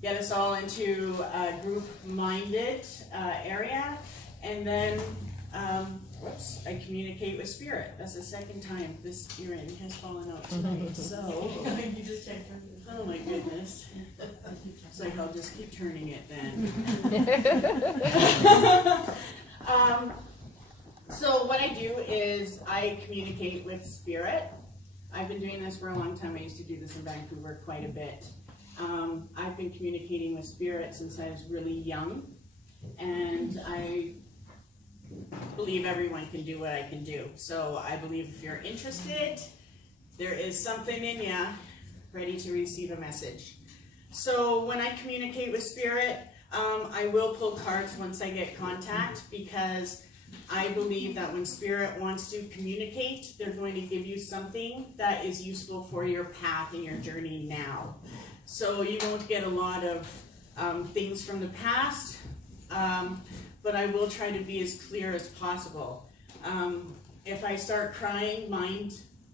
get us all into a group-minded area, and then I communicate with spirit. That's the second time this earring has fallen out tonight. So you just checked. Oh my goodness! It's like I'll just keep turning it then. So what I do is I communicate with spirit. I've been doing this for a long time. I used to do this in Vancouver quite a bit. I've been communicating with spirit since I was really young, and I believe everyone can do what I can do. So I believe if you're interested, there is something in you ready to receive a message. So when I communicate with spirit, I will pull cards once I get contact, because I believe that when spirit wants to communicate, they're going to give you something that is useful for your path and your journey now. So you won't get a lot of things from the past, but I will try to be as clear as possible. If I start crying,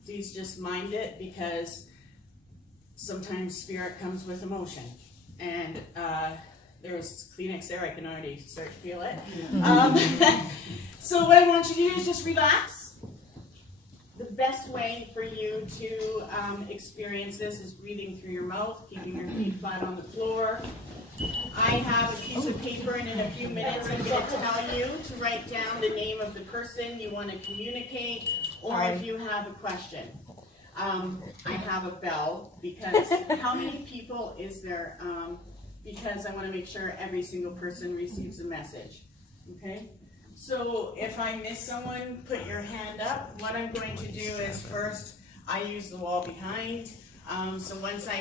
please just mind it, because sometimes spirit comes with emotion. And there's Kleenex there, I can already start to feel it. So what I want you to do is just relax. The best way for you to experience this is breathing through your mouth, keeping your feet flat on the floor. I have a piece of paper, and in a few minutes I'm going to tell you to write down the name of the person you want to communicate, or if you have a question. I have a bell, because how many people is there? Because I want to make sure every single person receives a message. Okay? So if I miss someone, put your hand up. What I'm going to do is, first, I use the wall behind. So once I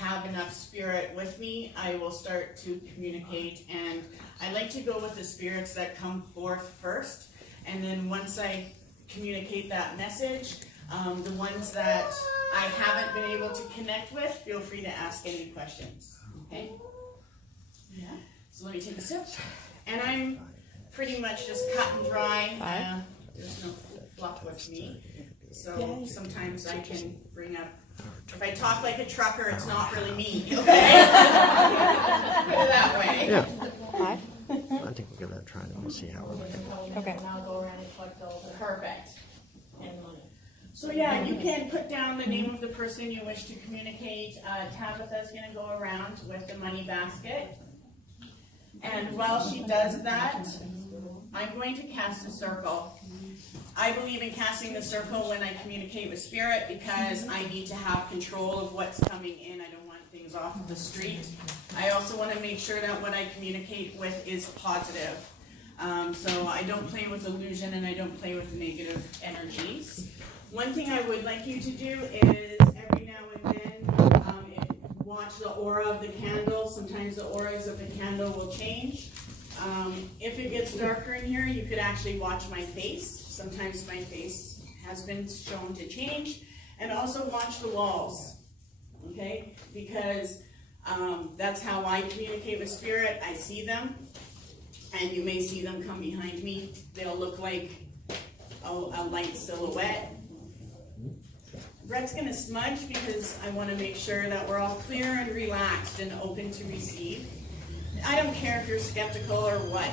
have enough spirit with me, I will start to communicate. And I like to go with the spirits that come forth first. And then once I communicate that message, the ones that I haven't been able to connect with, feel free to ask any questions. Okay? Yeah. So let me take a sip. And I'm pretty much just cut and dry. There's no fluff with me. So sometimes I can bring up, if I talk like a trucker, it's not really me. Okay? Put it that way. Yeah. I think we'll give that a try, and we'll see how we're looking. Okay. And I'll go around and collect all the Perfect. and money. So yeah, you can put down the name of the person you wish to communicate. Tabitha's going to go around with the money basket. And while she does that, I'm going to cast a circle. I believe in casting the circle when I communicate with spirit, because I need to have control of what's coming in. I don't want things off of the street. I also want to make sure that what I communicate with is positive. So I don't play with illusion, and I don't play with negative energies. One thing I would like you to do is every now and then watch the aura of the candle. Sometimes the auras of the candle will change. If it gets darker in here, you could actually watch my face. Sometimes my face has been shown to change. And also watch the walls, okay? Because that's how I communicate with spirit. I see them, and you may see them come behind me. They'll look like a light silhouette. Brett's going to smudge, because I want to make sure that we're all clear and relaxed and open to receive. I don't care if you're skeptical or what.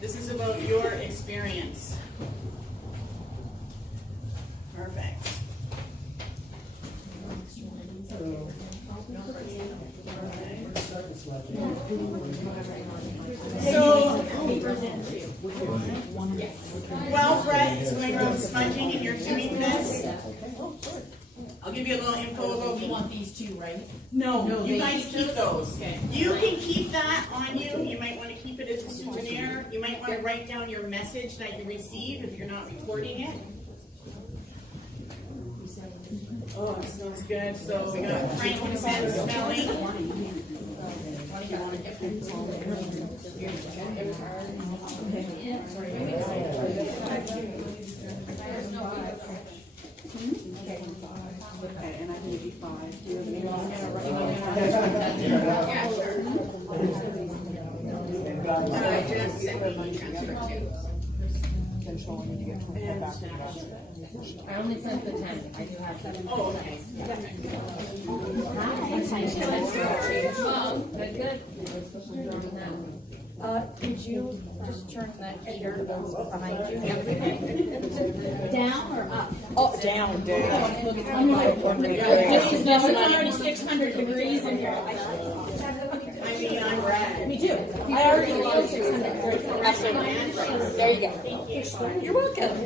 This is about your experience. Perfect. So, while Brett is going around smudging and you're doing this, I'll give you a little info about You want these two, right? No, you guys keep those. Okay. You can keep that on you. You might want to keep it as a souvenir. You might want to write down your message that you receive if you're not recording it. Oh, it smells good. So we got frankincense smelling. Okay, and I can give you 5. Do you have any more? Yeah, sure. Just send me transfer too. I only sent the 10. I do have 7. Oh, okay. Good, good. Could you just turn that heater behind you? Down or up? Oh, down. Just as no, it's already 600 degrees in here. I mean, I'm red. Me too. I already feel 600 degrees. There you go. You're welcome.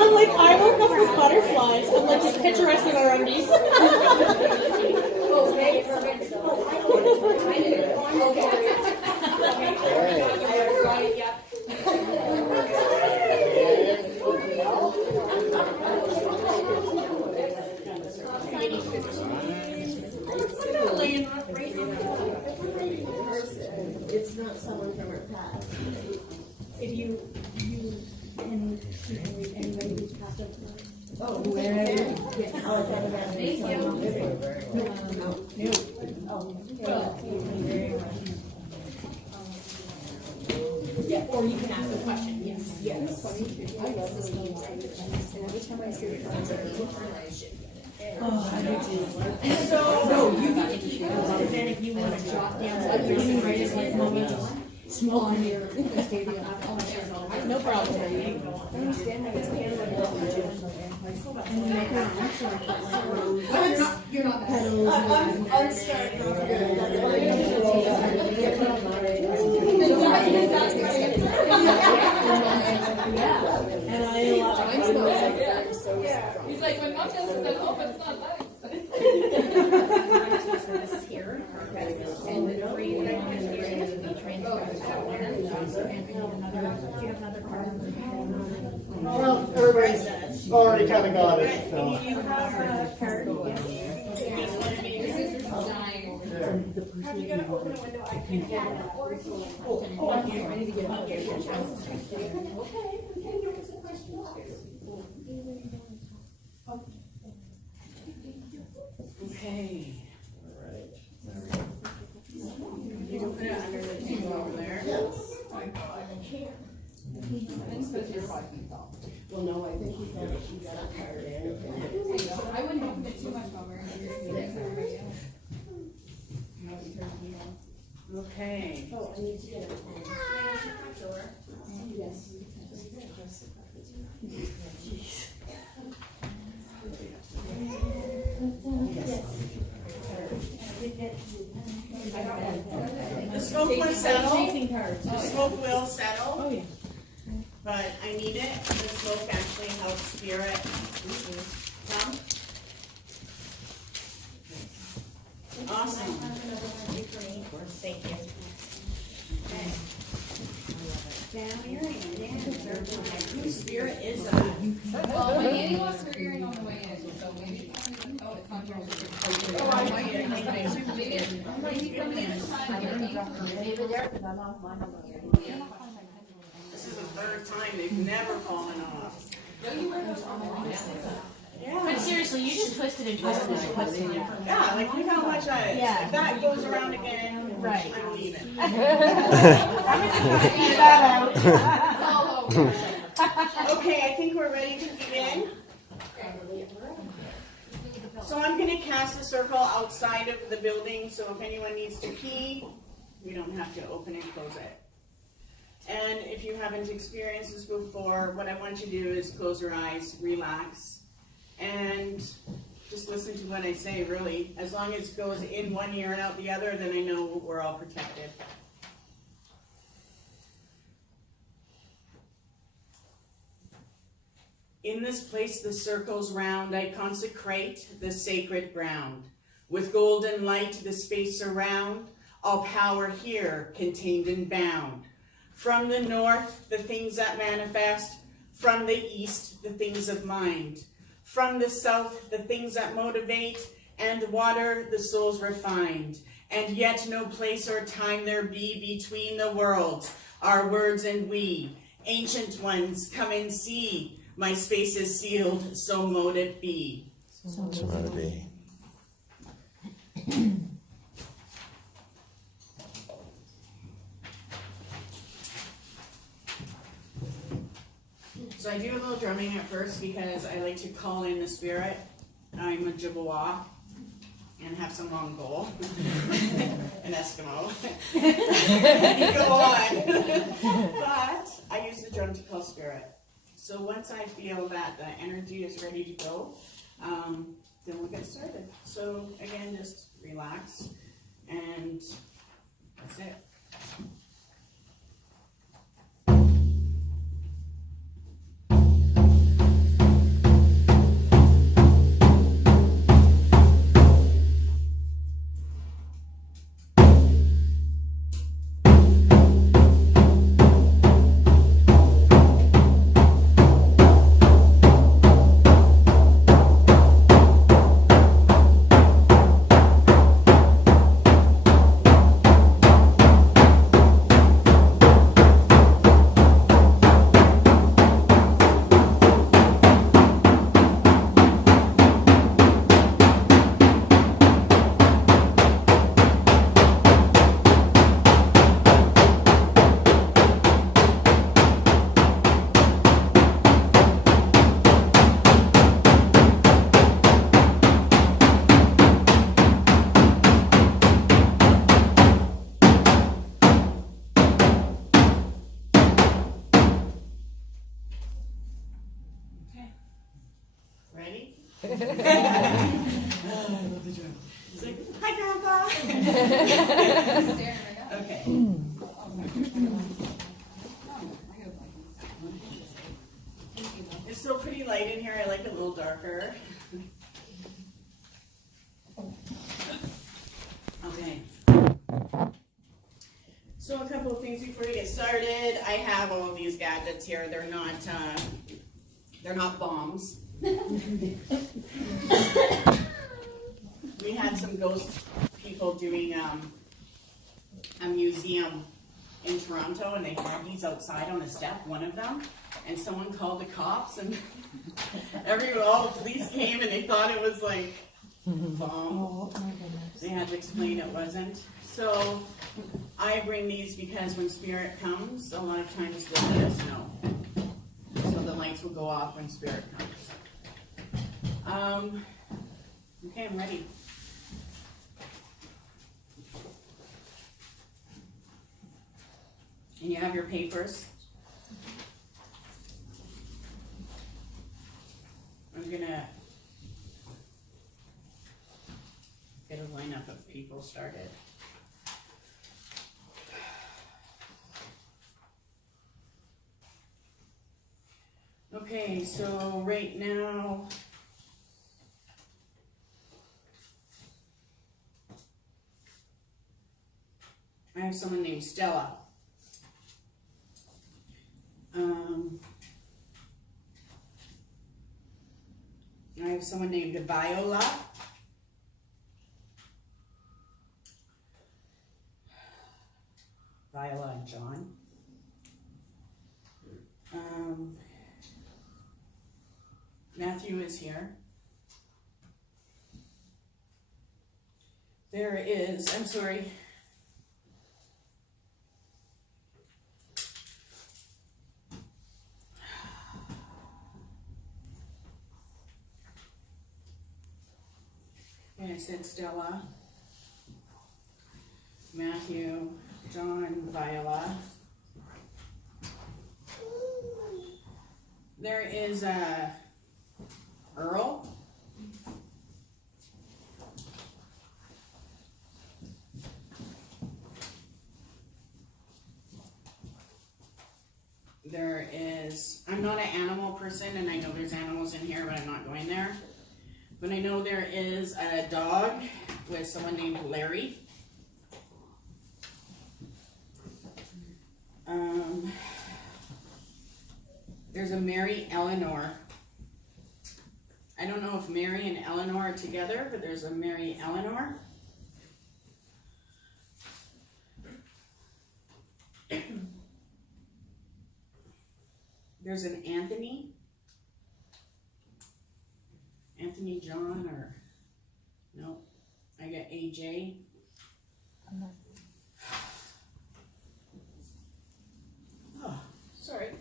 I'm like, I woke up with butterflies. I'm like, just picture us in our undies. It's not someone from our past. If you can read anybody who's passed up tonight. Oh, yeah. I'll talk about it. Yeah, or you can ask a question, yes. Yes. I love this one. And every time I see it, So, you get to keep those, and then if you want to jot down something, you write it like moment, small on your stadium. No problem. I understand that it's You're not petals. I'm starting off good. That's why and I love it. He's like, when mom tells us that, oh, it's not nice. Here, and breathe in and breathe to be transferred out there. And another, do you have another card? Well, everybody's already kind of got it, so. Do you have a card? Have you got to open a window? I can't get it. Oh, I'm ready to get up. Okay, we can give us a question. Okay. You can put it under the table over there. Well, no, I think he thought she got tired of I wouldn't open it too much while we're here. Okay. Oh, I need to get a pen. Yes. The smoke will settle. Chasing cards. The smoke will settle, Oh, yeah. but I need it. The smoke actually helps spirit come. Awesome. Thank you. Down here, whose spirit is that? Well, my nanny lost her earring on the way in, so maybe, oh, it's not yours. Oh, I might get it. Maybe it's This is the third time they've never fallen off. Yeah. But seriously, you just twist it and twist it and twist it. Yeah, like look how much Yeah. if that goes around again, Right. I'm leaving. Okay, I think we're ready to begin. So I'm going to cast a circle outside of the building, so if anyone needs to pee, we don't have to open and close it. And if you haven't experienced this before, what I want you to do is close your eyes, relax, and just listen to what I say, really. As long as it goes in one ear and out the other, then I know we're all protected. In this place the circles round, I consecrate the sacred ground. With golden light the space around, all power here contained and bound. From the north, the things that manifest. From the east, the things of mind. From the south, the things that motivate. And water, the soul's refined. And yet no place or time there be between the worlds, our words and we. Ancient ones, come and see. My space is sealed, so mote it be. So mote it be. So I do a little drumming at first because I like to call in the spirit. I'm a Jibbawa and have some Mongol, an Eskimo. Go on. But I use the drum to call spirit. So once I feel that the energy is ready to go, then we'll get started. So again, just relax, and that's it. Ready? It's like, hi, Grandpa. Okay. It's still pretty light in here. I like it a little darker. Okay. So a couple of things before we get started. I have all of these gadgets here. They're not bombs. We had some ghost people doing a museum in Toronto, and they had these outside on the step, one of them, and someone called the cops, and all the police came, and they thought it was like bomb. They had to explain it wasn't. So I bring these because when spirit comes, a lot of times they'll let us know. So the lights will go off when spirit comes. Okay, I'm ready. And you have your papers. I'm gonna get a lineup of people started. Okay, so right now, I have someone named Stella. I have someone named Viola. Viola and John. Matthew is here. There is, I'm sorry. And I said Stella, Matthew, John, Viola. There is Earl. There is, I'm not an animal person, and I know there's animals in here, but I'm not going there. But I know there is a dog with someone named Larry. There's a Mary Eleanor. I don't know if Mary and Eleanor are together, but there's a Mary Eleanor. There's an Anthony. Anthony John, or no, I got AJ. Oh, sorry.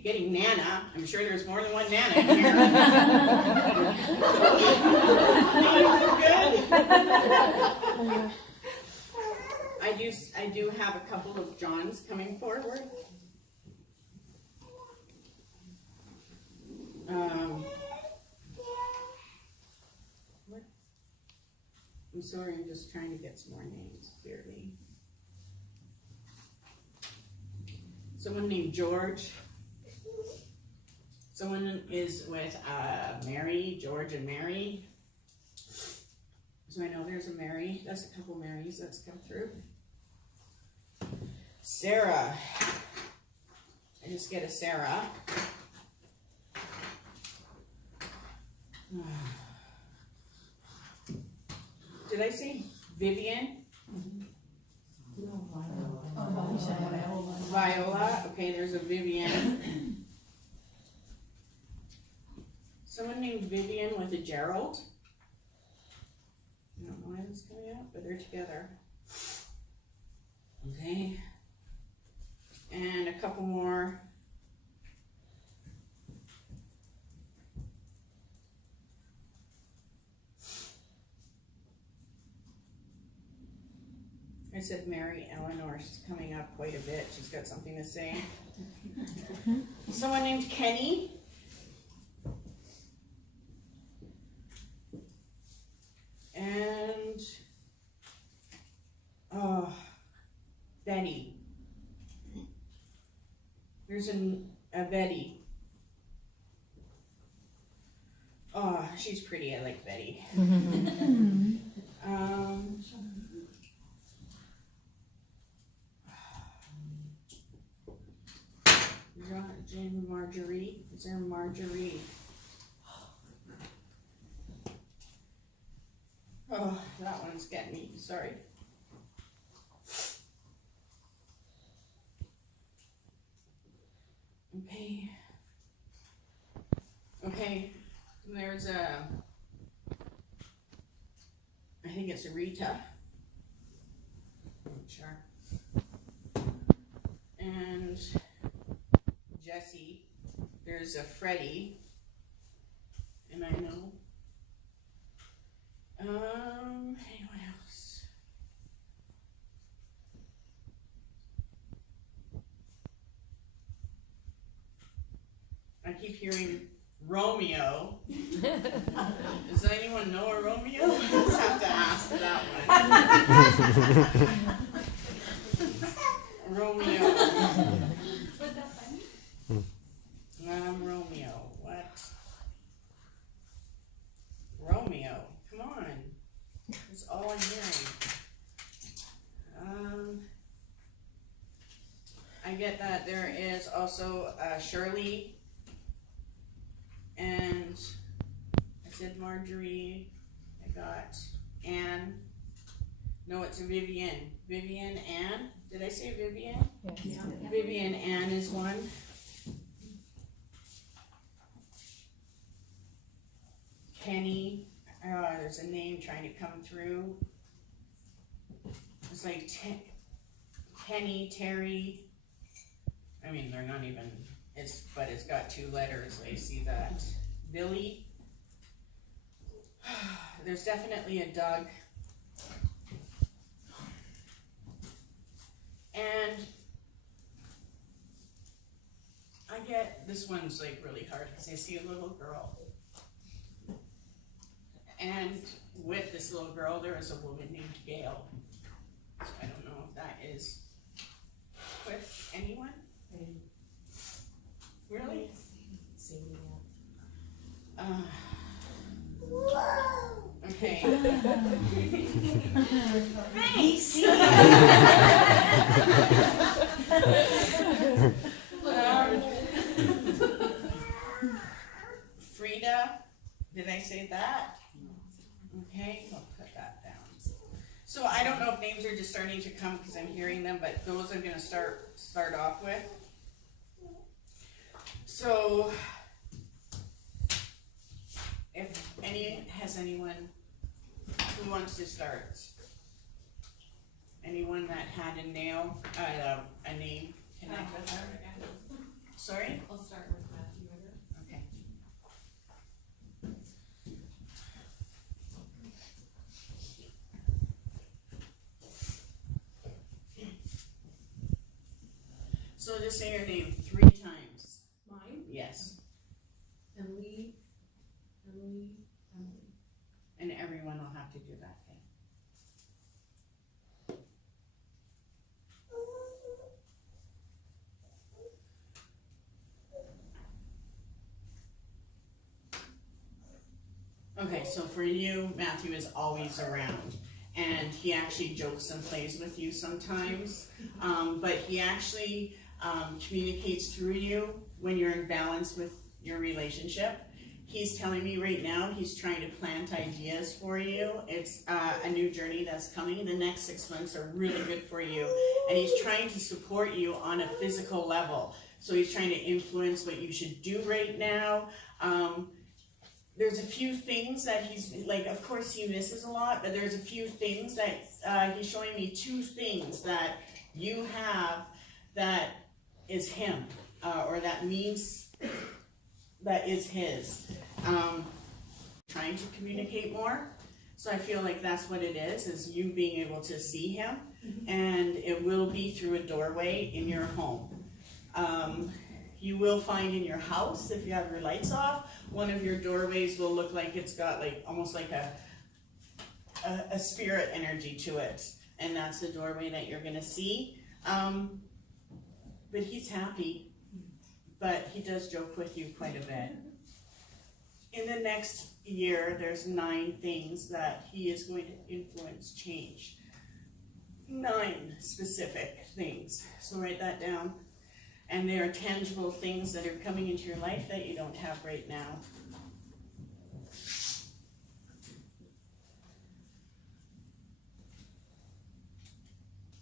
keep getting Nana. I'm sure there's more than one Nana in here. Names are good. I do have a couple of Johns coming forward. What? I'm sorry, I'm just trying to get some more names clearly. Someone named George. Someone is with Mary, George and Mary. So I know there's a Mary. That's a couple Marys that's come through. Sarah. I just get a Sarah. Did I say Vivian? Viola. Okay, there's a Vivian. Someone named Vivian with a Gerald. I don't know why that's coming out, but they're together. Okay. And a couple more. I said Mary Eleanor, she's coming up quite a bit. She's got something to say. Someone named Kenny. And Betty. There's a Betty. Oh, she's pretty. I like Betty. Jen Marjorie. Is there Marjorie? Oh, that one's getting me. Sorry. Okay. Okay. There's I think it's a Rita. I'm not sure. And Jesse. There's a Freddie. And I know. Anyone else? I keep hearing Romeo. Does anyone know a Romeo? I just have to ask that one. Romeo. Was that funny? Romeo. What? Romeo. Come on. That's all I'm hearing. I get that there is also Shirley. And I said Marjorie. I got Anne. No, it's a Vivian. Vivian Anne. Did I say Vivian? Yeah. Vivian Anne is one. Kenny. There's a name trying to come through. It's like Kenny, Terry. I mean, they're not even, but it's got 2 letters. I see that. Billy. There's definitely a Doug. And I get, this one's like really hard because I see a little girl. And with this little girl, there is a woman named Gail. So I don't know if that is with anyone. Really? Okay. Frida, did I say that? Okay, I'll put that down. So I don't know if names are just starting to come because I'm hearing them, but those I'm going to start off with. So, if has anyone who wants to start? Anyone that had a name connect with her? Sorry? I'll start with Matthew, I guess. Okay. So just say your name 3 times. Mine, Yes. Emily. And everyone will have to do that. Okay? Okay, so for you, Matthew is always around, and he actually jokes and plays with you sometimes, but he actually communicates through you when you're in balance with your relationship. He's telling me right now he's trying to plant ideas for you. It's a new journey that's coming. The next 6 months are really good for you, and he's trying to support you on a physical level. So he's trying to influence what you should do right now. There's a few things that he's, like, of course he misses a lot, but there's a few things that he's showing me 2 things that you have that is him, or that means that is his. Trying to communicate more. So I feel like that's what it is you being able to see him, and it will be through a doorway in your home. You will find in your house, if you have your lights off, one of your doorways will look like it's got like almost like a spirit energy to it, and that's the doorway that you're gonna see. But he's happy, but he does joke with you quite a bit. In the next year, there's 9 things that he is going to influence change. 9 specific things. So write that down. And there are tangible things that are coming into your life that you don't have right now.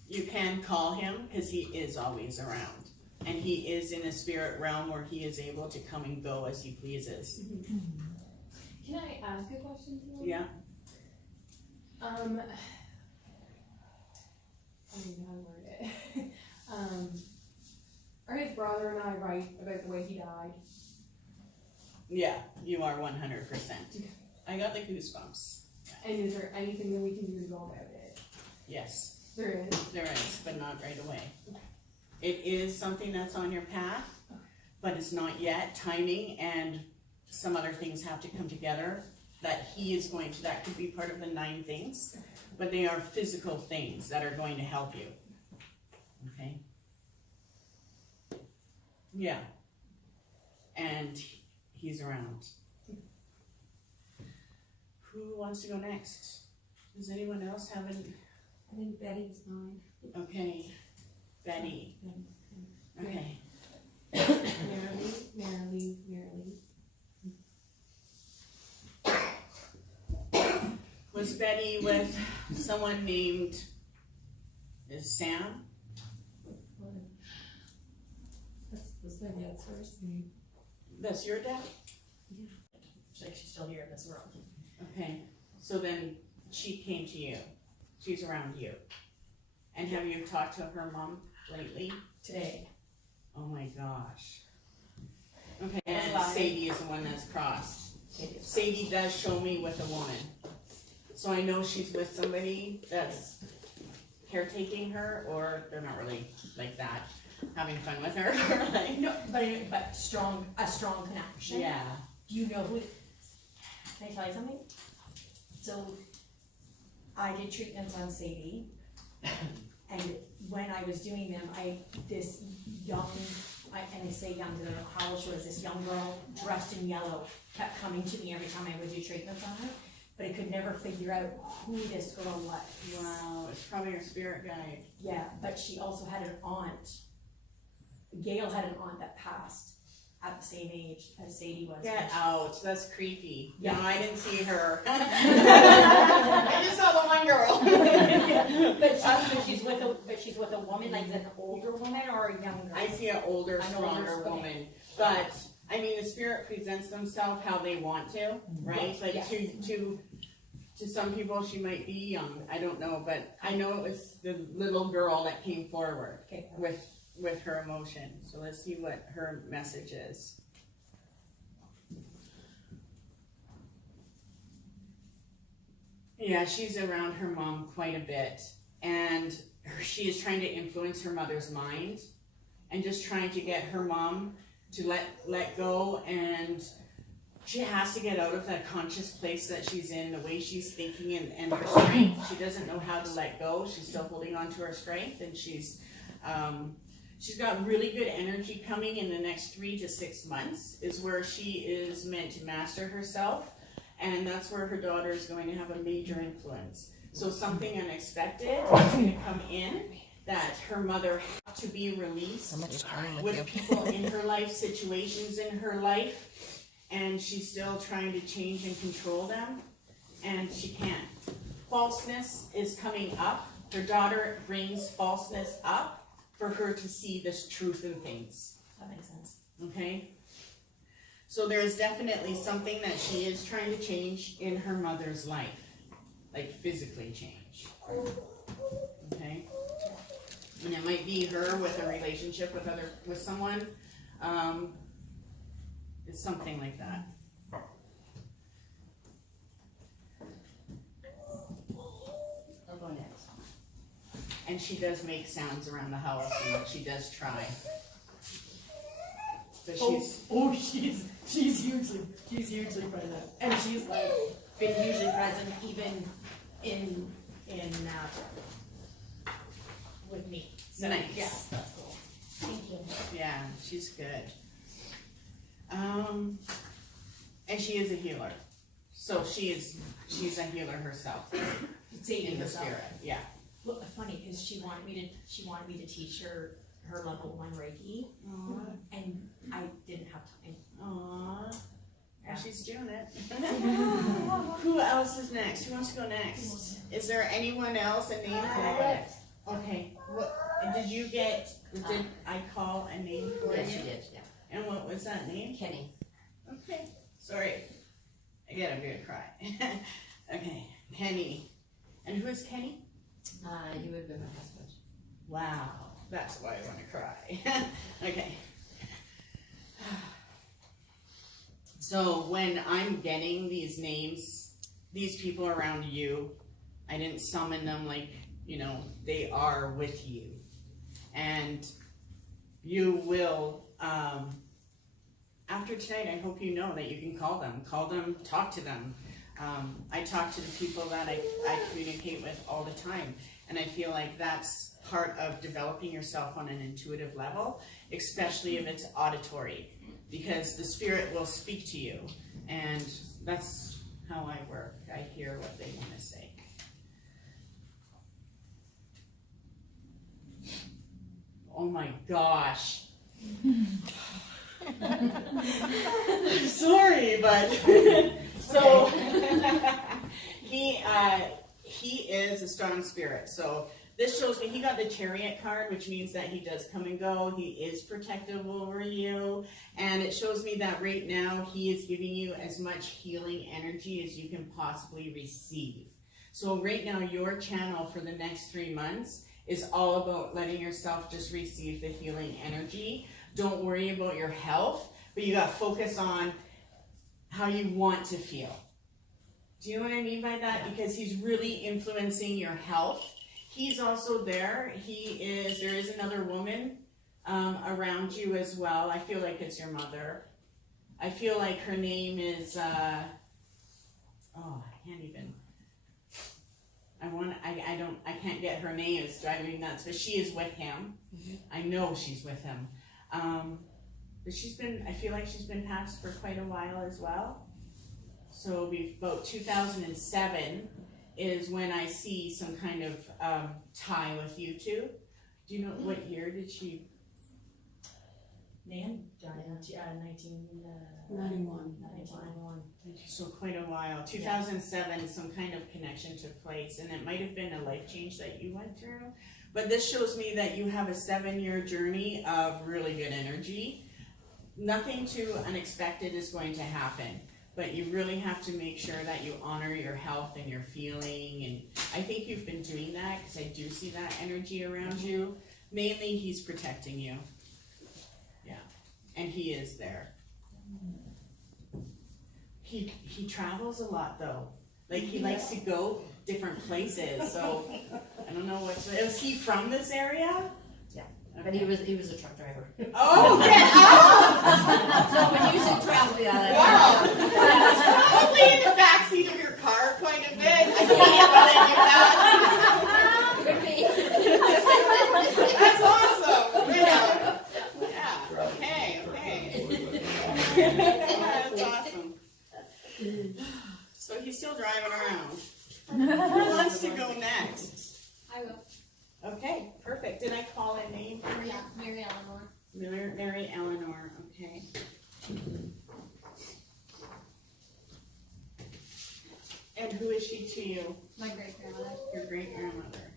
You can call him because he is always around. And he is in a spirit realm where he is able to come and go as he pleases. Can I ask a question to you? Yeah? I don't know how to word it. Are his brother and I right about the way he died? Yeah, you are 100%. I got the goosebumps. And is there anything that we can do to go about it? Yes, There is. there is, but not right away. It is something that's on your path, but it's not yet. Timing and some other things have to come together that he is going to, that could be part of the 9 things, but they are physical things that are going to help you. Okay? Yeah. And he's around. Who wants to go next? Does anyone else have an? I think Betty's mine. Okay. Betty. Okay. Marilee. Was Betty with someone named Sam? That's my dad's first name. That's your dad? Like she's still here in this world. Okay. So then she came to you. She's around you. And have you talked to her mom lately? Today. Oh my gosh. Okay. That's And why. Sadie is the one that's crossed. Sadie does show me with a woman. So I know she's with somebody that's caretaking her, or they're not really like that, having fun with her. Like, No, but a strong connection. yeah. Do you know who? Can I tell you something? So, I did treatments on Sadie, and when I was doing them, this young, and I say young, I don't know how old she was, this young girl dressed in yellow kept coming to me every time I would do treatments on her, but I could never figure out who this girl was. Wow, it's probably her spirit guide. Yeah, but she also had an aunt. Gail had an aunt that passed at the same age as Sadie was. Get out, that's creepy. Yeah. No, I didn't see her. I just saw the one girl. But she's with a woman, like is it an older woman or a younger? I see an older, An older stronger woman. woman, but I mean, the spirit presents themselves how they want to, right? Yes, Like yes. to some people, she might be young. I don't know, but I know it was the little girl that came forward Okay. with with her emotion. So let's see what her message is. Yeah, she's around her mom quite a bit, and she is trying to influence her mother's mind and just trying to get her mom to let go, and she has to get out of that conscious place that she's in, the way she's thinking and her strength. She doesn't know how to let go. She's still holding on to her strength, and she's got really good energy coming in the next 3 to 6 months is where she is meant to master herself. And that's where her daughter is going to have a major influence. So something unexpected is going to come in that her mother has to be released with people in her life, situations in her life, and she's still trying to change and control them, and she can't. Falseness is coming up. Her daughter brings falseness up for her to see this truth in things. That makes sense. Okay? So there is definitely something that she is trying to change in her mother's life, like physically change. Okay, and it might be her with a relationship with someone. It's something like that. I'll go next. And she does make sounds around the house, and she does try. But she's hugely present, and she's like been hugely present even in with me. So Nice. yeah, that's cool. Thank you. Yeah, she's good. And she is a healer. So she's a healer herself Sadie in the herself. spirit. Yeah. Well, funny, because she wanted me to teach her level 1 Reiki, and I didn't have time. Aww. Yeah. She's doing it. Who else is next? Who wants to go next? Is there anyone else? A name for it? Okay. What did you get? Did I call a name for Yes, you? you did, yeah. And what was that name? Kenny. Okay. Sorry. Again, I'm gonna cry. Okay. Kenny. And who is Kenny? He would have been my husband. Wow. That's why I want to cry. Okay. So when I'm getting these names, these people around you, I didn't summon them like, they are with you. And you will, after tonight, I hope you know that you can call them, talk to them. I talk to the people that I communicate with all the time. And I feel like that's part of developing yourself on an intuitive level, especially if it's auditory, because the spirit will speak to you, and that's how I work. I hear what they want to say. Oh my gosh. Sorry, but so he is a strong spirit. So this shows me he got the Chariot card, which means that he does come and go. He is protective over you. And it shows me that right now he is giving you as much healing energy as you can possibly receive. So right now your channel for the next 3 months is all about letting yourself just receive the healing energy. Don't worry about your health, but you got to focus on how you want to feel. Do you know what I mean by that? Because he's really influencing your health. He's also there. There is another woman around you as well. I feel like it's your mother. I feel like her name is, I can't even, I can't get her name. It's driving me nuts, but she is with him. Mm-hmm. I know she's with him. But I feel like she's been passed for quite a while as well. So about 2007 is when I see some kind of tie with you two. Do you know what year did she? Nan died in 1991. So quite a while. 2007, some kind of connection took place, and it might have been a life change that you went through. But this shows me that you have a 7-year journey of really good energy. Nothing too unexpected is going to happen, but you really have to make sure that you honor your health and your feeling. And I think you've been doing that, because I do see that energy around you. Mainly he's protecting you. Yeah. And he is there. He travels a lot though. Like he likes to go different places, so I don't know what's. Is he from this area? Yeah. Okay. But he was a truck driver. Oh, okay. Oh! So when you should travel, yeah. Wow. Probably in the backseat of your car quite a bit. I can't believe that. That's awesome. Yeah. Okay. That's awesome. So he's still driving around. Who wants to go next? I will. Okay, perfect. Did I call a name for you? Yeah, Mary Eleanor. Mary Eleanor, okay. And who is she to you? My great grandmother. Your great grandmother.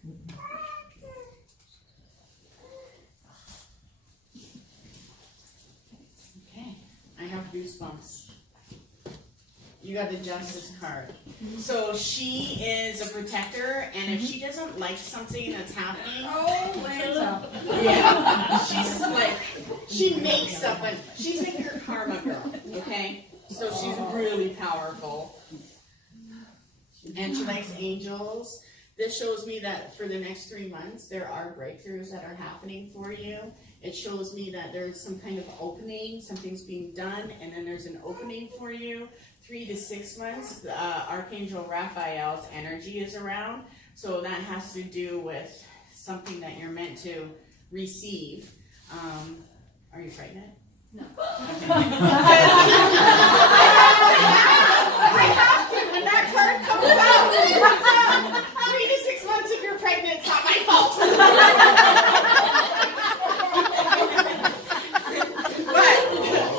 Okay, I have goosebumps. You got the justice card. So she is a protector, and if she doesn't like something that's happening, yeah, she's like, she makes stuff, and she's like your karma girl, okay? So she's really powerful. And she likes angels. This shows me that for the next 3 months, there are breakthroughs that are happening for you. It shows me that there's some kind of opening, something's being done, and then there's an opening for you. 3 to 6 months, Archangel Raphael's energy is around. So that has to do with something that you're meant to receive. Are you pregnant? No. I have to, when that card comes out, 3 to 6 months if you're pregnant, it's not my fault. But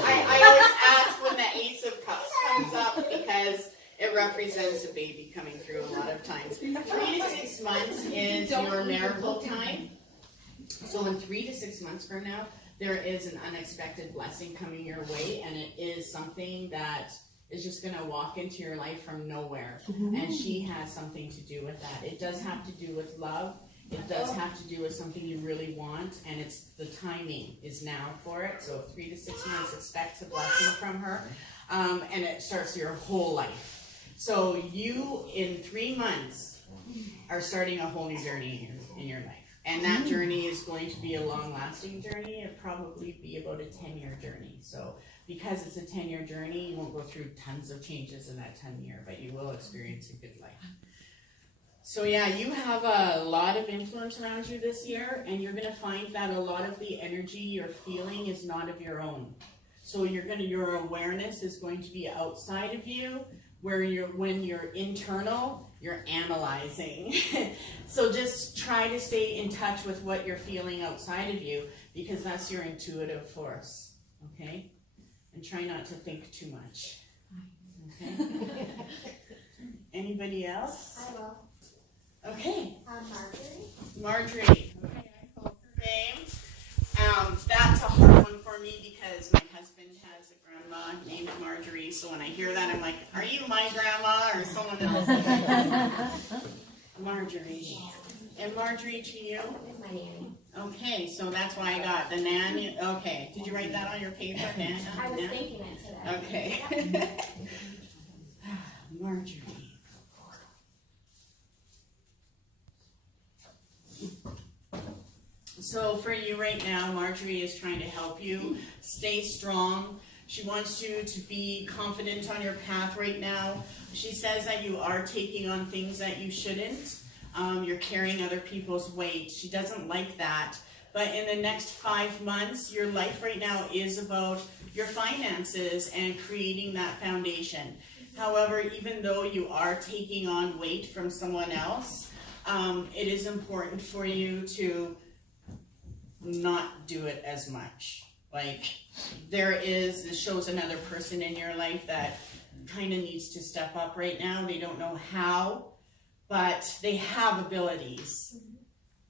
I always ask when the Ace of Cups comes up because it represents a baby coming through a lot of times. 3 to 6 months is your miracle time. So in 3 to 6 months from now, there is an unexpected blessing coming your way, and it is something that is just going to walk into your life from nowhere. And she has something to do with that. It does have to do with love. It does have to do with something you really want, and it's the timing is now for it. So 3 to 6 months, expect a blessing from her, and it starts your whole life. So you, in 3 months, are starting a whole new journey in your life. And that journey is going to be a long-lasting journey. It'll probably be about a 10-year journey. So because it's a 10-year journey, you won't go through tons of changes in that 10-year, but you will experience a good life. So yeah, you have a lot of influence around you this year, and you're going to find that a lot of the energy you're feeling is not of your own. So your awareness is going to be outside of you, where when you're internal, you're analyzing. So just try to stay in touch with what you're feeling outside of you, because that's your intuitive force, okay? And try not to think too much, okay? Anybody else? I will. Okay. Marjorie. Marjorie. Okay, I called her name. That's a hard one for me because my husband has a grandma named Marjorie, so when I hear that, I'm like, are you my grandma or someone else? Marjorie. And Marjorie to you? It's my nanny. Okay, so that's why I got the nanny. Okay, did you write that on your paper, Nan? I was thinking it today. Okay. Marjorie. So for you right now, Marjorie is trying to help you stay strong. She wants you to be confident on your path right now. She says that you are taking on things that you shouldn't. You're carrying other people's weight. She doesn't like that. But in the next 5 months, your life right now is about your finances and creating that foundation. However, even though you are taking on weight from someone else, it is important for you to not do it as much. Like, this shows another person in your life that kind of needs to step up right now. They don't know how, but they have abilities,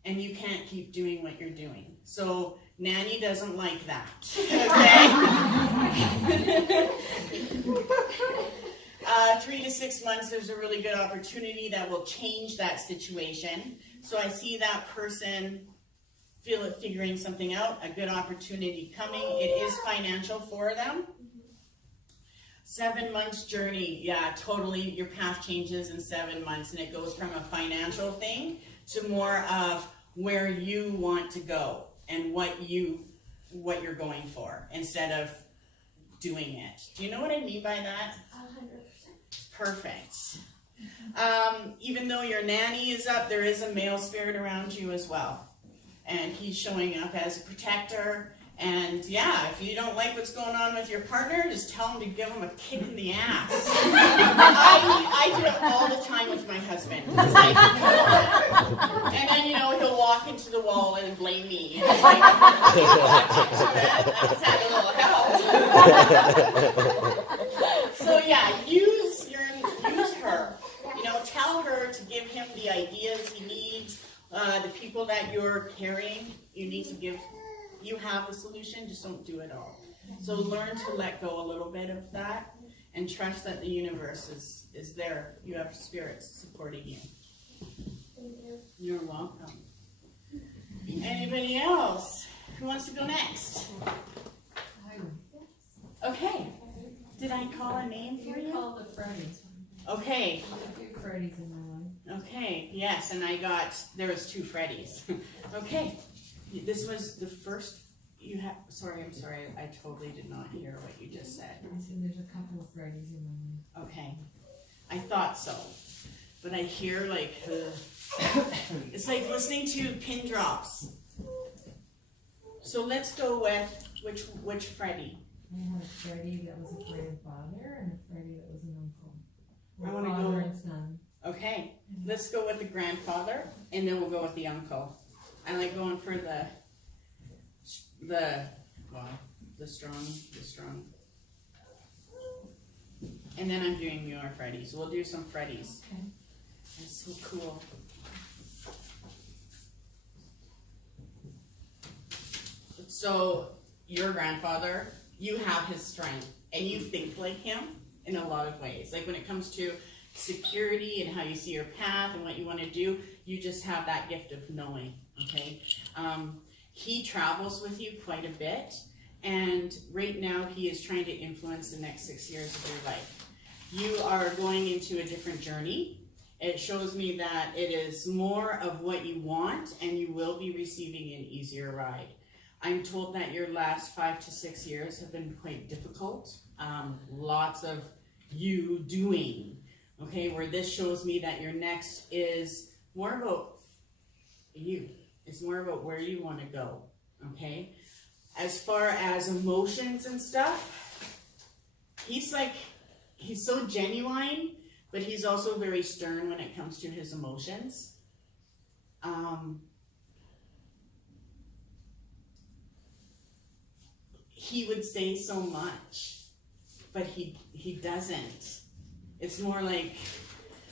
and you can't keep doing what you're doing. So Nanny doesn't like that, okay? 3 to 6 months, there's a really good opportunity that will change that situation. So I see that person figuring something out, a good opportunity coming. It is financial for them. 7 months journey, yeah, totally. Your path changes in 7 months, and it goes from a financial thing to more of where you want to go and what you're going for instead of doing it. Do you know what I mean by that? 100%. Perfect. Even though your nanny is up, there is a male spirit around you as well. And he's showing up as a protector. And yeah, if you don't like what's going on with your partner, just tell him to give him a kick in the ass. I do it all the time with my husband. It's like, and then, you know, he'll walk into the wall and blame me. And it's like, I just had a little help. So yeah, use her. You know, tell her to give him the ideas he needs. The people that you're carrying, you need to give. You have the solution, just don't do it all. So learn to let go a little bit of that and trust that the universe is there. You have spirits supporting you. Thank you. You're welcome. Anybody else? Who wants to go next? Okay. Did I call a name for You you? call the Freddies. Okay. A few Freddies in my life. Okay. Yes, and there was 2 Freddies. Okay. This was the first you have. Sorry, I'm sorry. I totally did not hear what you just said. I said there's a couple of Freddies in my life. Okay. I thought so. But I hear like, it's like listening to pin drops. So let's go with which Freddie? I had a Freddie that was a grandfather and a Freddie that was an uncle. I Or wanna father go- and son. Okay. Let's go with the grandfather, and then we'll go with the uncle. I like going for the strong. And then I'm doing your Freddies. We'll do some Freddies. Okay. That's so cool. So your grandfather, you have his strength, and you think like him in a lot of ways. Like when it comes to security and how you see your path and what you want to do, you just have that gift of knowing. Okay, he travels with you quite a bit, and right now he is trying to influence the next 6 years of your life. You are going into a different journey. It shows me that it is more of what you want, and you will be receiving an easier ride. I'm told that your last 5 to 6 years have been quite difficult. Lots of you doing, okay, where this shows me that your next is more about you. It's more about where you want to go, okay? As far as emotions and stuff, he's so genuine, but he's also very stern when it comes to his emotions. He would say so much, but he doesn't. It's more like,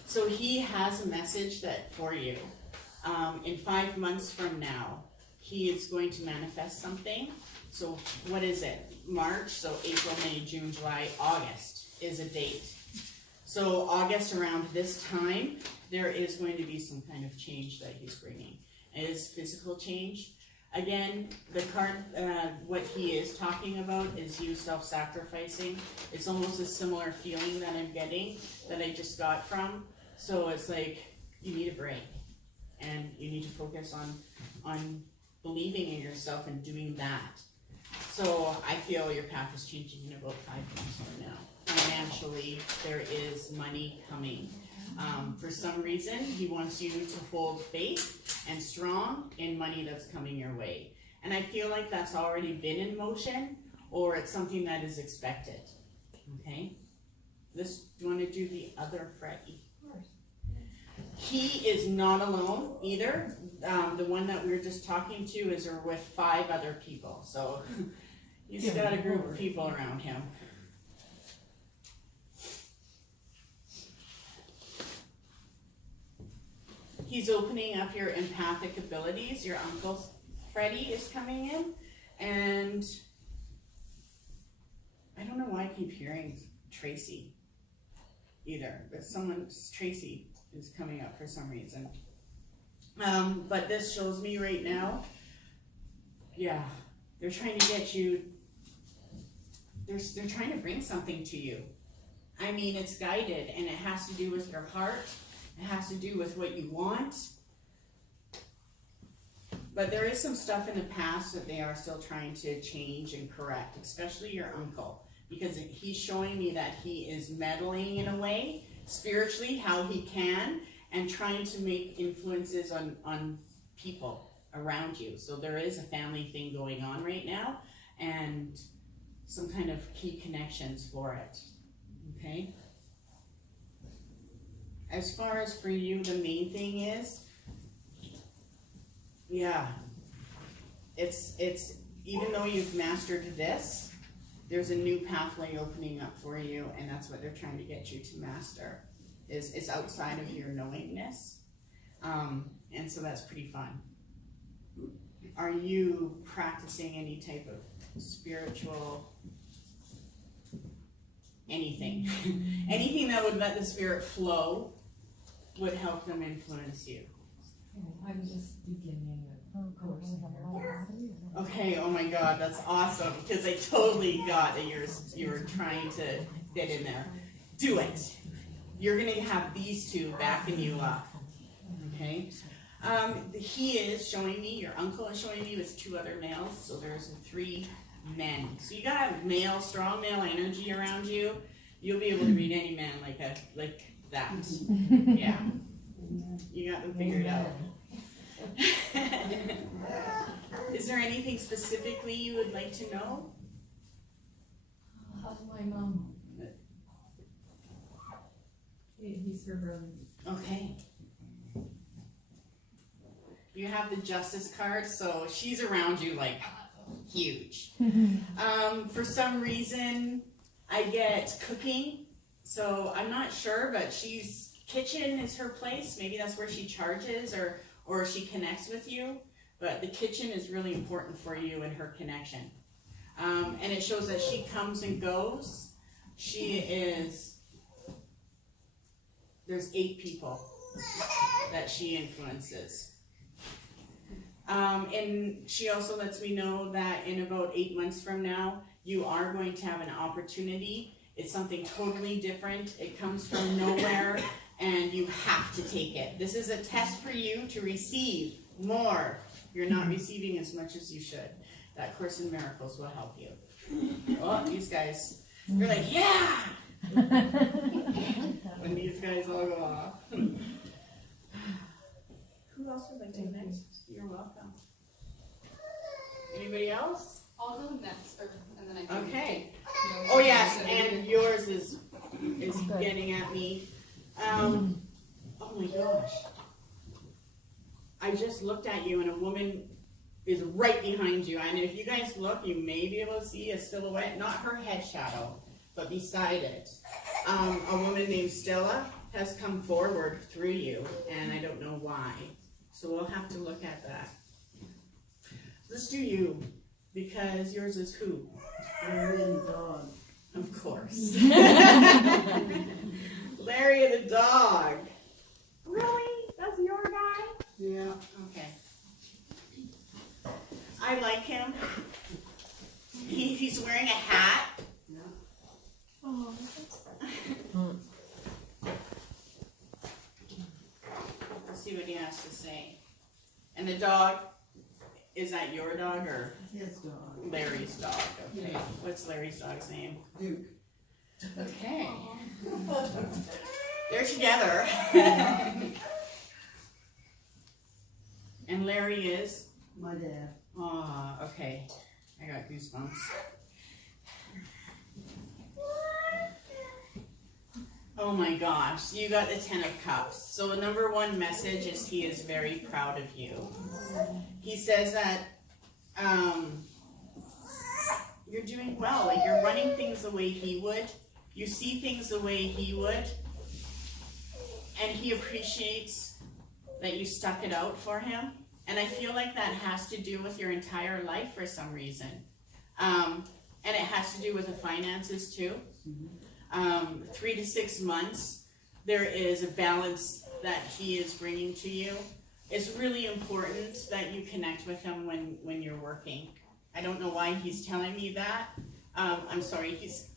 so he has a message that for you. In 5 months from now, he is going to manifest something. So what is it? March, so April, May, June, July, August is a date. So August around this time, there is going to be some kind of change that he's bringing. It is physical change. Again, the card, what he is talking about is you self-sacrificing. It's almost a similar feeling that I'm getting that I just got from. So it's like, you need a break. And you need to focus on believing in yourself and doing that. So I feel your path is changing in about 5 months from now. Financially, there is money coming. For some reason, he wants you to hold faith and strong in money that's coming your way. And I feel like that's already been in motion, or it's something that is expected. Okay? Do you want to do the other Freddie? He is not alone either. The one that we were just talking to is with 5 other people. So he's got a group of people around him. He's opening up your empathic abilities. Your uncle Freddie is coming in. And I don't know why I keep hearing Tracy either. But Tracy is coming up for some reason. But this shows me right now yeah, they're trying to get you, they're trying to bring something to you. I mean, it's guided, and it has to do with your heart. It has to do with what you want. But there is some stuff in the past that they are still trying to change and correct, especially your uncle, because he's showing me that he is meddling in a way, spiritually, how he can, and trying to make influences on people around you. So there is a family thing going on right now, and some kind of key connections for it, okay? As far as for you, the main thing is, yeah, it's even though you've mastered this, there's a new pathway opening up for you, and that's what they're trying to get you to master. Is outside of your knowingness, and so that's pretty fun. Are you practicing any type of spiritual anything? Anything that would let the spirit flow would help them influence you. I'm just beginning a course. Okay, oh my God, that's awesome, because I totally got that you're trying to fit in there. Do it. You're gonna have these two backing you up, okay? He is showing me, your uncle is showing me with 2 other males, so there's 3 men. So you got a strong male energy around you. You'll be able to read any man like that. Yeah, you got them figured out. Is there anything specifically you would like to know? How's my mom? He's her brother. Okay. You have the justice card, so she's around you like huge. For some reason, I get cooking, so I'm not sure, but kitchen is her place. Maybe that's where she charges or she connects with you, but the kitchen is really important for you and her connection. And it shows that she comes and goes. There's 8 people that she influences. And she also lets me know that in about 8 months from now, you are going to have an opportunity. It's something totally different. It comes from nowhere, and you have to take it. This is a test for you to receive more. You're not receiving as much as you should. That Course in Miracles will help you. Oh, these guys, they're like, yeah! When these guys all go off. Who else would like to go next? You're welcome. Anybody else? I'll go next, and then I can. Okay. No, Oh yes, and yours is getting at me. Oh my gosh. I just looked at you, and a woman is right behind you. And if you guys look, you may be able to see a silhouette, not her head shadow, but beside it. A woman named Stella has come forward through you, and I don't know why. So we'll have to look at that. Let's do you, because yours is who? Larry the dog. Of course. Larry the dog. Really? That's your guy? Yeah. Okay. I like him. He's wearing a hat. Yeah. Oh. Let's see what he has to say. And the dog, is that your dog or His dog. Larry's dog? Okay. Yeah. What's Larry's dog's name? Duke. Okay. They're together. And Larry is? My dad. Ah, okay. I got goosebumps. Oh my gosh, you got the 10 of Cups. So the number 1 message is he is very proud of you. He says that you're doing well, like you're running things the way he would. You see things the way he would. And he appreciates that you stuck it out for him. And I feel like that has to do with your entire life for some reason. And it has to do with the finances too. 3 to 6 months, there is a balance that he is bringing to you. it's really important that you connect with him when you're working. I don't know why he's telling me that. I'm sorry, he's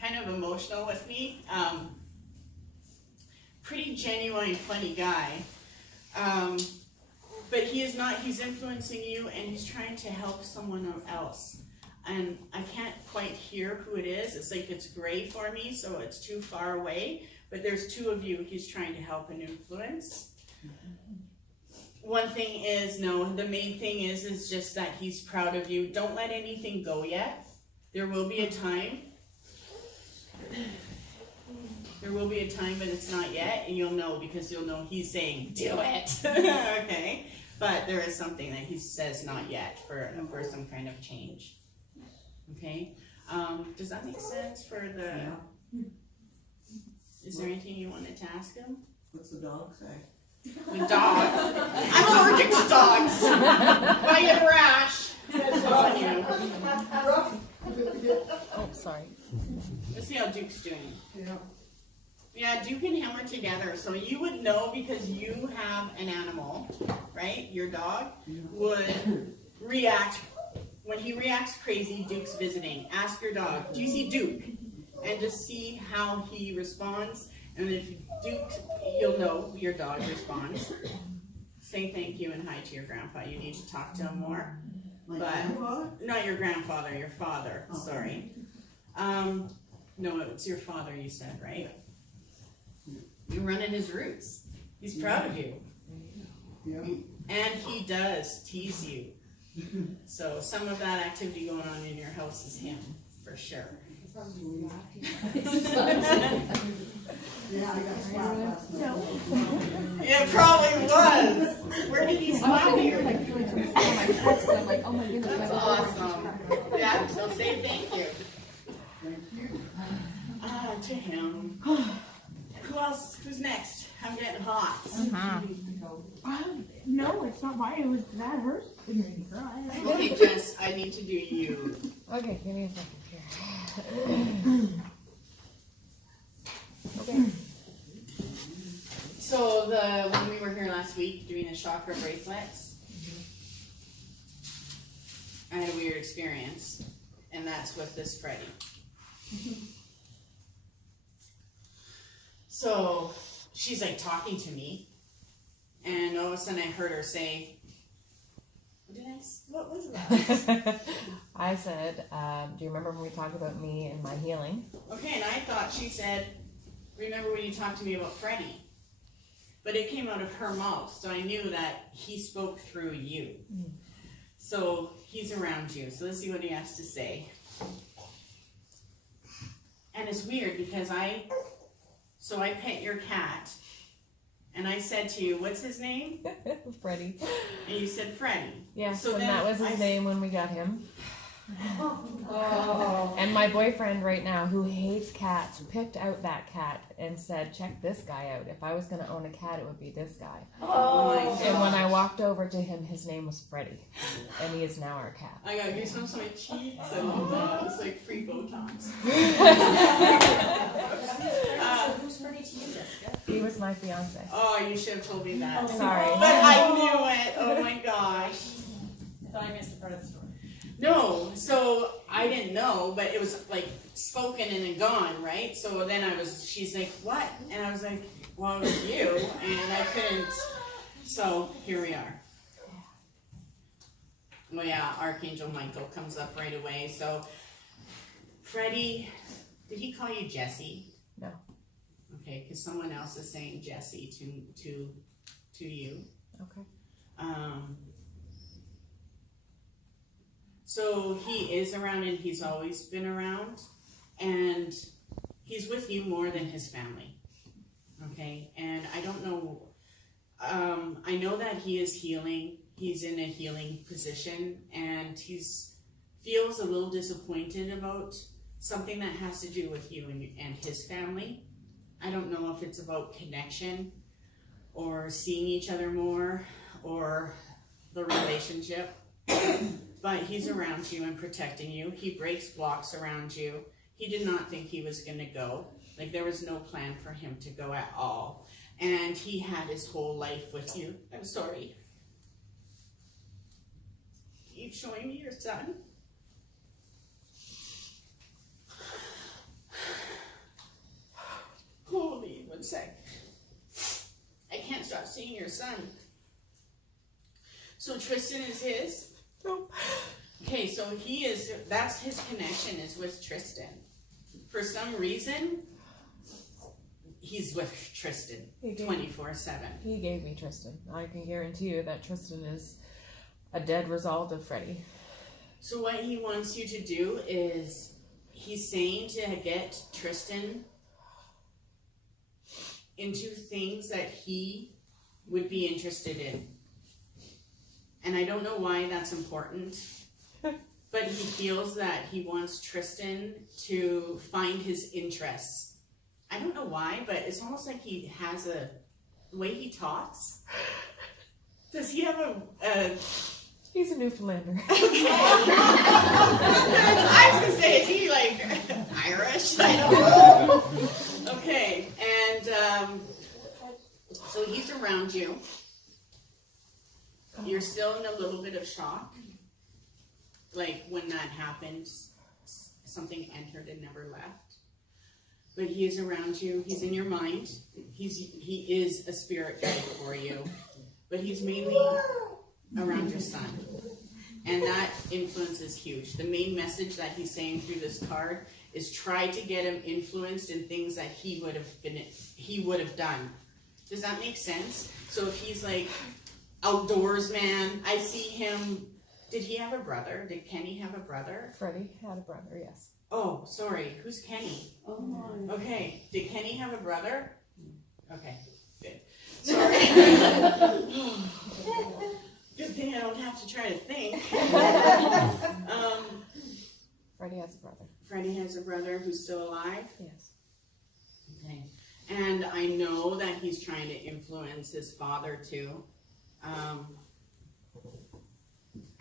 kind of emotional with me. Pretty genuine, funny guy. But he is not, he's influencing you and he's trying to help someone else. And I can't quite hear who it is. It's like it's gray for me, so it's too far away. But there's two of you he's trying to help and influence. One thing is, no, the main thing is just that he's proud of you. Don't let anything go yet. There will be a time. There will be a time, but it's not yet, and you'll know because you'll know he's saying, do it. Okay? But there is something that he says not yet for some kind of change. Okay? Does that make sense for the... Is there anything you wanted to ask him? What's the dog say? The dog. I'm allergic to dogs. If I get a rash, it's on you. Oh, sorry. Let's see how Duke's doing. Yeah. Yeah, Duke and him are together, so you would know because you have an animal, right? Your dog would react. When he reacts crazy, Duke's visiting. Ask your dog, do you see Duke? And just see how he responds. And if Duke, you'll know your dog responds. Say thank you and hi to your grandpa. You need to talk to him more. My But grandfather? not your grandfather, your father. Oh. Sorry. No, it's your father. You said, right? You run in his roots. He's proud of you, Yeah. and he does tease you. So some of that activity going on in your house is him, for sure. Yeah, I got slapped last night. It probably was. Where did he slap you? I'm like, oh my goodness. That's awesome. Yeah, so say thank you. Thank you. To him. Who else? Who's next? I'm getting hot. No, it's not mine. It was that hers. Okay, Jess, I need to do you. Okay, give me a second here. Okay. So when we were here last week doing the chakra bracelets, I had a weird experience, and that's with this Freddie. So she's like talking to me, and all of a sudden I heard her say, what was that? I said, do you remember when we talked about me and my healing? Okay, and I thought she said, remember when you talked to me about Freddie? But it came out of her mouth, so I knew that he spoke through you. So he's around you, so let's see what he has to say. And it's weird because I pet your cat, and I said to you, what's his name? Freddie. And you said Freddie. Yes, So and then that was his name when we got him. And my boyfriend right now, who hates cats, picked out that cat and said, check this guy out. If I was going to own a cat, it would be this guy. And when I walked over to him, his name was Freddie. And he is now our cat. I got goosebumps on my cheeks. I love that. It's like free Botox. Who's Freddie to you, Jessica? He was my fiance. Oh, you should have told me that. Sorry. But I knew it. Oh my gosh. I thought I missed a part of the story. No, so I didn't know, but it was like spoken and then gone, right? So then she's like, what? And I was like, well, it was you, and I couldn't. So here we are. Well, yeah, Archangel Michael comes up right away. So, Freddie, did he call you Jessie? No. Okay, because someone else is saying Jessie to you. Okay. So he is around, and he's always been around, and he's with you more than his family. Okay, and I don't know. I know that he is healing. He's in a healing position, and feels a little disappointed about something that has to do with you and his family. I don't know if it's about connection or seeing each other more or the relationship, but he's around you and protecting you. He breaks blocks around you. He did not think he was going to go. Like, there was no plan for him to go at all. and he had his whole life with you. I'm sorry. Keep showing me your son. Holy, one sec. I can't stop seeing your son. So Tristan is his? Nope. Okay, so that's his connection is with Tristan. For some reason, he's with Tristan 24/7. He gave me Tristan. I can guarantee you that Tristan is a dead result of Freddie. So what he wants you to do is, he's saying to get Tristan into things that he would be interested in. And I don't know why that's important, but he feels that he wants Tristan to find his interests. I don't know why, but it's almost like he has the way he talks. Does he have a He's a Newfoundlander. I was gonna say, is he like Irish? I don't know. Okay, and so he's around you. You're still in a little bit of shock. Like when that happened, something entered and never left. But he is around you. He's in your mind. He is a spirit guide for you. But he's mainly around your son. And that influence is huge. The main message that he's saying through this card is try to get him influenced in things that he would have done. Does that make sense? So if he's like outdoors man, I see him. Did he have a brother? Did Kenny have a brother? Freddie had a brother, yes. Oh, sorry. Who's Kenny? Oh my. Okay. Did Kenny have a brother? Okay. Good. Sorry. Good thing I don't have to try to think. Freddie has a brother. Freddie has a brother who's still alive? Yes. Okay. And I know that he's trying to influence his father too.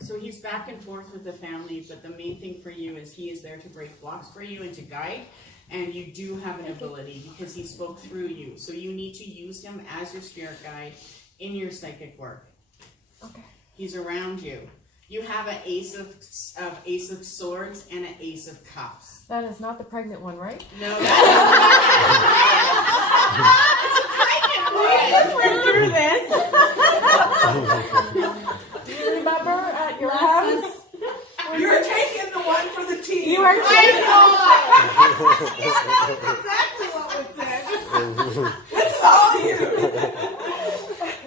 So he's back and forth with the family, but the main thing for you is he is there to break blocks for you and to guide. And you do have an ability because he spoke through you. So you need to use him as your spirit guide in your psychic work. Okay. He's around you. You have an ace of swords and an ace of cups. That is not the pregnant one, right? No, that's it's a pregnant one. Went through this. Do you remember at your house? You're taking the one for the team. You are taking Exactly what was said. This is all you.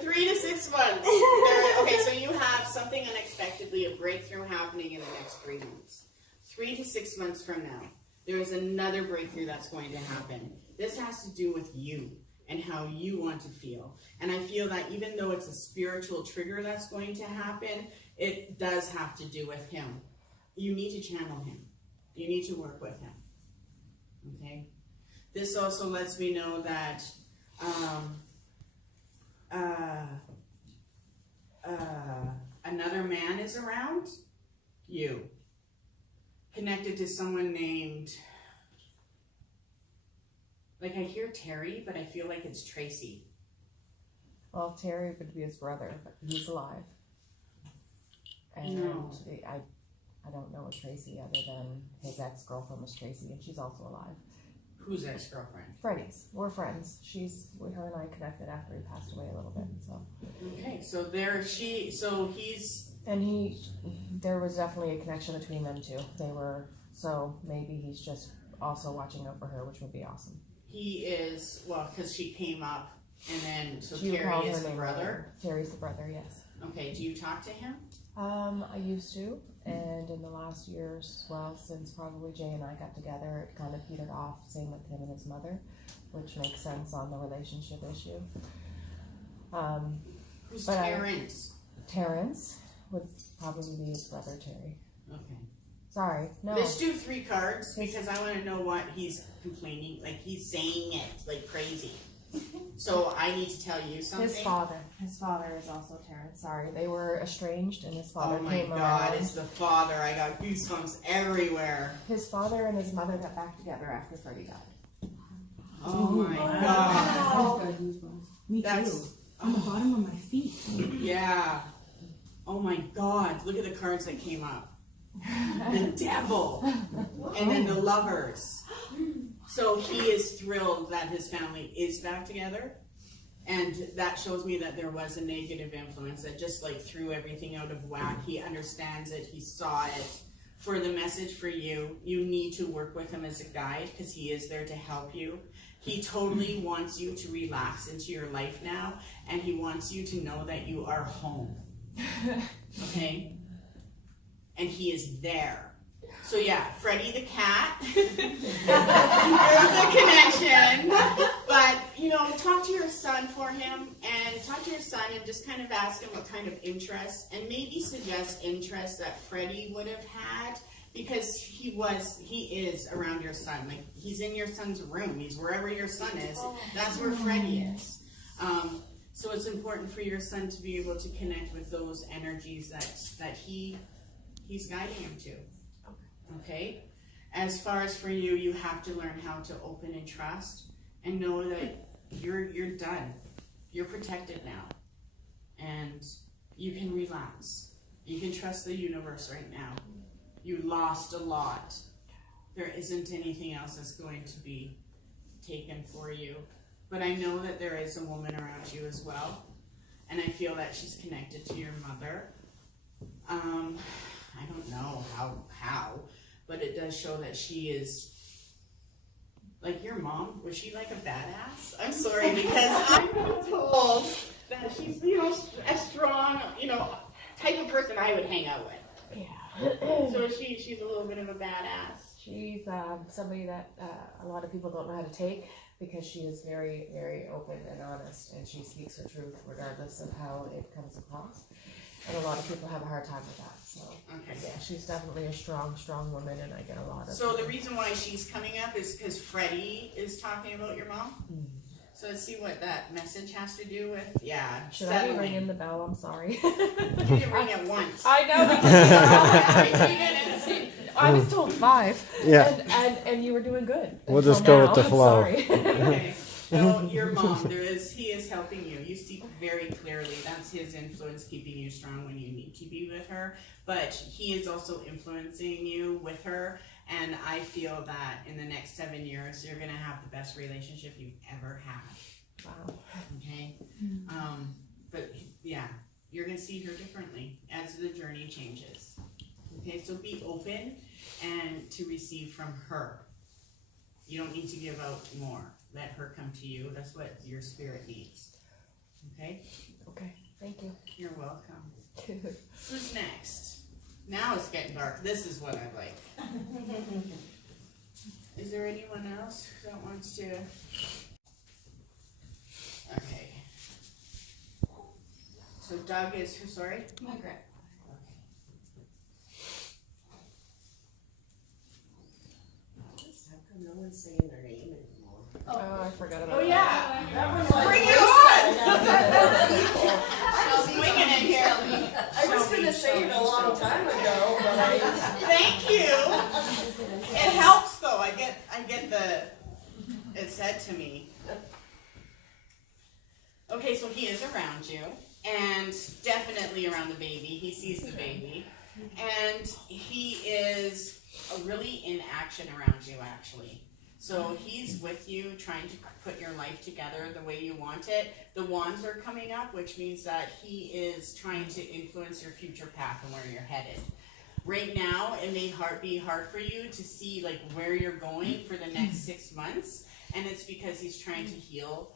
3 to 6 months. Okay, so you have something unexpectedly, a breakthrough happening in the next 3 months. 3 to 6 months from now, there is another breakthrough that's going to happen. This has to do with you and how you want to feel. And I feel that even though it's a spiritual trigger that's going to happen, it does have to do with him. You need to channel him. You need to work with him. Okay? This also lets me know that another man is around you, connected to someone named, like I hear Terry, but I feel like it's Tracy. Well, Terry would be his brother, but he's alive. And No. I don't know a Tracy other than his ex-girlfriend was Tracy, and she's also alive. Who's ex-girlfriend? Freddie's. We're friends. Her and I connected after he passed away a little bit, so. Okay, so he's, And there was definitely a connection between them two. So maybe he's just also watching out for her, which would be awesome. he is, well, because she came up, and then, so She Terry called is her the name brother? earlier. Terry's the brother, yes. Okay, do you talk to him? I used to, and in the last years, well, since probably Jay and I got together, it kind of petered off, same with him and his mother, which makes sense on the relationship issue. Who's But Terrence? Terrence would probably be his brother, Terry. Okay. Sorry, no. Let's do 3 cards, because I want to know what he's complaining, like he's saying it like crazy. So I need to tell you something. His father is also Terrence. Sorry, they were estranged, and his father Oh my came God, around. it's the father. I got goosebumps everywhere. His father and his mother got back together after Freddie died. Oh my God. Me That's- too. On the bottom of my feet. Yeah. Oh my God, look at the cards that came up. The devil. And then the lovers. So he is thrilled that his family is back together. And that shows me that there was a negative influence that just like threw everything out of whack. He understands it, he saw it. For the message for you, you need to work with him as a guide because he is there to help you. He totally wants you to relax into your life now, and he wants you to know that you are home. Okay? And he is there. So yeah, Freddie the cat. There's a connection. But, you know, talk to your son for him, and talk to your son and just kind of ask him what kind of interests, and maybe suggest interests that Freddie would have had, because he is around your son. Like, he's in your son's room. He's wherever your son is. That's where Freddie is. So it's important for your son to be able to connect with those energies that he's guiding him to. Okay? As far as for you, you have to learn how to open and trust and know that you're done. You're protected now. And you can relax. You can trust the universe right now. You lost a lot. There isn't anything else that's going to be taken for you. But I know that there is a woman around you as well. And I feel that she's connected to your mother. I don't know how, but it does show that she is, like your mom, was she like a badass? I'm sorry, because I'm told that she's, you know, a strong, you know, type of person I would hang out with. Yeah. So she's a little bit of a badass. She's somebody that a lot of people don't know how to take, because she is very, very open and honest, and she speaks her truth regardless of how it comes across. And a lot of people have a hard time with that. So Okay. yeah, she's definitely a strong woman, and I get a lot of. So the reason why she's coming up is because Freddie is talking about your mom. So let's see what that message has to do with. Yeah. Should I be ringing the bell? I'm sorry. You can ring it once. I know. I was told 5. Yeah. And you were doing good. We'll until just go with now. the I'm flow. sorry. Okay. So your mom, he is helping you. You see very clearly that's his influence keeping you strong when you need to be with her. But he is also influencing you with her. And I feel that in the next 7 years, you're gonna have the best relationship you've ever had. Wow. Okay. But yeah, you're gonna see her differently as the journey changes. Okay, so be open and to receive from her. You don't need to give out more. Let her come to you. That's what your spirit needs. Okay? Okay. Thank you. You're welcome. Who's next? Now it's getting dark. This is what I like. Is there anyone else that wants to? Okay. So Doug is who? Sorry? Margaret. How come no one's saying their name anymore? Oh, I forgot about Oh that. yeah. Bring it on. Swinging in here. I was gonna say it a long time ago, but I. Thank you. It helps though. I get it said to me. Okay, so he is around you, and definitely around the baby. He sees the baby, and he is really in action around you, actually. So he's with you, trying to put your life together the way you want it. The wands are coming up, which means that he is trying to influence your future path and where you're headed. Right now, it may be hard for you to see like where you're going for the next 6 months, and it's because he's trying to heal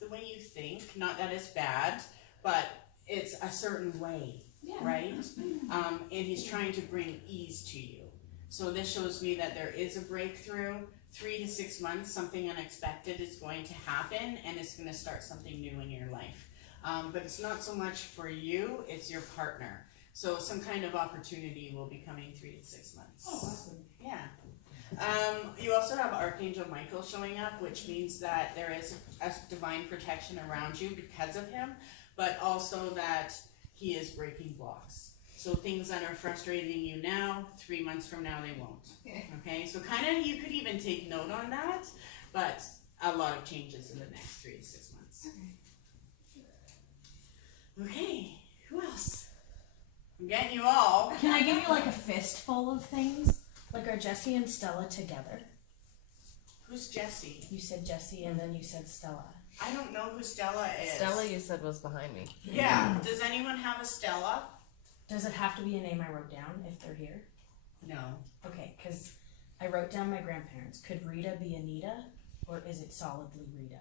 the way you think. Not that it's bad, but it's a certain way, right? And he's trying to bring ease to you. So this shows me that there is a breakthrough. 3 to 6 months, something unexpected is going to happen, and it's going to start something new in your life. But it's not so much for you, it's your partner. So some kind of opportunity will be coming 3 to 6 months. Oh, awesome. Yeah. You also have Archangel Michael showing up, which means that there is a divine protection around you because of him, but also that he is breaking blocks. So things that are frustrating you now, 3 months from now they won't. Okay, so kind of you could even take note on that, but a lot of changes in the next 3 to 6 months. Okay, who else? I'm getting you all. Can I give you like a fistful of things? Like are Jesse and Stella together? Who's Jessie? You said Jesse and then you said Stella. I don't know who Stella is. Stella, you said, was behind me. Yeah. Does anyone have a Stella? Does it have to be a name I wrote down if they're here? No. Okay, because I wrote down my grandparents. Could Rita be Anita or is it solidly Rita?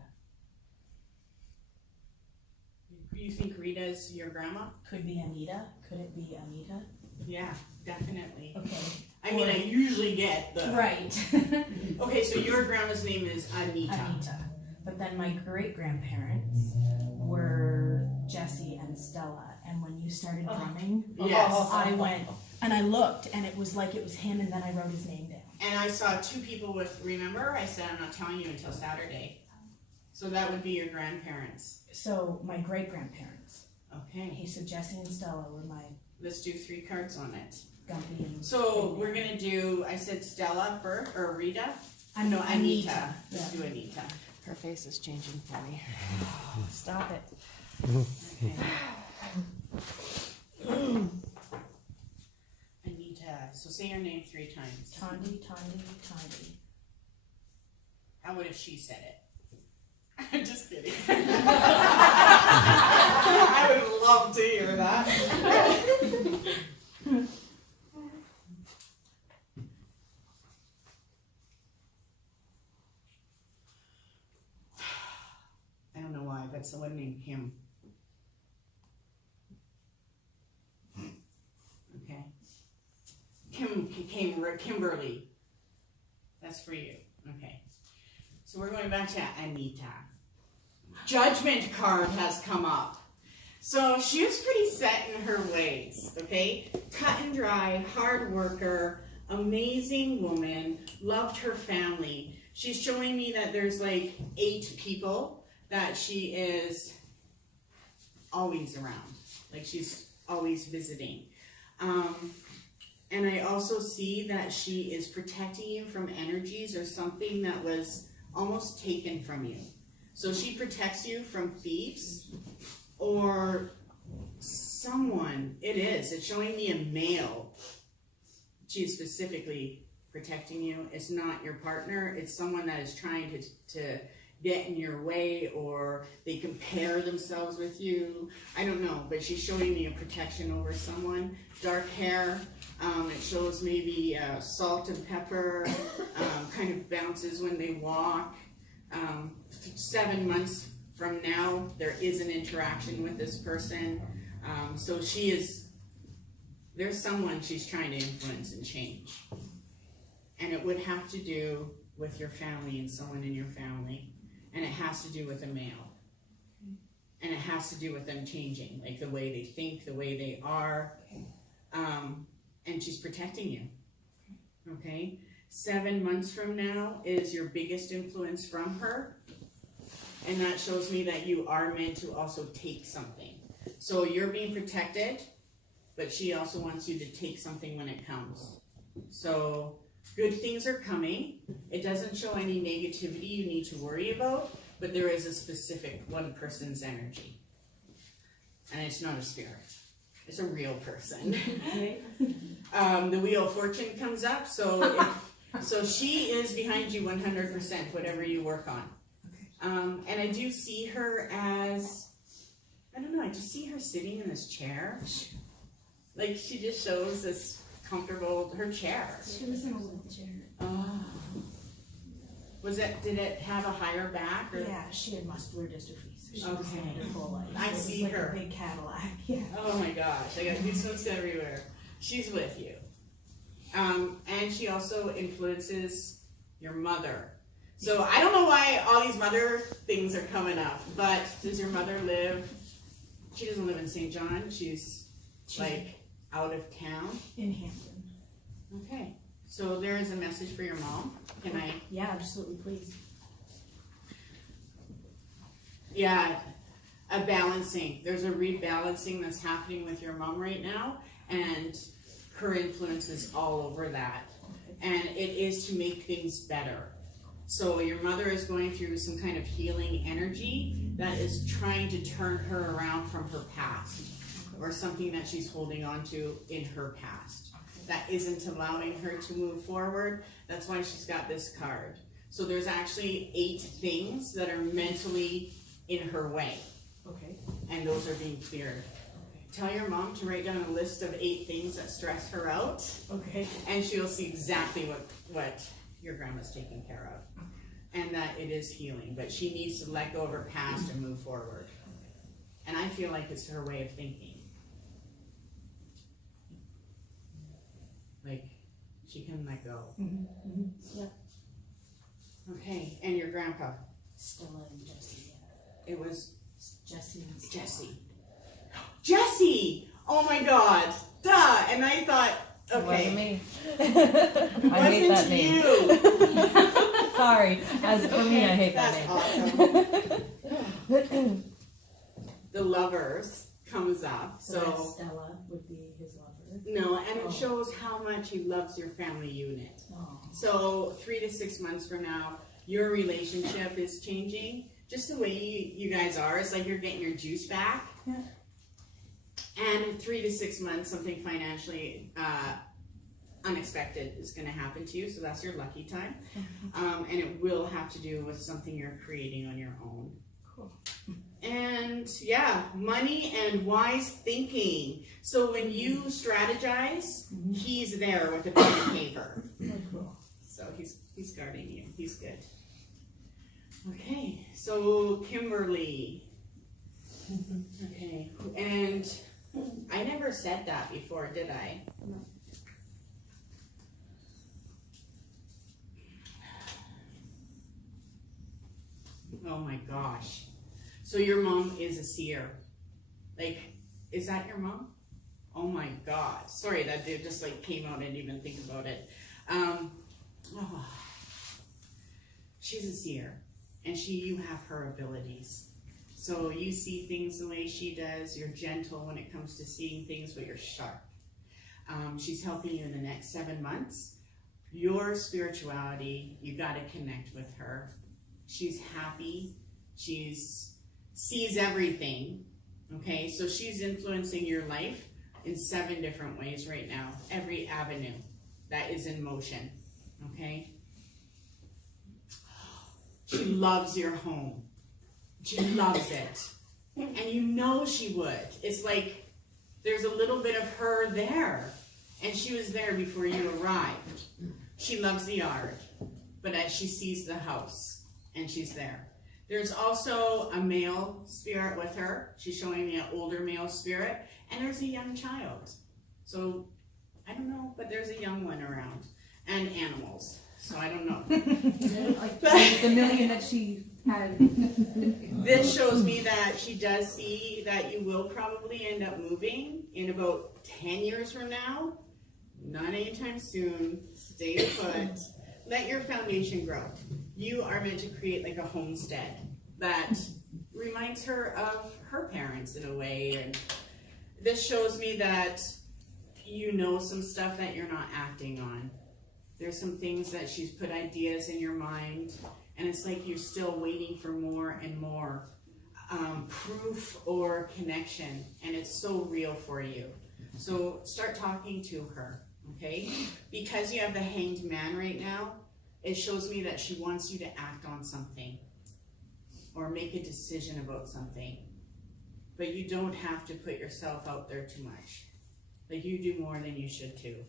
You think Rita's your grandma? Could be Anita. Could it be Anita? Yeah, definitely. Okay. I mean, I usually get the... Right. Okay, so your grandma's name is Anita. Anita. But then my great grandparents were Jesse and Stella. And when you started drumming, Yes. I went and I looked and it was like it was him and then I wrote his name down. And I saw two people with, remember? I said, I'm not telling you until Saturday. So that would be your grandparents. So my great grandparents. Okay. Okay, so Jesse and Stella were my Let's do 3 cards on it. Gumpy and So we're gonna do, I said Stella first, or Rita? No, Anita. Yeah. Let's do Anita. Her face is changing for me. Stop it. Okay. Anita. So say your name 3 times. Tondi, Tondi, Tondi. How would if she said it? I'm just kidding. I would love to hear that. I don't know why, but someone named Kim. Okay. Kimberly. That's for you. Okay. So we're going back to Anita. Judgment card has come up. So she was pretty set in her ways, okay? Cut and dry, hard worker, amazing woman, loved her family. She's showing me that there's like 8 people that she is always around. Like she's always visiting. And I also see that she is protecting you from energies or something that was almost taken from you. So she protects you from thieves or someone. It's showing me a male. She's specifically protecting you. It's not your partner. It's someone that is trying to get in your way, or they compare themselves with you. I don't know, but she's showing me a protection over someone. Dark hair. It shows maybe salt and pepper, kind of bounces when they walk. 7 months from now, there is an interaction with this person. So there's someone she's trying to influence and change. And it would have to do with your family and someone in your family. And it has to do with a male. And it has to do with them changing, like the way they think, the way they are. And she's protecting you. Okay? 7 months from now is your biggest influence from her. And that shows me that you are meant to also take something. So you're being protected, but she also wants you to take something when it comes. So good things are coming. It doesn't show any negativity you need to worry about, but there is a specific one person's energy. And it's not a spirit. It's a real person. The Wheel of Fortune comes up, so she is behind you 100%, whatever you work on. And I do see her as, I don't know, I just see her sitting in this chair. Like she just shows this comfortable, her chair. She was in a wheelchair. Oh. Did it have a higher back? Or? Yeah, she had muscular dystrophy, so she was Okay. in her whole life. I So it was see like her. A big Cadillac, yeah. Oh my gosh, I got goosebumps everywhere. She's with you. And she also influences your mother. So I don't know why all these mother things are coming up, but does your mother live, she doesn't live in St. John, she's like out of town? In Hampton. Okay, so there is a message for your mom. Can I? Yeah, absolutely, please. Yeah, a balancing. There's a rebalancing that's happening with your mom right now, and her influence is all over that. And it is to make things better. So your mother is going through some kind of healing energy that is trying to turn her around from her past, or something that she's holding on to in her past that isn't allowing her to move forward. That's why she's got this card. So there's actually 8 things that are mentally in her way. Okay. And those are being cleared. Tell your mom to write down a list of 8 things that stress her out, Okay. and she'll see exactly what your grandma's taking care of. And that it is healing, but she needs to let go of her past and move forward. And I feel like it's her way of thinking. Like, she can let go. Yep. Okay, and your grandpa? Stella and Jesse. It was Jesse and Stella. Jesse. Jesse! Oh my god! Duh! And I thought, It wasn't okay. me. It I hate that wasn't name. you! Sorry. As for me, I hate that That's name. awesome. The lovers comes up, so Stella would be his lover. no, and it shows how much he loves your family unit. Oh. So 3 to 6 months from now, your relationship is changing. Just the way you guys are, it's like you're getting your juice back. Yeah. And in 3 to 6 months, something financially unexpected is going to happen to you. So that's your lucky time, and it will have to do with something you're creating on your own. Cool. And yeah, money and wise thinking. So when you strategize, he's there with a pen and paper. Cool. So he's guarding you. He's good. Okay, so Kimberly. Okay, and I never said that before, did I? No. Oh my gosh. So your mom is a seer. Like, is that your mom? Oh my god. Sorry, that dude just like came out. I didn't even think about it. Oh. She's a seer. And you have her abilities. So you see things the way she does. You're gentle when it comes to seeing things, but you're sharp. She's helping you in the next 7 months. Your spirituality, you got to connect with her. She's happy. She's sees everything. Okay, so she's influencing your life in 7 different ways right now. Every avenue that is in motion. Okay. She loves your home. She loves it. And you know she would. It's like there's a little bit of her there. And she was there before you arrived. She loves the yard. But as she sees the house, and she's there. There's also a male spirit with her. She's showing me an older male spirit. And there's a young child. So, I don't know, but there's a young one around. And animals. So I don't know. Like the million that she had. This shows me that she does see that you will probably end up moving in about 10 years from now. Not anytime soon. Stay put. Let your foundation grow. You are meant to create like a homestead that reminds her of her parents in a way. And this shows me that you know some stuff that you're not acting on. There's some things that she's put ideas in your mind, and it's like you're still waiting for more and more proof or connection, and it's so real for you. So start talking to her, okay? Because you have the Hanged Man right now, it shows me that she wants you to act on something or make a decision about something. But you don't have to put yourself out there too much. Like, you do more than you should too,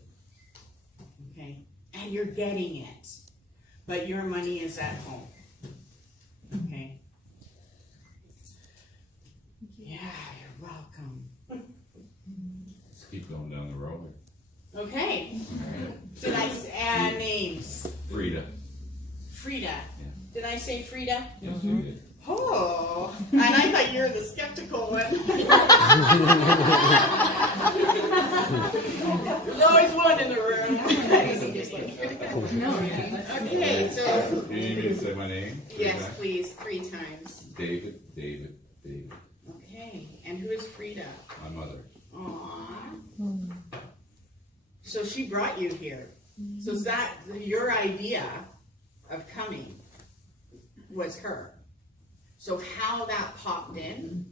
okay? And you're getting it. But your money is at home. Okay? Yeah, you're welcome. Let's keep going down the road. Okay. Did I add names? Frida. Frida. Did I say Frida? Yes, you did. Oh, and I thought you were the skeptical one. There's always one in the room. Okay, so. Do you need me to say my name? Yes, please, 3 times. David, David, David. Okay, and who is Frida? My mother. Aww. So she brought you here. So is that your idea of coming? was her. So how that popped in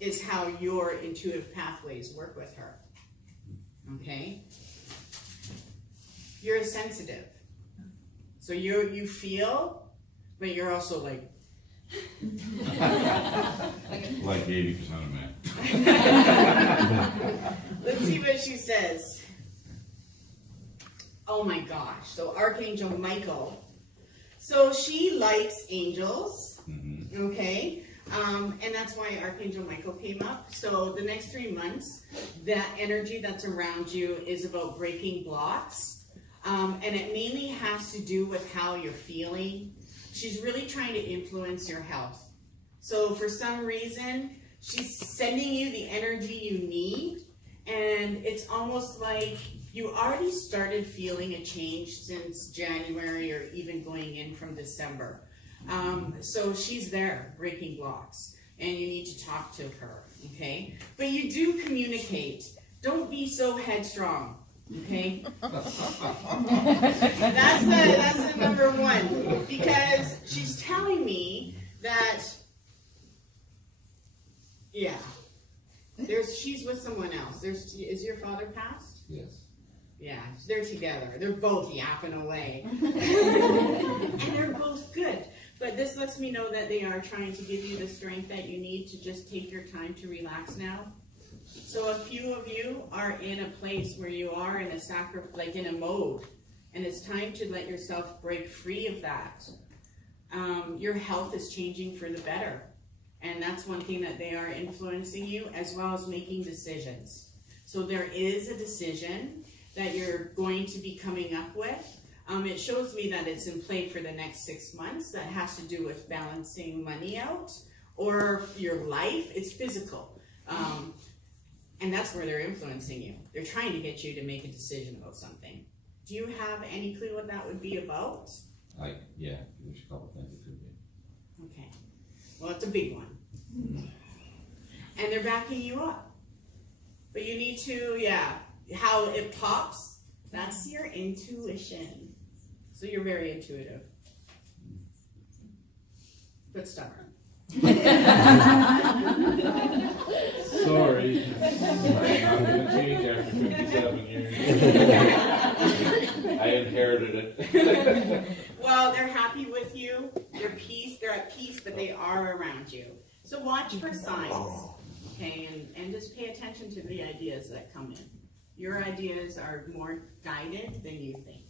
is how your intuitive pathways work with her. Okay? You're sensitive. So you feel, but you're also like Like 80% of men. let's see what she says. Oh my gosh. So Archangel Michael. So she likes angels. Mm-hmm. Okay. And that's why Archangel Michael came up. So the next 3 months, that energy that's around you is about breaking blocks. And it mainly has to do with how you're feeling. She's really trying to influence your health. So for some reason, she's sending you the energy you need. And it's almost like you already started feeling a change since January or even going in from December. So she's there breaking blocks and you need to talk to her, okay? But you do communicate. Don't be so headstrong, okay? That's the number one, because she's telling me that, yeah, she's with someone else. Is your father passed? Yes. Yeah, they're together. They're both yapping away. And they're both good. But this lets me know that they are trying to give you the strength that you need to just take your time to relax now. So a few of you are in a place where you are in in a mode, and it's time to let yourself break free of that. Your health is changing for the better, and that's one thing that they are influencing you, as well as making decisions. So there is a decision that you're going to be coming up with. It shows me that it's in play for the next 6 months. That has to do with balancing money out or your life. It's physical. And that's where they're influencing you. They're trying to get you to make a decision about something. Do you have any clue what that would be about? Yeah, there's a couple things it could be. Okay. Well, it's a big one. And they're backing you up. But you need to, how it pops, that's your intuition. So you're very intuitive. But stubborn. Sorry. I'm not going to change after 57 years. I inherited it. Well, they're happy with you. They're at peace, but they are around you. So watch for signs. Okay, and just pay attention to the ideas that come in. Your ideas are more guided than you think.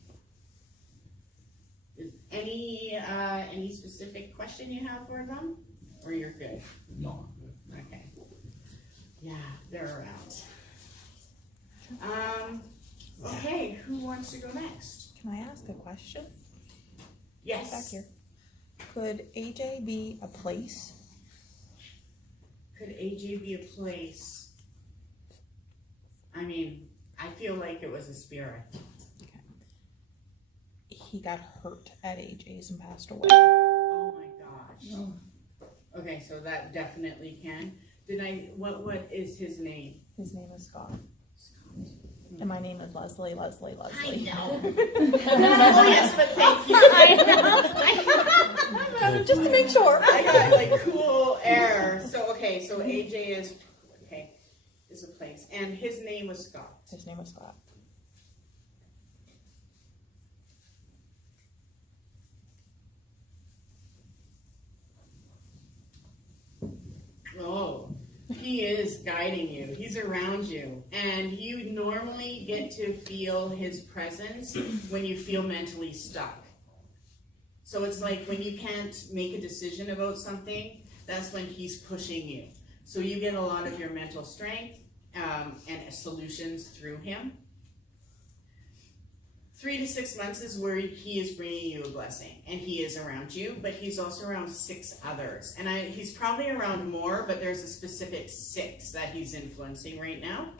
Is any specific question you have for them? Or you're good? No. Okay. Yeah, they're around. Okay, who wants to go next? Can I ask a question? Yes. Back here. Could AJ be a place? Could AJ be a place? I mean, I feel like it was a spirit. He got hurt at AJ's and passed away. Oh my gosh. Okay, so that definitely can. What is his name? His name is Scott. Scott. And my name is Leslie. Oh yes, but thank you. Just to make sure. I got like cool air. So okay, so AJ is a place. And his name was Scott. His name was Scott. Oh, he is guiding you. He's around you. And you normally get to feel his presence when you feel mentally stuck. So it's like when you can't make a decision about something, that's when he's pushing you. So you get a lot of your mental strength and solutions through him. 3 to 6 months is where he is bringing you a blessing, and he is around you, but he's also around 6 others. And he's probably around more, but there's a specific 6 that he's influencing right now.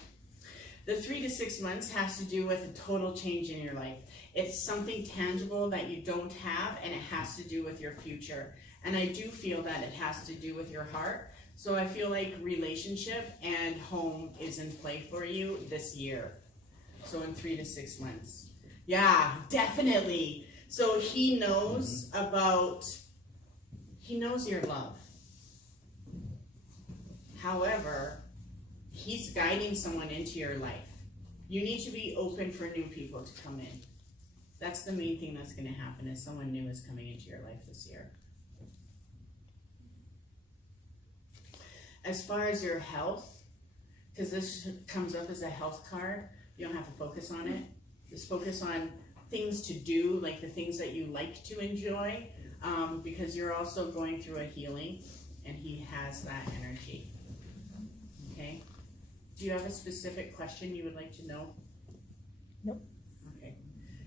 The 3 to 6 months has to do with a total change in your life. It's something tangible that you don't have, and it has to do with your future. And I do feel that it has to do with your heart. So I feel like relationship and home is in play for you this year. So in 3 to 6 months. Yeah, definitely. So he knows about He knows your love. However, he's guiding someone into your life. You need to be open for new people to come in. That's the main thing that's going to happen, is someone new is coming into your life this year. As far as your health, because this comes up as a health card, you don't have to focus on it. Just focus on things to do, like the things that you like to enjoy, because you're also going through a healing, and he has that energy. Okay? Do you have a specific question you would like to know? Nope. Okay.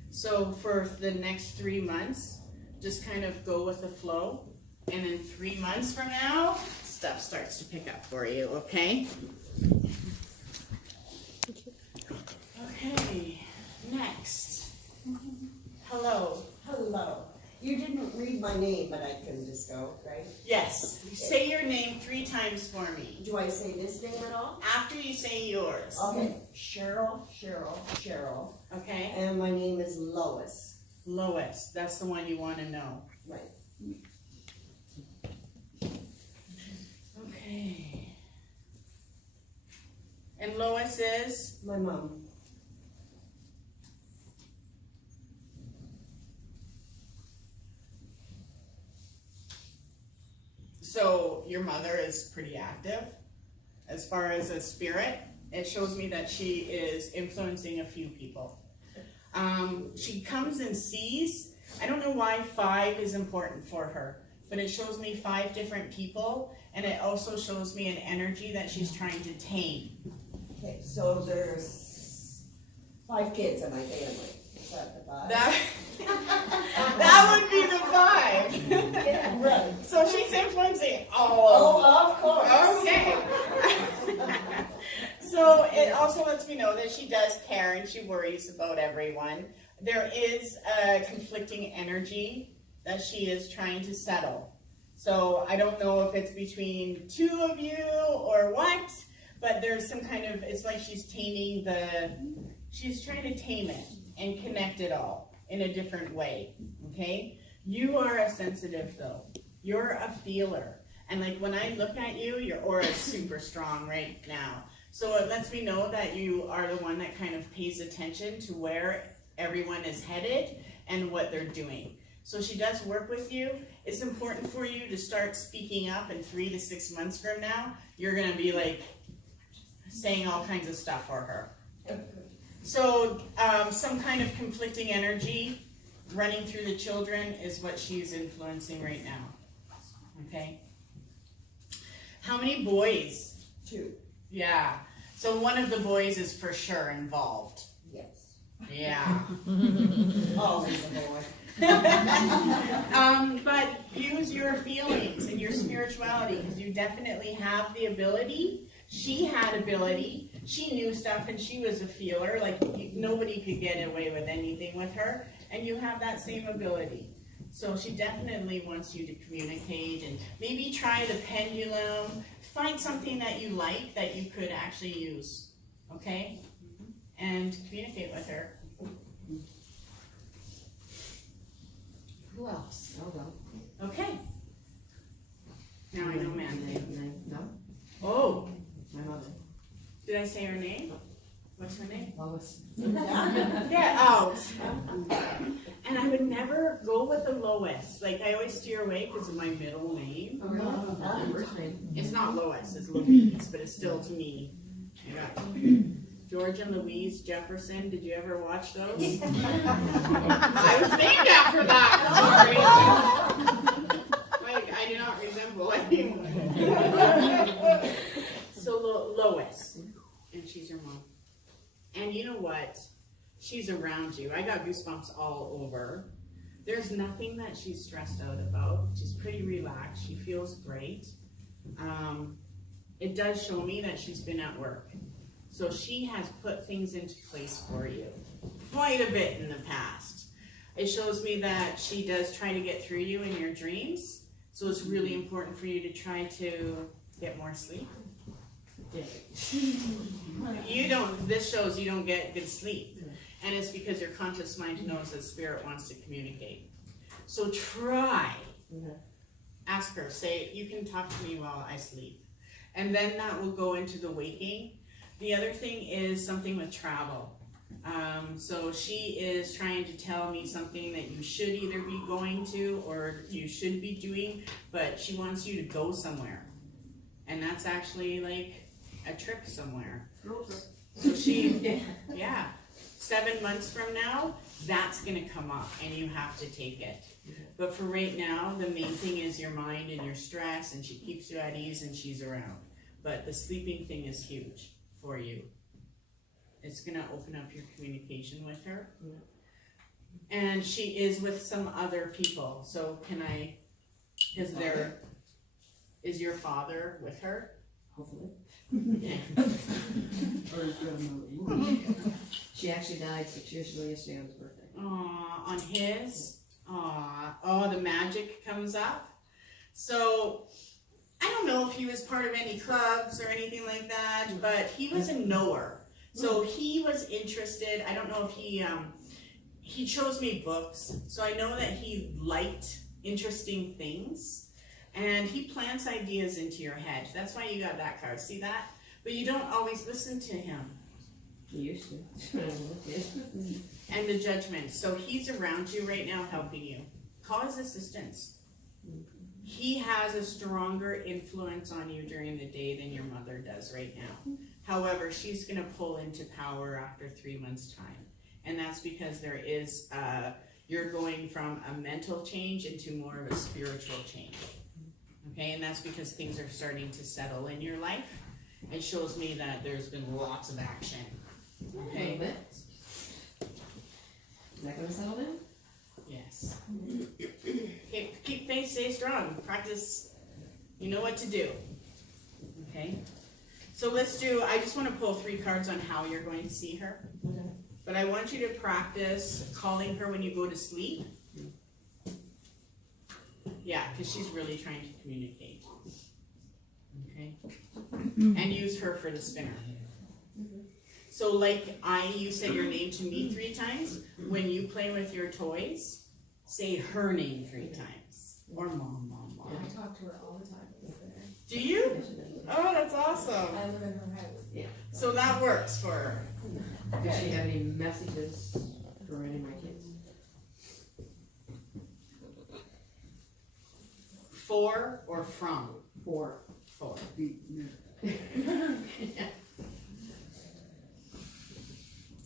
So for the next 3 months, just kind of go with the flow, and in 3 months from now, stuff starts to pick up for you, okay? Okay, next. Hello. Hello. You didn't read my name, but I can just go, right? Yes, say your name 3 times for me. Do I say this name at all? After you say yours. Okay. Cheryl, Cheryl, Cheryl. Okay? And my name is Lois. Lois, that's the one you want to know. Right. Okay. And Lois is? My mom. So your mother is pretty active. As far as a spirit, it shows me that she is influencing a few people. She comes and sees. I don't know why 5 is important for her, but it shows me 5 different people, and it also shows me an energy that she's trying to tame. Okay, so there's 5 kids in my family. Is that the 5? That would be the 5. Yeah, right. So she's influencing all. Oh, of course. Okay. So it also lets me know that she does care and she worries about everyone. There is a conflicting energy that she is trying to settle. So I don't know if it's between 2 of you or what, but there's some kind of, it's like she's trying to tame it and connect it all in a different way, okay? You are a sensitive though. You're a feeler. And like when I look at you, your aura is super strong right now. So it lets me know that you are the one that kind of pays attention to where everyone is headed and what they're doing. So she does work with you. It's important for you to start speaking up, in 3 to 6 months from now, you're gonna be like saying all kinds of stuff for her. So some kind of conflicting energy running through the children is what she's influencing right now. Okay? How many boys? 2. Yeah. So one of the boys is for sure involved. Yes. Yeah. Always a boy. But use your feelings and your spirituality, because you definitely have the ability. She had ability. She knew stuff and she was a feeler. Like nobody could get away with anything with her. And you have that same ability. So she definitely wants you to communicate and maybe try the pendulum. Find something that you like that you could actually use. Okay? And communicate with her. Who else? Oh, well. Okay. Now I know Mandy. No, Oh, my mother. did I say her name? What's her name? Lois. Get out. And I would never go with the Lois. Like I always steer away because of my middle name. First name. It's not Lois, it's Louise, but it's still to me. I got George and Louise Jefferson. Did you ever watch those? I was named after that. Sorry. Like I do not resemble anyone. So Lois, and she's your mom. And you know what? She's around you. I got goosebumps all over. There's nothing that she's stressed out about. She's pretty relaxed. She feels great. It does show me that she's been at work. So she has put things into place for you quite a bit in the past. It shows me that she does try to get through you in your dreams. So it's really important for you to try to get more sleep. This shows you don't get good sleep. And it's because your conscious mind knows that spirit wants to communicate. So try Ask her, say, you can talk to me while I sleep. And then that will go into the waking. The other thing is something with travel. So she is trying to tell me something that you should either be going to or you should be doing, but she wants you to go somewhere. And that's actually like a trip somewhere. So she, yeah, 7 months from now, that's gonna come up and you have to take it. But for right now, the main thing is your mind and your stress, and she keeps you at ease and she's around. But the sleeping thing is huge for you. It's gonna open up your communication with her. And she is with some other people, so is your father with her? Hopefully. Yeah. Or his grandmother. She actually died 6 years ago yesterday on his birthday. Aw, on his? Aw, oh, the magic comes up. So, I don't know if he was part of any clubs or anything like that, but he was a knower. So he was interested. I don't know if he shows me books, so I know that he liked interesting things. And he plants ideas into your head. That's why you got that card. See that? But you don't always listen to him. You used to. And the judgment. So he's around you right now helping you. Call his assistance. He has a stronger influence on you during the day than your mother does right now. However, she's going to pull into power after 3 months' time. And that's because there is, you're going from a mental change into more of a spiritual change. Okay, and that's because things are starting to settle in your life. It shows me that there's been lots of action. Okay? Is that gonna settle down? Yes. Keep faith, stay strong. Practice, you know what to do. Okay? So let's do, I just want to pull 3 cards on how you're going to see her. Okay. But I want you to practice calling her when you go to sleep. Yeah, because she's really trying to communicate. Okay? And use her for the spinner. So like you said your name to me 3 times, when you play with your toys, say her name 3 times. Or mom, mom, mom. I talk to her all the time. Do you? Oh, that's awesome. I live in her house. Yeah. So that works for her. Does she have any messages for any of my kids? For or from? For. For.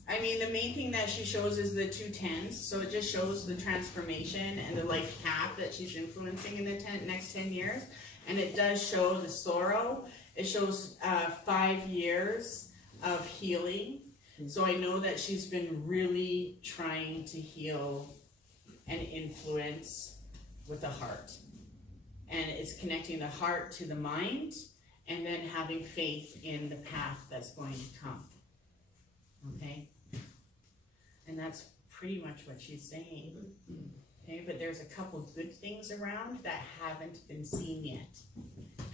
I mean, the main thing that she shows is the 2 10s, so it just shows the transformation and the life path that she's influencing in the next 10 years. And it does show the sorrow. It shows 5 years of healing. So I know that she's been really trying to heal and influence with the heart. And it's connecting the heart to the mind and then having faith in the path that's going to come. Okay? And that's pretty much what she's saying. Okay, but there's a couple good things around that haven't been seen yet.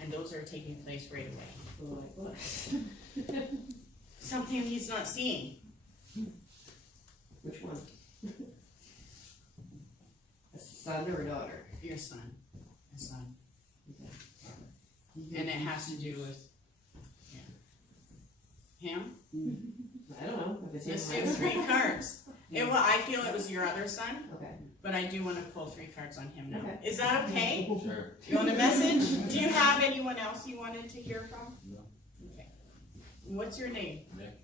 And those are taking place right away. Something he's not seeing. Which one? A son or a daughter? Your son. A son. And it has to do with him? I don't know. If Let's it's do 3 cards. Well, I feel it was your other son, Okay. but I do want to pull 3 cards on him now. Okay. Is that okay? Sure. You want a message? Do you have anyone else you wanted to hear from? No. Okay. What's your name? Nick.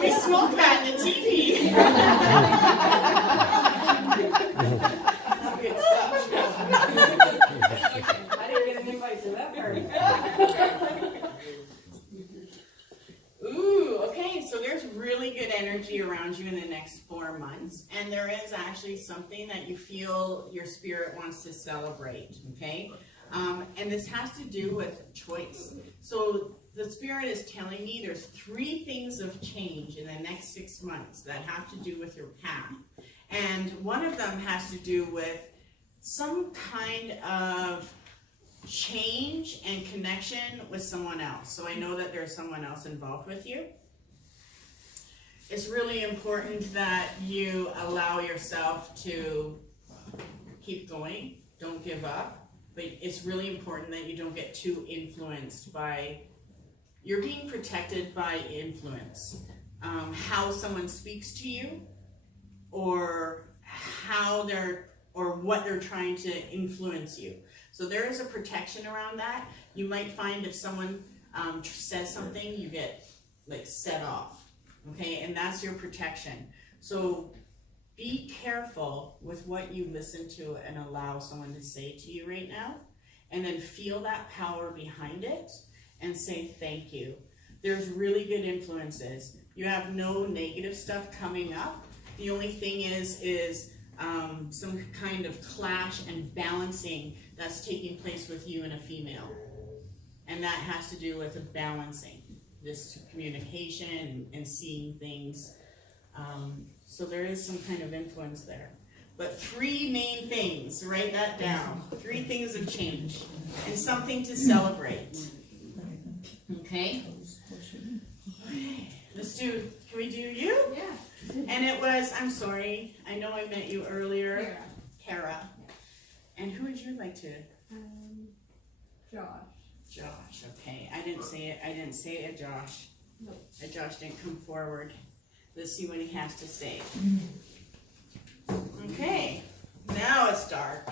We smoke that in the TV. Good stuff. I didn't get an invite to that party. Ooh, okay, so there's really good energy around you in the next 4 months, and there is actually something that you feel your spirit wants to celebrate, okay? And this has to do with choice. So the spirit is telling me there's 3 things of change in the next 6 months that have to do with your path. And one of them has to do with some kind of change and connection with someone else. So I know that there's someone else involved with you. It's really important that you allow yourself to keep going, don't give up, but it's really important that you don't get too influenced by, you're being protected by influence. How someone speaks to you, or how or what they're trying to influence you. So there is a protection around that. You might find if someone says something, you get like set off, okay? And that's your protection. So be careful with what you listen to and allow someone to say to you right now, and then feel that power behind it and say thank you. There's really good influences. You have no negative stuff coming up. The only thing is some kind of clash and balancing that's taking place with you and a female. And that has to do with a balancing, this communication and seeing things. So there is some kind of influence there. But 3 main things, write that down. 3 things of change and something to celebrate. Okay? Can we do you? Yeah. And it was, I'm sorry, I know I met you earlier. Kara. And who would you like to? Josh. Josh, okay. I didn't say it, Josh. Nope. Josh didn't come forward. Let's see what he has to say. Okay, now it's dark.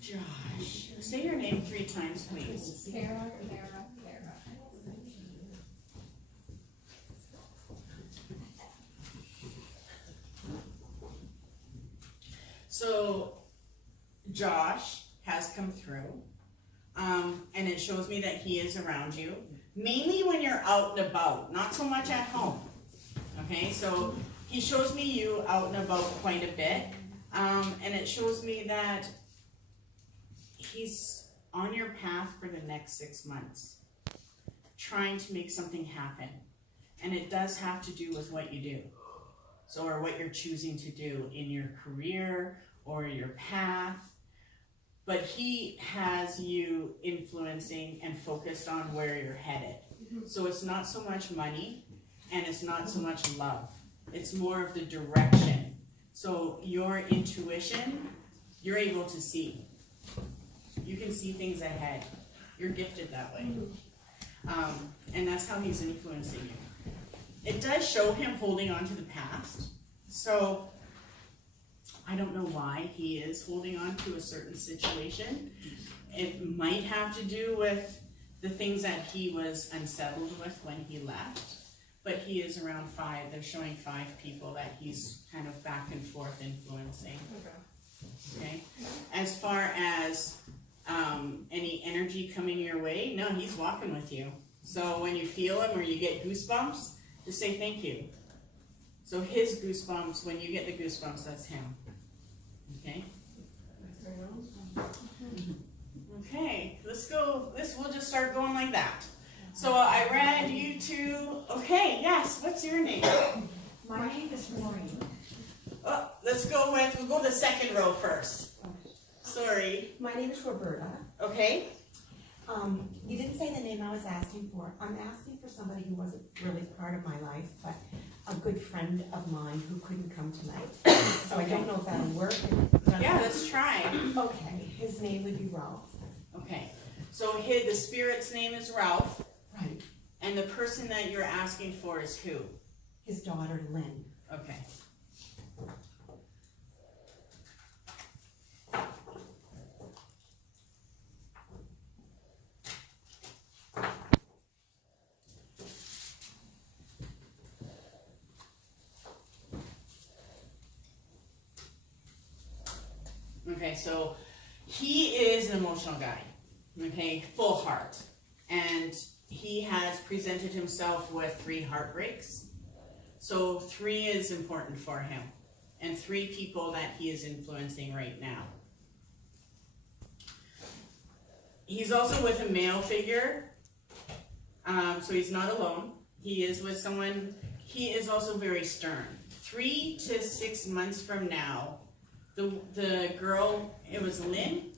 Josh, say your name 3 times, please. Kara. So, Josh has come through, and it shows me that he is around you, mainly when you're out and about, not so much at home. Okay, so he shows me you out and about quite a bit, and it shows me that he's on your path for the next 6 months, trying to make something happen, and it does have to do with what you do. So, or what you're choosing to do in your career or your path. But he has you influencing and focused on where you're headed. So it's not so much money and it's not so much love. It's more of the direction. So your intuition, you're able to see. You can see things ahead. You're gifted that way. And that's how he's influencing you. It does show him holding on to the past. So I don't know why he is holding on to a certain situation. It might have to do with the things that he was unsettled with when he left. But he is around 5. They're showing 5 people that he's kind of back and forth influencing. Okay? As far as any energy coming your way, no, he's walking with you. So when you feel him or you get goosebumps, just say thank you. So his goosebumps, when you get the goosebumps, that's him. Okay? Okay, let's go. We'll just start going like that. So I read you to, okay, yes, what's your name? My name is Maureen. Oh, we'll go the second row first. Sorry. My name is Roberta. Okay. You didn't say the name I was asking for. I'm asking for somebody who wasn't really part of my life, but a good friend of mine who couldn't come tonight. So I don't know if that'll work. Yeah, let's try. Okay, his name would be Ralph. Okay. So the spirit's name is Ralph. Right. And the person that you're asking for is who? His daughter, Lynn. Okay. Okay, so he is an emotional guy, okay, full heart. And he has presented himself with 3 heartbreaks. So 3 is important for him. And 3 people that he is influencing right now. He's also with a male figure, so he's not alone. He is with someone, he is also very stern. 3 to 6 months from now, the girl, it was Lynn,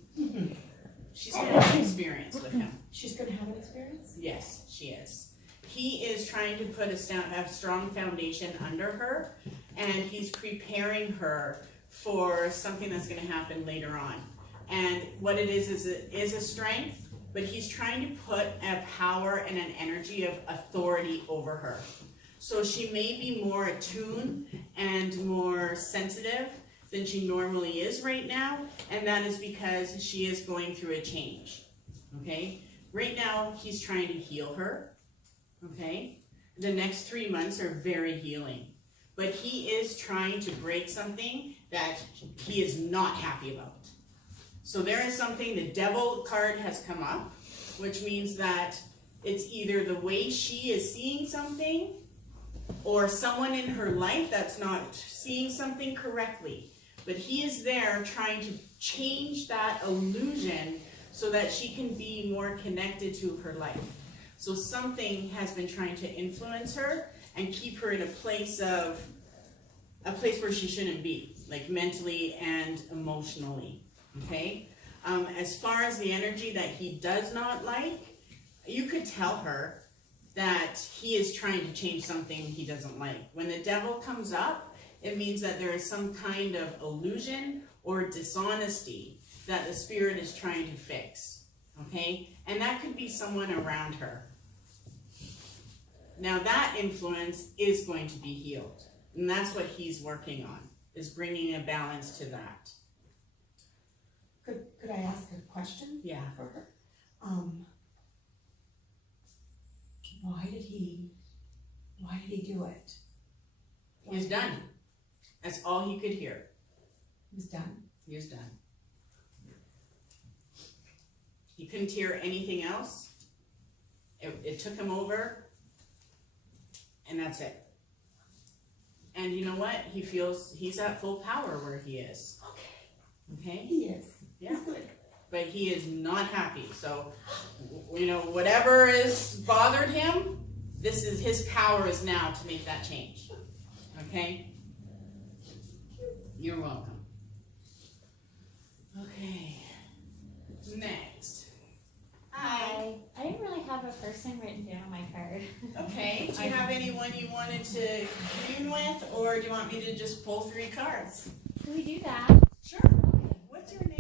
She's gonna have an experience with him. She's gonna have an experience? Yes, she is. He is trying to put a strong foundation under her, and he's preparing her for something that's gonna happen later on. And what it is a strength, but he's trying to put a power and an energy of authority over her. So she may be more attuned and more sensitive than she normally is right now, and that is because she is going through a change, okay? Right now, he's trying to heal her, okay? The next 3 months are very healing, but he is trying to break something that he is not happy about. So there is something, the devil card has come up, which means that it's either the way she is seeing something or someone in her life that's not seeing something correctly. But he is there trying to change that illusion so that she can be more connected to her life. So something has been trying to influence her and keep her in a place where she shouldn't be, like mentally and emotionally, okay? As far as the energy that he does not like, you could tell her that he is trying to change something he doesn't like. When the devil comes up, it means that there is some kind of illusion or dishonesty that the spirit is trying to fix, okay? And that could be someone around her. Now that influence is going to be healed, and that's what he's working on, is bringing a balance to that. Could I ask a question? Yeah. For her? Why did he do it? He's done. That's all he could hear. He was done? He was done. He couldn't hear anything else. It took him over, and that's it. And you know what? He feels he's at full power where he is. Okay? He is. Yeah. He's good. But he is not happy. So, you know, whatever is bothered him, this is his power is now to make that change. Okay? You're welcome. Okay. Next. Hi. I didn't really have a person written down on my card. Okay. Do you have anyone you wanted to commune with, or do you want me to just pull 3 cards? Can we do that? Sure. What's your name?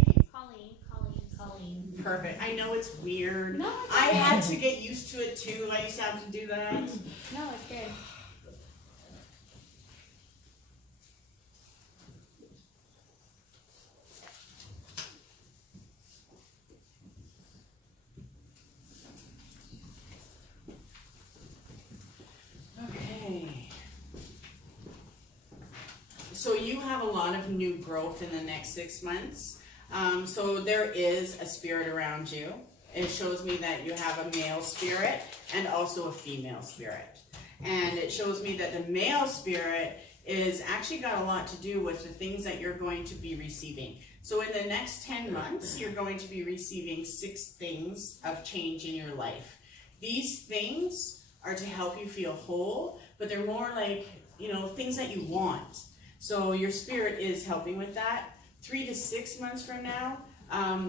Colleen. Perfect. I know it's weird. No, it's I okay. had to get used to it too. I used to have to do that. No, it's good. Okay. So you have a lot of new growth in the next 6 months. So there is a spirit around you. It shows me that you have a male spirit and also a female spirit. And it shows me that the male spirit is actually got a lot to do with the things that you're going to be receiving. So in the next 10 months, you're going to be receiving 6 things of change in your life. These things are to help you feel whole, but they're more like, you know, things that you want. So your spirit is helping with that. 3 to 6 months from now,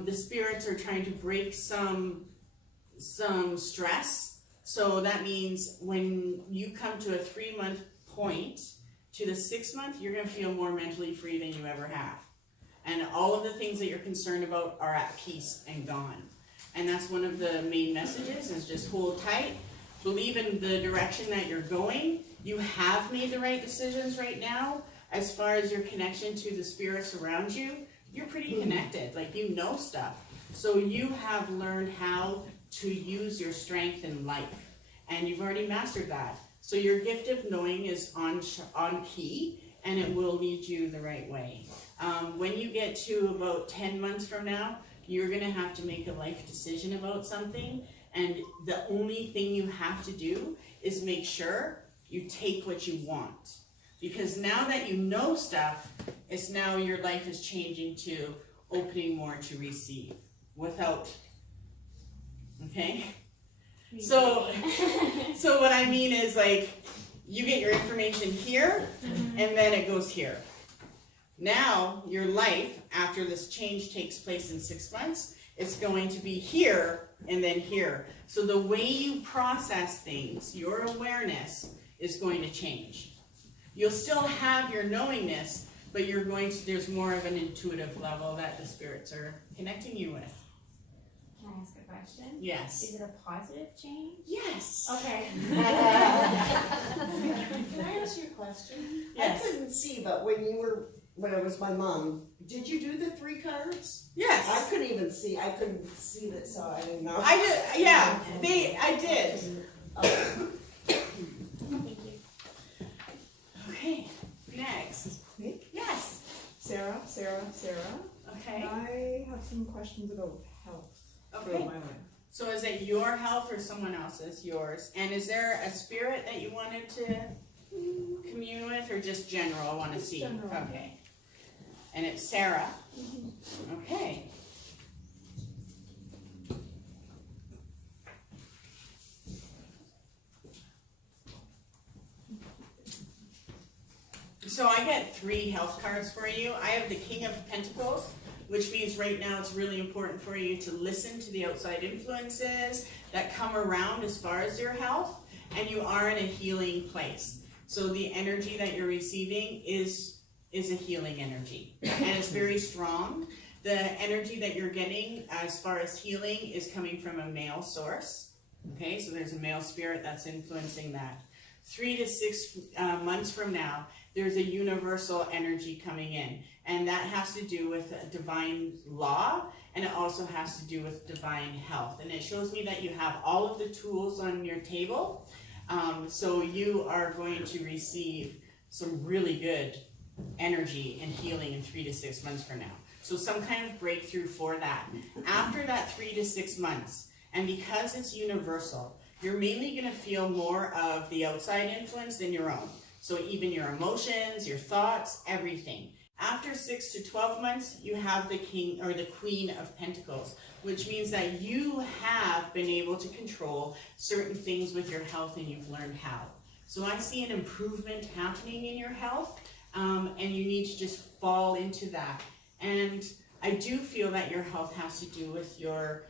the spirits are trying to break some stress. So that means when you come to a 3-month point to the 6th month, you're going to feel more mentally free than you ever have. And all of the things that you're concerned about are at peace and gone. And that's one of the main messages, is just hold tight. Believe in the direction that you're going. You have made the right decisions right now. As far as your connection to the spirits around you, you're pretty connected, like you know stuff. So you have learned how to use your strength in life, and you've already mastered that. So your gift of knowing is on key, and it will lead you the right way. When you get to about 10 months from now, you're gonna have to make a life decision about something, and the only thing you have to do is make sure you take what you want. Because now that you know stuff, it's now your life is changing to opening more to receive without, okay? So what I mean is, like, you get your information here and then it goes here. Now your life, after this change takes place in 6 months, It's going to be here and then here. So the way you process things, your awareness is going to change. You'll still have your knowingness, but you're going to, there's more of an intuitive level that the spirits are connecting you with. Can I ask a question? Yes. Is it a positive change? Yes. Okay. Can I ask you a question? Yes. I couldn't see, but when it was my mom, did you do the 3 cards? Yes. I couldn't even see. I couldn't see that, so I didn't know. I did, yeah, I did. Thank you. Okay, next. Me? Yes. Sarah. Okay. I have some questions about health Okay. throughout my life. So is it your health or someone else's? Yours. And is there a spirit that you wanted to commune with, or just general want to Just see? general. Okay. And it's Sarah. Okay. So I get 3 health cards for you. I have the King of Pentacles, which means right now it's really important for you to listen to the outside influences that come around as far as your health, and you are in a healing place. So the energy that you're receiving is a healing energy, and it's very strong. The energy that you're getting as far as healing is coming from a male source. Okay, so there's a male spirit that's influencing that. 3 to 6 months from now, there's a universal energy coming in, and that has to do with divine law, and it also has to do with divine health. And it shows me that you have all of the tools on your table, so you are going to receive some really good energy and healing in 3 to 6 months from now. So some kind of breakthrough for that. After that 3 to 6 months, and because it's universal, you're mainly going to feel more of the outside influence than your own. So even your emotions, your thoughts, everything. After 6 to 12 months, you have the King or the Queen of Pentacles, which means that you have been able to control certain things with your health, and you've learned how. So I see an improvement happening in your health, and you need to just fall into that. And I do feel that your health has to do with your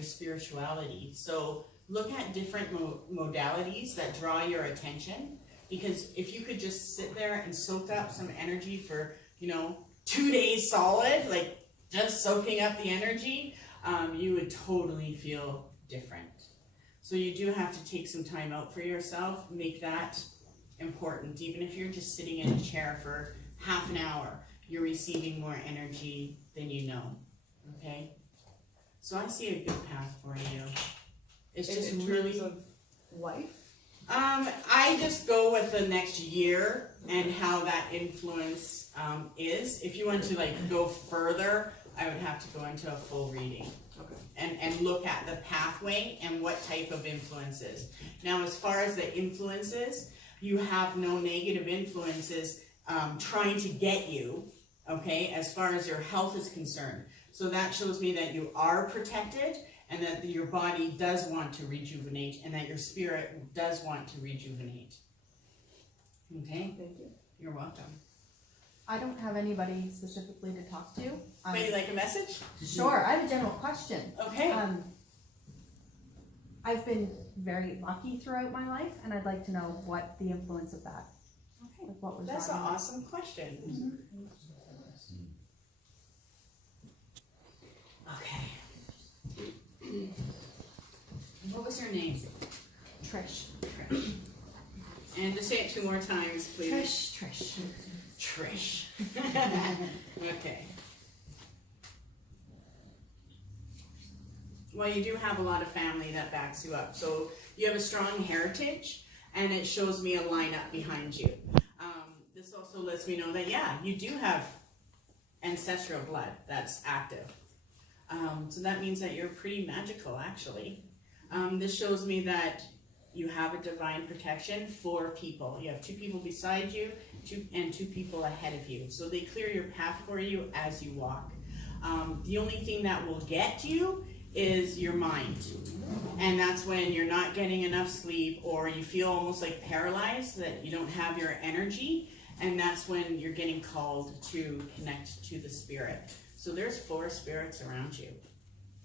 spirituality. So look at different modalities that draw your attention, because if you could just sit there and soak up some energy for, 2 days solid, like just soaking up the energy, you would totally feel different. So you do have to take some time out for yourself, make that important. Even if you're just sitting in a chair for half an hour, you're receiving more energy than you know, okay? So I see a good path for you. It's just in really... terms of life? I just go with the next year and how that influence is. If you want to go further, I would have to go into a full reading. Okay. And look at the pathway and what type of influences. Now, as far as the influences, you have no negative influences trying to get you, okay, as far as your health is concerned. So that shows me that you are protected, and that your body does want to rejuvenate, and that your spirit does want to rejuvenate. Okay? Thank you. You're welcome. I don't have anybody specifically to talk to. Would you like a message? Sure, I have a general question. Okay. I've been very lucky throughout my life, and I'd like to know what the influence of that. Okay. Like what was That's an wrong. awesome question. Okay. What was your name? Trish. Trish. And just say it 2 more times, please. Trish. Trish. Okay. Well, you do have a lot of family that backs you up. So you have a strong heritage, and it shows me a lineup behind you. This also lets me know that, yeah, you do have ancestral blood that's active. So that means that you're pretty magical, actually. This shows me that you have a divine protection for people. You have 2 people beside you and 2 people ahead of you. So they clear your path for you as you walk. The only thing that will get you is your mind. And that's when you're not getting enough sleep, or you feel almost like paralyzed, that you don't have your energy. And that's when you're getting called to connect to the spirit. So there's 4 spirits around you.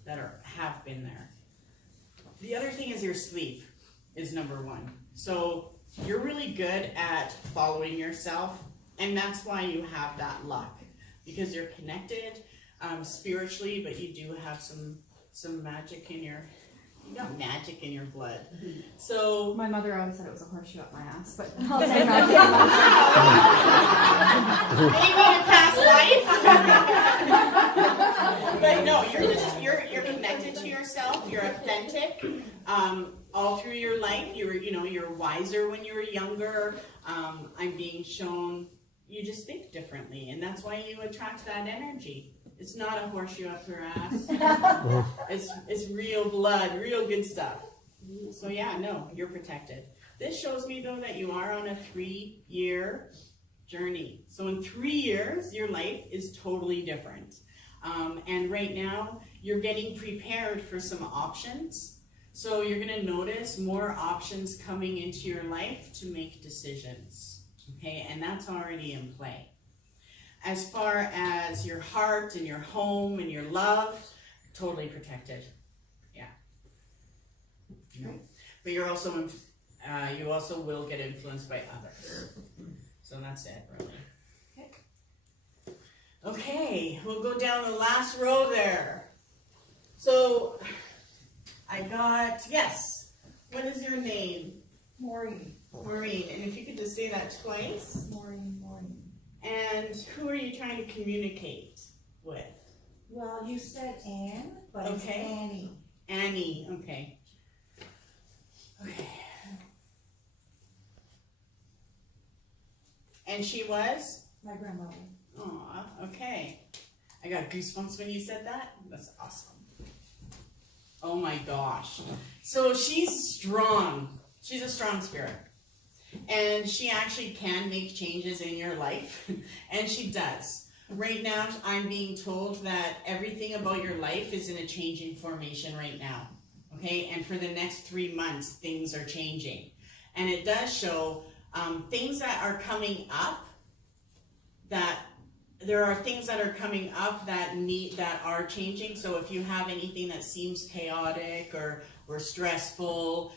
that have been there. The other thing is your sleep is number one. So you're really good at following yourself, and that's why you have that luck, because you're connected spiritually, but you do have some magic in your, you got magic in your blood. So My mother always said it was a horseshoe up my ass, but I'll take that. maybe in a past life. But no, you're connected to yourself. You're authentic. All through your life, you're wiser when you were younger. I'm being shown you just think differently, and that's why you attract that energy. It's not a horseshoe up your ass. It's real blood, real good stuff. So yeah, no, you're protected. This shows me though that you are on a 3-year journey. So in 3 years, your life is totally different. And right now, you're getting prepared for some options. So you're gonna notice more options coming into your life to make decisions, okay? And that's already in play. As far as your heart and your home and your love, totally protected, yeah. No. But you're also, you also will get influenced by others. So that's it, really. Okay, we'll go down the last row there. So, I got, yes, what is your name? Maureen. Maureen, and if you could just say that twice. Maureen. And who are you trying to communicate with? Well, you said Anne, but it's Okay. Annie. Annie, okay. Okay. And she was? My grandmother. Aw, okay. I got goosebumps when you said that. That's awesome. Oh my gosh. So she's strong. She's a strong spirit. And she actually can make changes in your life. And she does. Right now, I'm being told that everything about your life is in a changing formation right now. Okay? And for the next 3 months, things are changing. And it does show things that are coming up, that there are things that are coming up that are changing. So if you have anything that seems chaotic or stressful,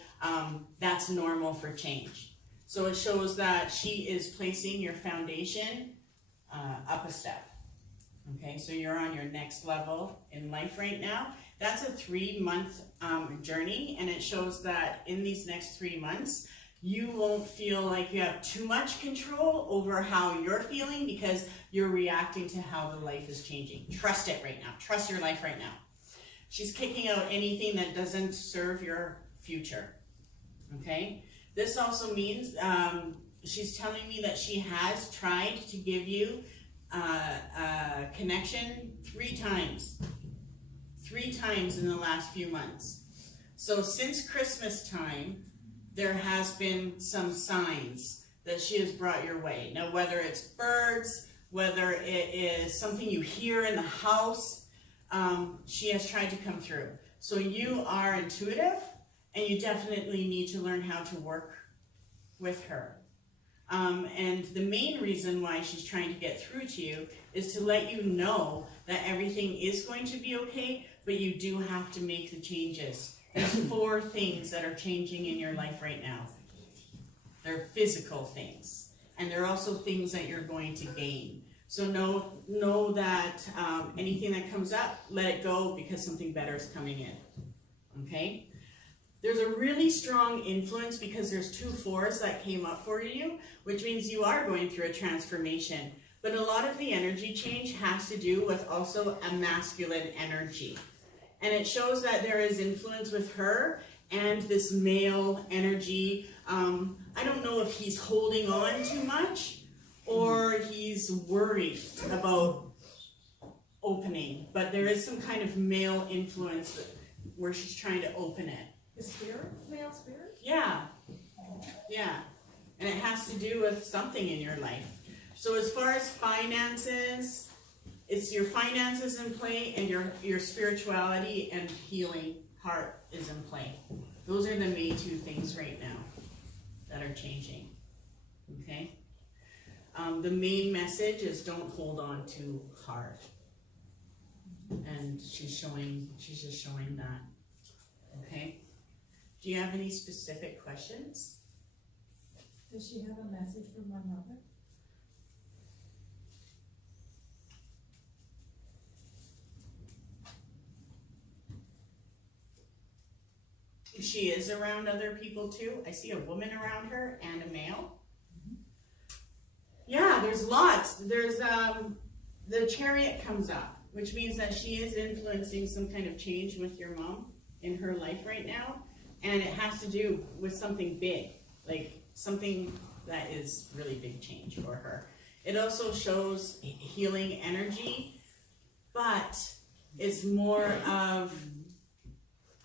that's normal for change. So it shows that she is placing your foundation up a step. Okay, so you're on your next level in life right now. That's a 3-month journey, and it shows that in these next 3 months, you won't feel like you have too much control over how you're feeling because you're reacting to how the life is changing. Trust it right now. Trust your life right now. She's kicking out anything that doesn't serve your future. Okay? This also means she's telling me that she has tried to give you a connection 3 times. 3 times in the last few months. So since Christmas time, there has been some signs that she has brought your way. Now, whether it's birds, whether it is something you hear in the house, she has tried to come through. So you are intuitive, and you definitely need to learn how to work with her. And the main reason why she's trying to get through to you is to let you know that everything is going to be okay, but you do have to make the changes. There's 4 things that are changing in your life right now. They're physical things, and they're also things that you're going to gain. So know that anything that comes up, let it go because something better is coming in. Okay? There's a really strong influence because there's 2 4s that came up for you, which means you are going through a transformation. But a lot of the energy change has to do with also a masculine energy. And it shows that there is influence with her and this male energy. I don't know if he's holding on too much or he's worried about opening, but there is some kind of male influence where she's trying to open it. The spirit? Male spirit? Yeah. Yeah. And it has to do with something in your life. So as far as finances, it's your finances in play and your spirituality and healing heart is in play. Those are the main 2 things right now that are changing. Okay? The main message is don't hold on too hard. And she's just showing that. Okay? Do you have any specific questions? Does she have a message from my mother? She is around other people too. I see a woman around her and a male. Yeah, there's lots. There's the Chariot comes up, which means that she is influencing some kind of change with your mom in her life right now, and it has to do with something big, like something that is really big change for her. It also shows healing energy, but it's more of,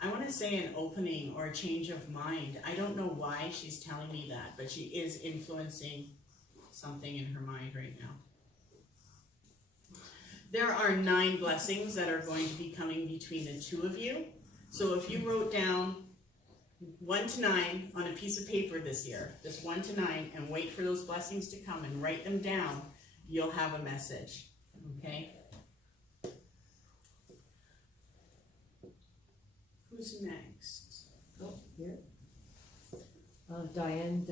I want to say, an opening or a change of mind. I don't know why she's telling me that, but she is influencing something in her mind right now. There are 9 blessings that are going to be coming between the two of you. So if you wrote down 1 to 9 on a piece of paper this year, just 1 to 9, and wait for those blessings to come and write them down, you'll have a message. Okay? Who's next? Oh, here. Diane.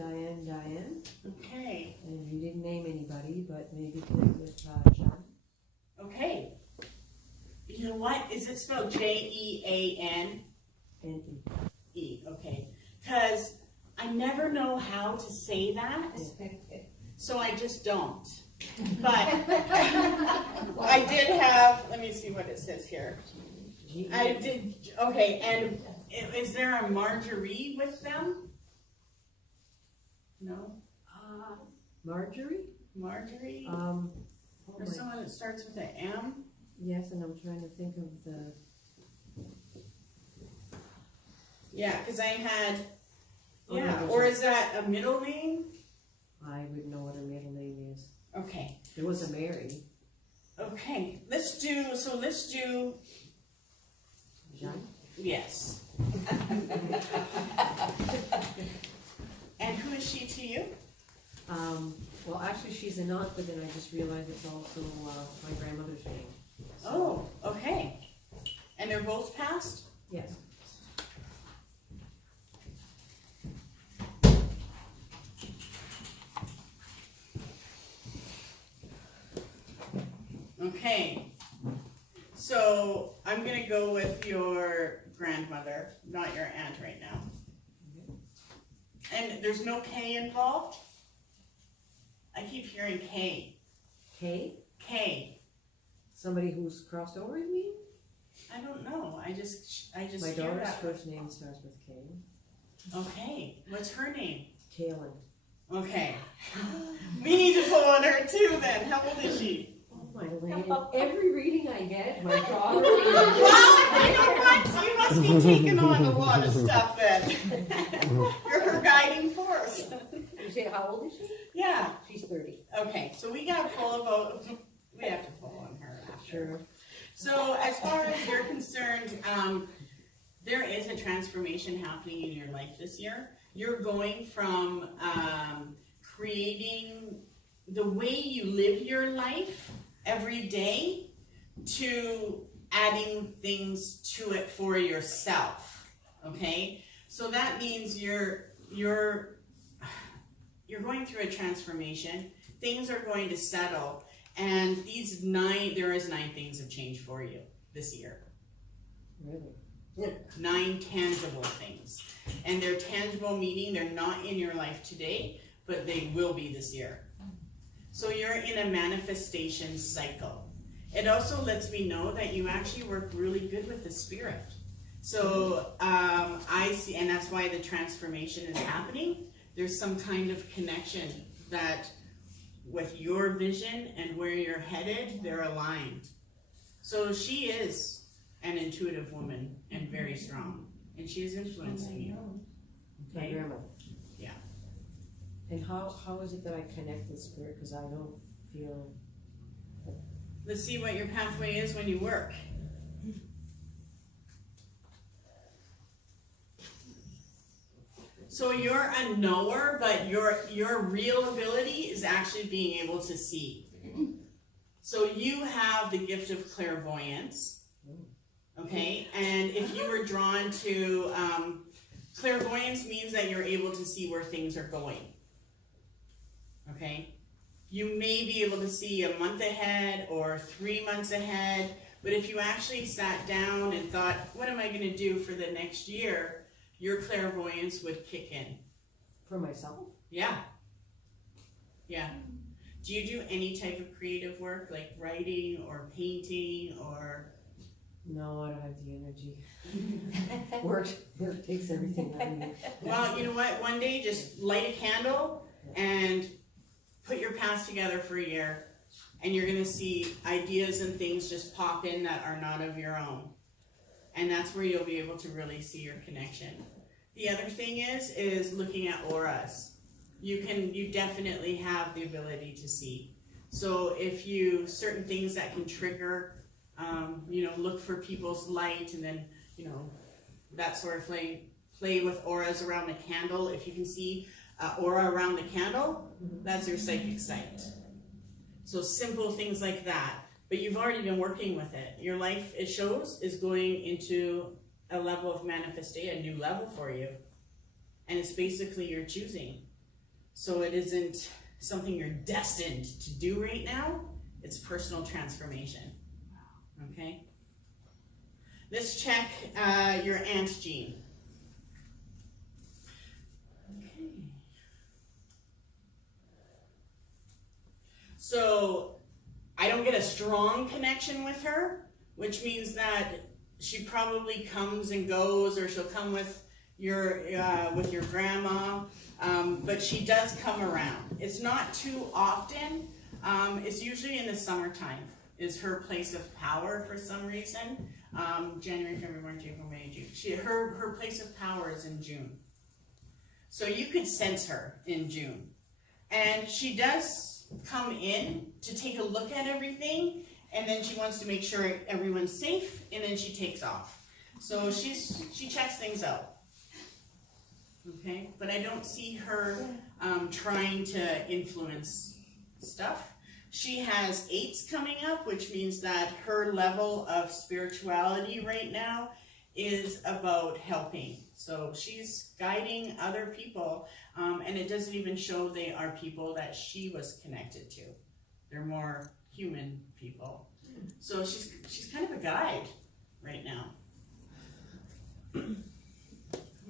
Okay. And you didn't name anybody, but maybe connect with John. Okay. You know what? Is it spelled Jean? And E. Okay. Because I never know how to say that, so I just don't. But I did have, let me see what it says here. I did, okay, and is there a Marjorie with them? No? Marjorie? Marjorie? Oh Or someone that starts with an M? yes, and I'm trying to think of the. Yeah, because I had, Oh, yeah, no, or is that a middle name? I would know what her middle name is. Okay, There was a Mary. okay, let's do, Jean? yes. And who is she to you? Well, actually, she's an aunt, but then I just realized it's also my grandmother's name. So, Oh, okay. And they're both passed? yes. Okay. So I'm gonna go with your grandmother, not your aunt right now. And there's no K involved? I keep hearing K. K? K. Somebody who's crossed over with me? I don't know. I just My hear daughter's that. first name starts with K. Okay. What's her name? Kaylin. Okay. We need to pull on her too then. How old is she? Oh my lady, every reading I get, my daughter. Well, you know what? You must be taking on a lot of stuff then. You're her guiding force. You say, how old is she? Yeah. She's 30. Okay, so we gotta pull about, we have to pull on her after. Sure. So as far as you're concerned, there is a transformation happening in your life this year. You're going from creating the way you live your life every day to adding things to it for yourself, okay? So that means you're going through a transformation. Things are going to settle, and there is 9 things of change for you this year. Really? 9 tangible things. And they're tangible, meaning they're not in your life today, but they will be this year. So you're in a manifestation cycle. It also lets me know that you actually work really good with the spirit. So I see, and that's why the transformation is happening. There's some kind of connection that with your vision and where you're headed, they're aligned. So she is an intuitive woman and very strong, and she is influencing you. My Okay? grandmother. Yeah. And how is it that I connect with spirit? Because I don't feel. Let's see what your pathway is when you work. So you're a knower, but your real ability is actually being able to see. So you have the gift of clairvoyance, Okay, and if you were drawn to, clairvoyance means that you're able to see where things are going. Okay, you may be able to see a month ahead or 3 months ahead, but if you actually sat down and thought, what am I going to do for the next year, your clairvoyance would kick in. For myself? Yeah. Yeah. Do you do any type of creative work, like writing or painting or? No, I don't have the energy. Work takes everything out of me. Well, you know what? One day just light a candle and put your past together for a year, and you're going to see ideas and things just pop in that are not of your own. And that's where you'll be able to really see your connection. The other thing is looking at auras. You definitely have the ability to see. So if certain things that can trigger, look for people's light, and then, that sort of play with auras around the candle. If you can see aura around the candle, that's your psychic sight. So simple things like that. But you've already been working with it. Your life, it shows, is going into a level of manifestation, a new level for you. And it's basically your choosing. So it isn't something you're destined to do right now. It's personal transformation. Okay? Let's check your aunt gene. Okay. So I don't get a strong connection with her, which means that she probably comes and goes, or she'll come with your grandma, but she does come around. It's not too often. It's usually in the summertime is her place of power for some reason. January, February, March, April, May, June. Her place of power is in June. So you could sense her in June. And she does come in to take a look at everything, and then she wants to make sure everyone's safe, and then she takes off. So she checks things out. Okay, but I don't see her trying to influence stuff. She has 8s coming up, which means that her level of spirituality right now is about helping. So she's guiding other people, and it doesn't even show they are people that she was connected to. They're more human people. So she's kind of a guide right now.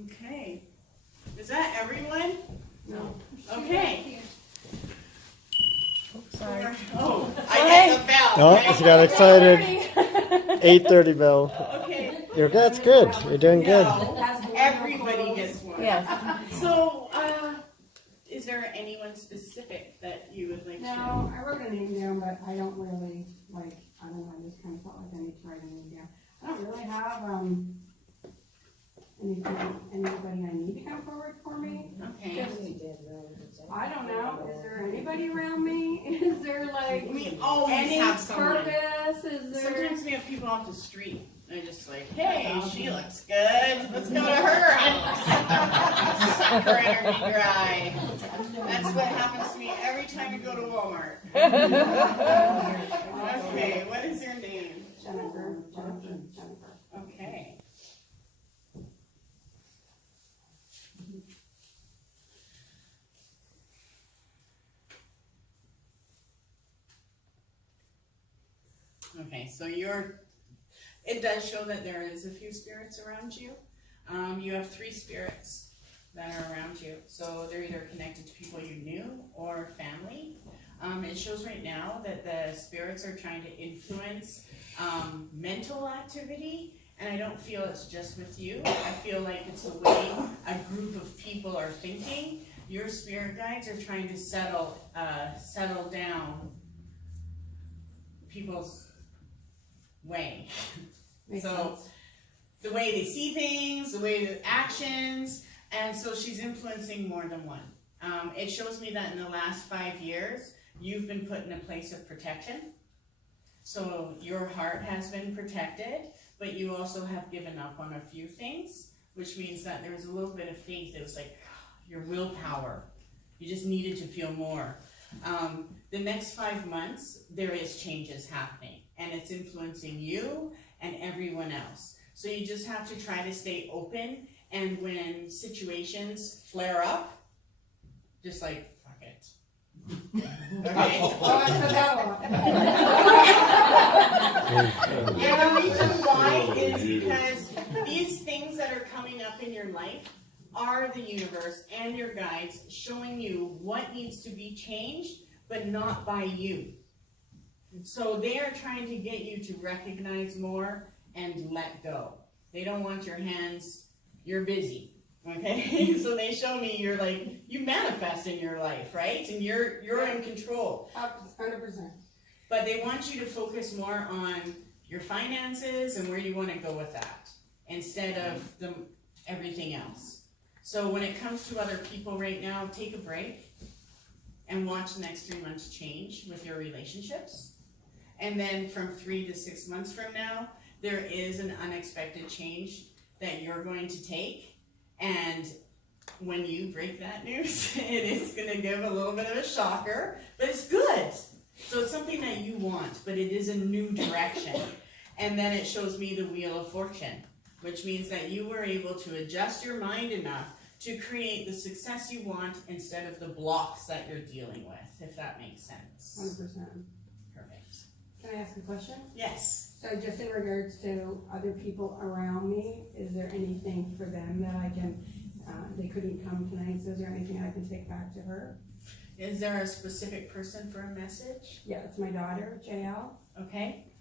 Okay. Is that everyone? No. Okay. Sorry. Oh, I hit the bell. Oh, she got excited. 8:30 bell. Okay. That's good. You're doing good. No, everybody gets one. Yes. So, is there anyone specific that you would like to? No, I wrote a name down, but I don't really, I don't know, I just kind of felt like I need to write a name down. I don't really have, anybody I need to come forward for me. Okay. I don't know, is there anybody around me? Is there We always any have someone. purpose? Is there? Sometimes we have people off the street. They're just like, hey, she looks good. Let's go to her house. Suck her energy dry. That's what happens to me every time you go to Walmart. Okay, what is your name? Jennifer. Okay. Okay, so it does show that there is a few spirits around you. You have 3 spirits that are around you. So they're either connected to people you knew or family. It shows right now that the spirits are trying to influence mental activity, and I don't feel it's just with you. I feel like it's the way a group of people are thinking. Your spirit guides are trying to settle down people's way. So the way they see things, the way the actions, and so she's influencing more than one. It shows me that in the last 5 years, you've been put in a place of protection. So your heart has been protected, but you also have given up on a few things, which means that there was a little bit of faith. It was like your willpower. You just needed to feel more. The next 5 months, there is changes happening. and it's influencing you and everyone else. So you just have to try to stay open, and when situations flare up, just like, fuck it. Okay? Oh, I said that one. And the reason why is because these things that are coming up in your life are the universe and your guides showing you what needs to be changed, but not by you. So they are trying to get you to recognize more and let go. They don't want your hands, you're busy. Okay, so they show me you're like, you manifest in your life, right? And you're in control. 100%. But they want you to focus more on your finances and where you want to go with that, instead of everything else. So when it comes to other people right now, take a break and watch the next 3 months change with your relationships. And then from 3 to 6 months from now, there is an unexpected change that you're going to take. And when you break that news, it is going to give a little bit of a shocker, but it's good. So it's something that you want, but it is a new direction. And then it shows me the Wheel of Fortune, which means that you were able to adjust your mind enough to create the success you want instead of the blocks that you're dealing with, if that makes sense. 100%. Perfect. Can I ask a question? Yes. So just in regards to other people around me, is there anything for them that I can, they couldn't come tonight, so is there anything I can take back to her? Is there a specific person for a message? Yeah, it's my daughter, JL. Okay.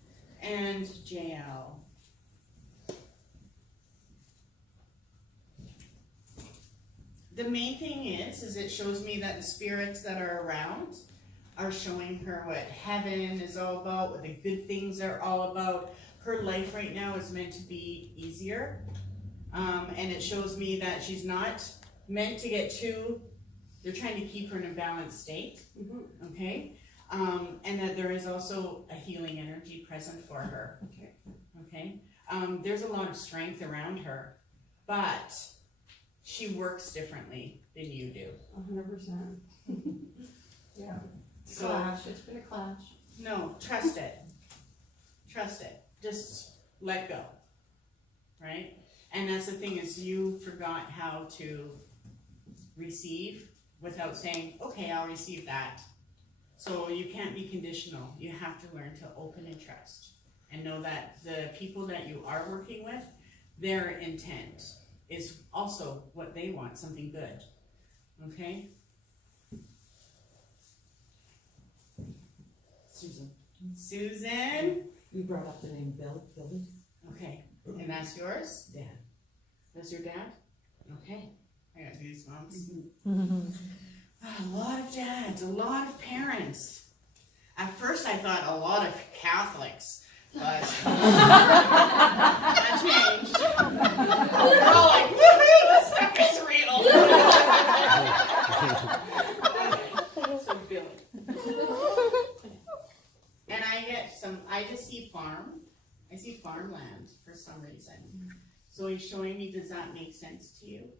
And JL. The main thing is it shows me that the spirits that are around are showing her what heaven is all about, what the good things are all about. Her life right now is meant to be easier. And it shows me that she's not meant to get they're trying to keep her in a balanced state, okay? And that there is also a healing energy present for her, okay? There's a lot of strength around her, but she works differently than you do. 100%. Yeah. So, Clash, it's been a clash. no, trust it. Trust it. Just let go, right? And that's the thing, is you forgot how to receive without saying, okay, I'll receive that. So you can't be conditional. You have to learn to open and trust and know that the people that you are working with, their intent is also what they want, something good, okay? Susan? You brought up the name Billy. Okay, and that's yours? Dad. That's your dad? Okay, I got goosebumps. A lot of dads, a lot of parents. At first I thought a lot of Catholics, but that changed. We're all like, woohoo, this stuff is real. So Billy. And I just see farm. I see farmland for some reason. So he's showing me, does that make sense to you?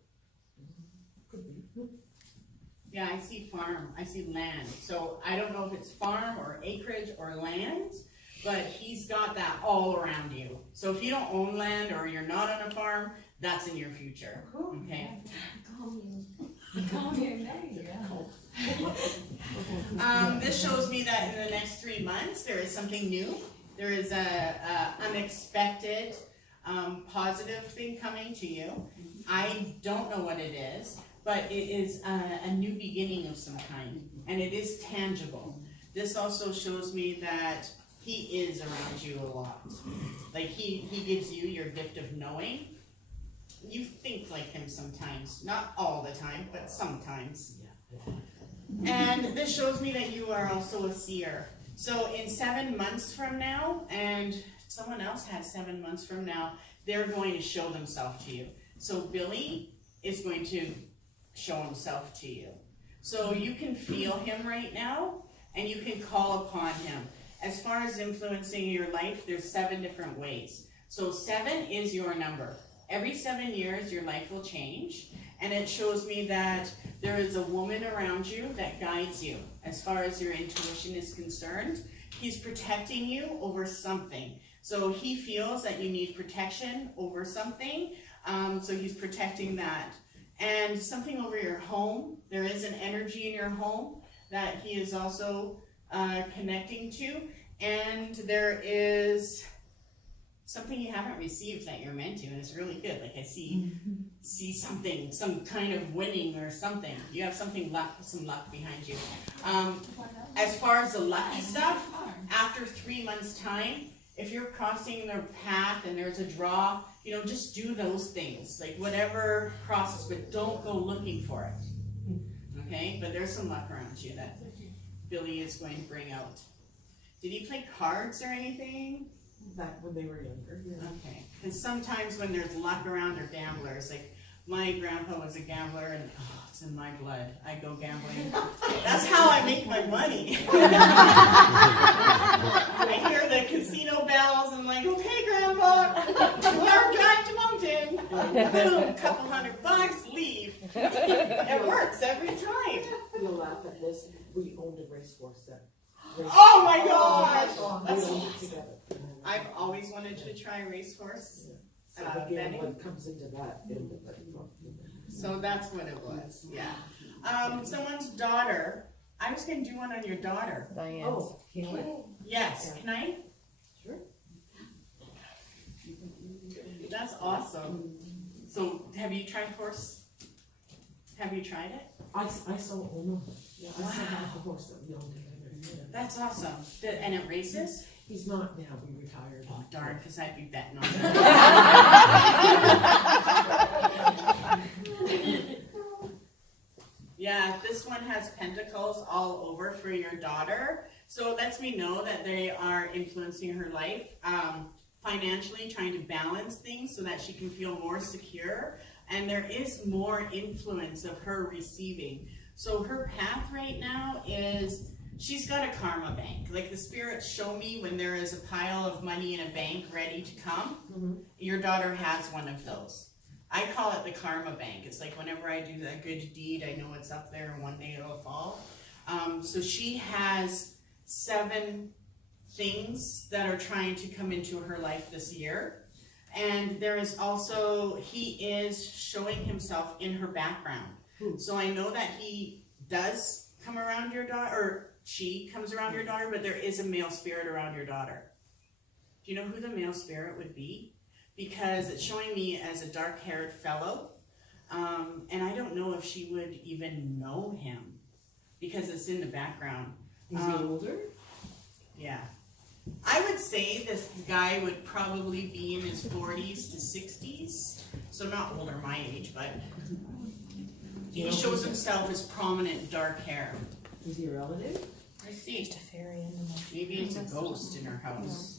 Yeah, I see farm, I see land. So I don't know if it's farm or acreage or land, but he's got that all around you. So if you don't own land or you're not on a farm, that's in your future, okay? This shows me that in the next 3 months, there is something new. There is a unexpected positive thing coming to you. I don't know what it is, but it is a new beginning of some kind, and it is tangible. This also shows me that he is around you a lot. Like he gives you your gift of knowing. You think like him sometimes, not all the time, but sometimes. And this shows me that you are also a seer. So in 7 months from now, and someone else has 7 months from now, they're going to show themselves to you. So Billy is going to show himself to you. So you can feel him right now, and you can call upon him. As far as influencing your life, there's 7 different ways. So 7 is your number. Every 7 years, your life will change, and it shows me that there is a woman around you that guides you as far as your intuition is concerned. he's protecting you over something. So he feels that you need protection over something, so he's protecting that. And something over your home, there is an energy in your home that he is also connecting to, and there is something you haven't received that you're meant to, and it's really good. Like I see something, some kind of winning or something. You have some luck behind you. As far as the lucky stuff, after 3 months' time, if you're crossing their path and there's a draw, you know, just do those things, like whatever crosses, but don't go looking for it. Okay, but there's some luck around you that Billy is going to bring out. Did he play cards or anything? Back when they were younger. Yeah. Okay, because sometimes when there's luck around, they're gamblers. Like my grandpa was a gambler, and it's in my blood. I go gambling. That's how I make my money. I hear the casino bells, and I'm like, okay, Grandpa, we're back to mountain. Boom, couple $100, leave. It works every time. You'll laugh at this. We owned a racehorse then. Oh my gosh! That's I've always wanted to try racehorse. So the betting. gambling comes into that. So that's what it was, yeah. Someone's daughter, I was gonna do one on your daughter. Diane. Oh, can we? Yes, can I? Sure. That's awesome. So have you tried horse? Have you tried it? I saw, oh no, yeah, I saw half a horse that we owned. That's awesome. And it races? He's not now, we retired. Oh darn, because I'd be betting on that. Yeah, this one has pentacles all over for your daughter. So it lets me know that they are influencing her life, financially trying to balance things so that she can feel more secure. And there is more influence of her receiving. So her path right now is, she's got a karma bank. Like the spirits show me when there is a pile of money in a bank ready to come, your daughter has one of those. I call it the karma bank. It's like whenever I do a good deed, I know it's up there and one day it'll fall. So she has 7 things that are trying to come into her life this year. And there is also, he is showing himself in her background. So I know that he does come around your daughter, or she comes around your daughter, but there is a male spirit around your daughter. Do you know who the male spirit would be? Because it's showing me as a dark-haired fellow, and I don't know if she would even know him, because it's in the background. Is he older? Yeah. I would say this guy would probably be in his 40s to 60s, so not older my age, but he shows himself as prominent dark hair. Is he a relative? I see. Maybe it's a ghost in her house.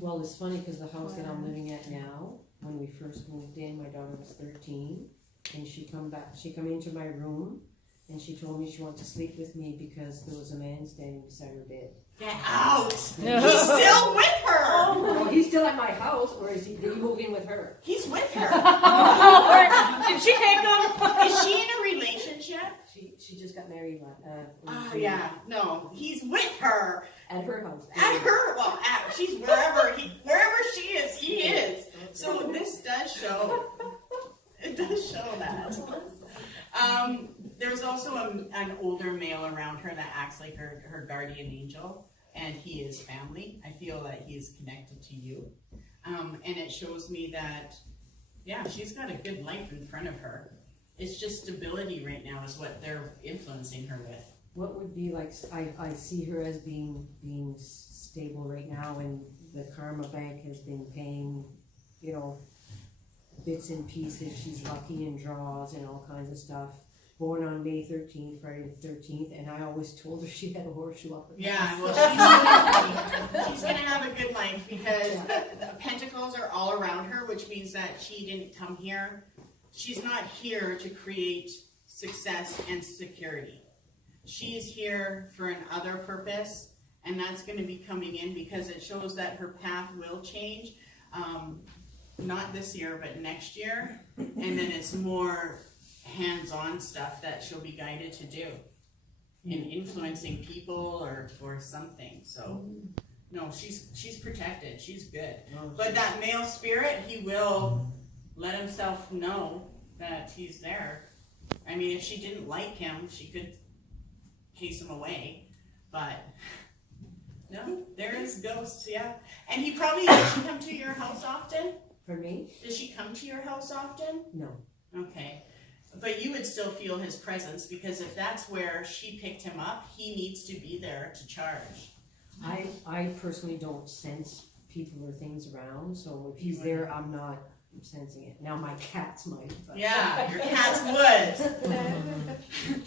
Well, it's funny because the house that I'm living at now, when we first moved in, my daughter was 13, and she come into my room, and she told me she wanted to sleep with me because there was a man standing beside her bed. Get out! He's still with her! Oh, he's still at my house, or did he move in with her? He's with her! Did she take him? Is she in a relationship? She just got married. Oh yeah, no, he's with her. At her house. At her, well, she's wherever she is, he is. So this does show, it does show that. There's also an older male around her that acts like her guardian angel, and he is family. I feel that he is connected to you. And it shows me that, yeah, she's got a good life in front of her. It's just stability right now is what they're influencing her with. What would be like, I see her as being stable right now, and the karma bank has been paying, you know, bits and pieces. She's lucky in draws and all kinds of stuff. Born on May 13th, Friday the 13th, and I always told her she had a horseshoe up her Yeah, well, she's gonna have a good life because the pentacles are all around her, which means that she didn't come here. She's not here to create success and security. She's here for another purpose, and that's going to be coming in because it shows that her path will change. Not this year, but next year. And then it's more hands-on stuff that she'll be guided to do. in influencing people or something, so. No, she's protected, she's good. But that male spirit, he will let himself know that he's there. I mean, if she didn't like him, she could chase him away, but no, there is ghosts, yeah. And he probably, does she come to your house often? For me? Does she come to your house often? No. Okay. But you would still feel his presence, because if that's where she picked him up, he needs to be there to charge. I personally don't sense people or things around, so if he's there, I'm not sensing it. Now my cats might, but. Yeah, your cats would.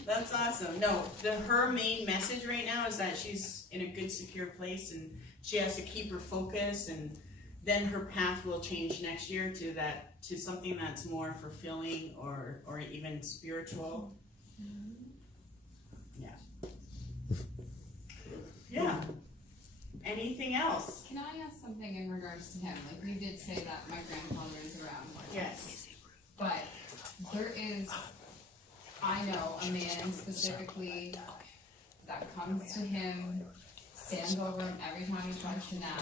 That's awesome. No, her main message right now is that she's in a good, secure place, and she has to keep her focus, and then her path will change next year to something that's more fulfilling or even spiritual. Yeah. Yeah. Anything else? Can I ask something in regards to him? Like, you did say that my grandfather is around. Yes. But there is, I know a man specifically that comes to him, stands over him every time he tries to nap.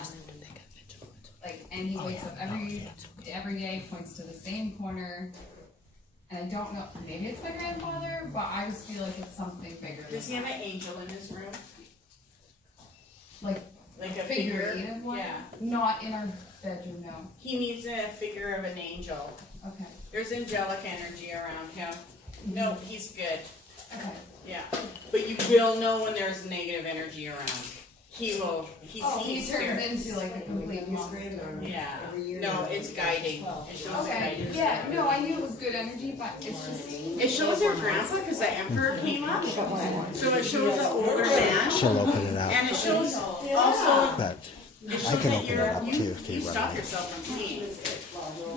Like, and he wakes up every day, points to the same corner. And I don't know, maybe it's my grandfather, but I just feel like it's something bigger than Does he have that. an angel in his room? Like a figure figure? of one? Yeah. Not in our bedroom, no. He needs a figure of an angel. Okay. There's angelic energy around him. No, he's good. Okay. Yeah. But you will know when there's negative energy around. He He sees turns spirits. into like a complete monster. Yeah. No, it's guiding. It shows Okay, guiding. yeah, no, I knew it was good energy, but it's just. It shows your grandpa because the emperor came up. So it shows an older man. She'll open it up, And it shows also, but it I shows can that open it up too if you you stop want. yourself from seeing.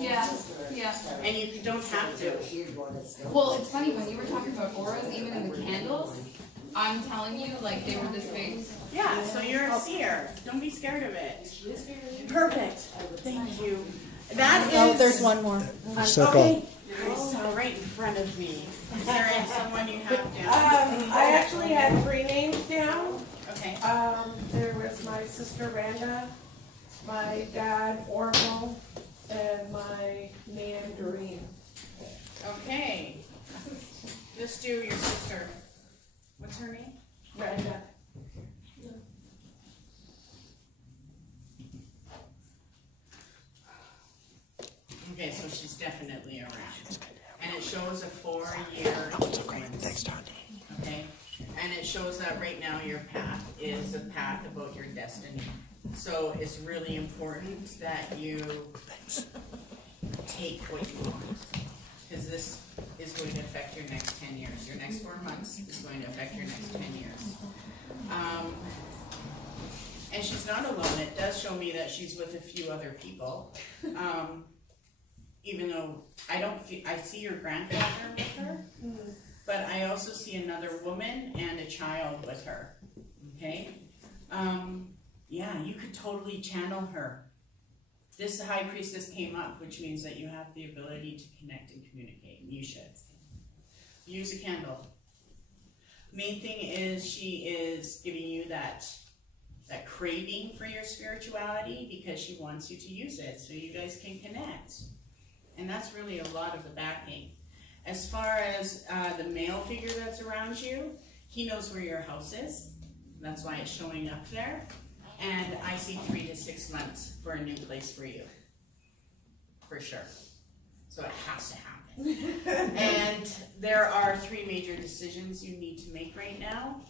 Yeah, yeah. And you don't have to. Well, it's funny, when you were talking about auras, even in the candles, I'm telling you, like, they were this big. Yeah, so you're a seer. Don't be scared of it. Perfect. Thank you. That is. Oh, there's one more. Circle. Okay. I saw right in front of me. Is there someone you have down? I actually had 3 names down. Okay. There was my sister Randa, my dad Orville, and my man Doreen. Okay. Let's do your sister. What's her name? Randa. Okay, so she's definitely around. And it shows a 4-year. Thanks, Tony. Okay, and it shows that right now your path is a path about your destiny. So it's really important that you take what you want, because this is going to affect your next 10 years. Your next 4 months is going to affect your next 10 years. And she's not alone. It does show me that she's with a few other people. Even though I see your grandfather with her, but I also see another woman and a child with her, okay? Yeah, you could totally channel her. This high priestess came up, which means that you have the ability to connect and communicate, and you should. Use a candle. Main thing is she is giving you that craving for your spirituality because she wants you to use it so you guys can connect. And that's really a lot of the backing. As far as the male figure that's around you, he knows where your house is. That's why it's showing up there. And I see 3 to 6 months for a new place for you. For sure. So it has to happen. And there are 3 major decisions you need to make right now.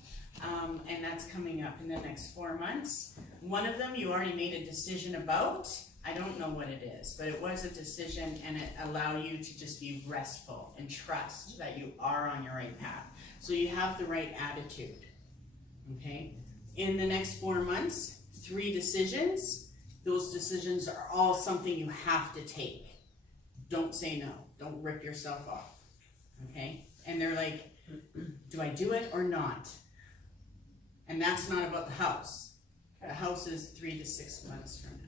And that's coming up in the next 4 months. One of them you already made a decision about. I don't know what it is, but it was a decision, and it allowed you to just be restful and trust that you are on your right path. So you have the right attitude, okay? In the next 4 months, 3 decisions. Those decisions are all something you have to take. Don't say no. Don't rip yourself off, okay? And they're like, do I do it or not? And that's not about the house. The house is 3 to 6 months from now.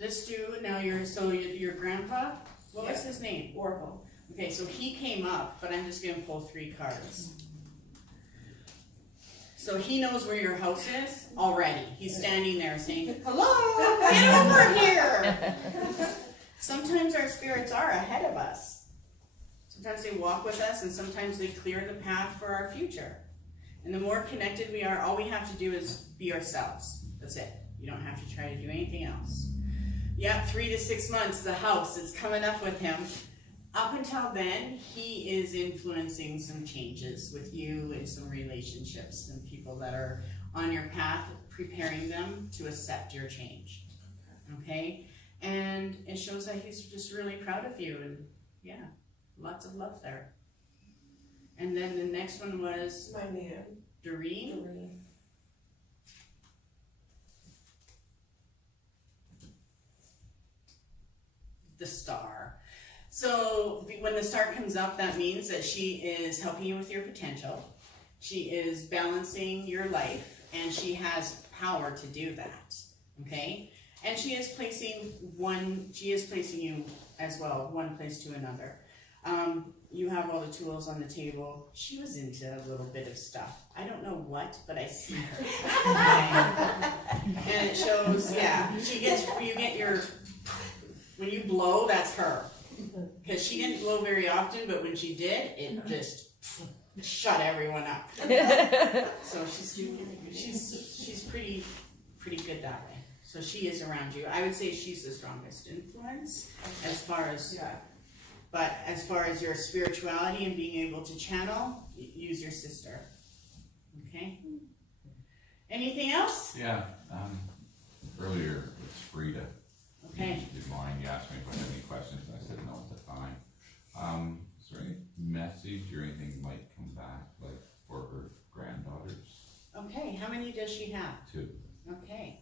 Let's do, now your grandpa, what was his name? Orville. Okay, so he came up, but I'm just gonna pull 3 cards. So he knows where your house is already. He's standing there saying, hello, get over here. Sometimes our spirits are ahead of us. Sometimes they walk with us, and sometimes they clear the path for our future. And the more connected we are, all we have to do is be ourselves. That's it. You don't have to try to do anything else. Yeah, 3 to 6 months, the house is coming up with him. Up until then, he is influencing some changes with you in some relationships and people that are on your path, preparing them to accept your change. Okay? And it shows that he's just really proud of you, and yeah, lots of love there. And then the next one was My man. Doreen. The star. So when the star comes up, that means that she is helping you with your potential. She is balancing your life, and she has power to do that. Okay? And she is placing you as well, one place to another. You have all the tools on the table. She was into a little bit of stuff. I don't know what, but I see her. And it shows, yeah, when you blow, that's her. Because she didn't blow very often, but when she did, it just shut everyone up. So she's pretty good that way. So she is around you. I would say she's the strongest influence as far as, but as far as your spirituality and being able to channel, use your sister. Okay? Anything else? Yeah, earlier it's Frida. Okay. You did mine, you asked me if I had any questions, and I said no at the time. Is there any message or anything might come back, like, for her granddaughters? Okay, how many does she have? 2. Okay.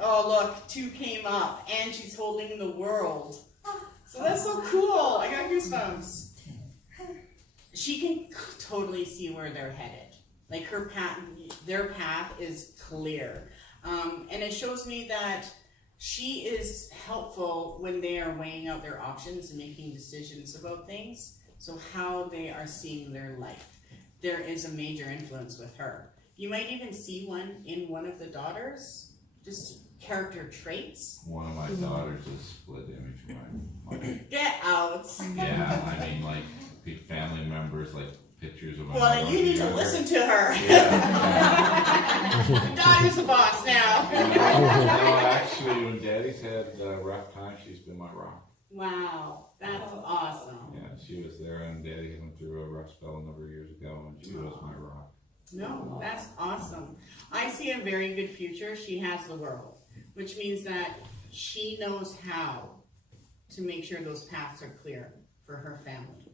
Oh, look, 2 came up, and she's holding the world. So that's so cool. I got goosebumps. She can totally see where they're headed. Like their path is clear. And it shows me that she is helpful when they are weighing out their options and making decisions about things. So how they are seeing their life. There is a major influence with her. You might even see one in one of the daughters, just character traits. One of my daughters is split image of my mother. Get out. Yeah, I mean, like, family members, like, pictures of my Well, mother you when need she to was younger. listen to her. Yeah. Daughter's the boss now. No, actually, when Daddy's had a rough time, she's been my rock. Wow, that's awesome. Yeah, she was there, and Daddy went through a rough spell a number of years ago, and she was my rock. No, that's awesome. I see a very good future. She has the world, which means that she knows how to make sure those paths are clear for her family.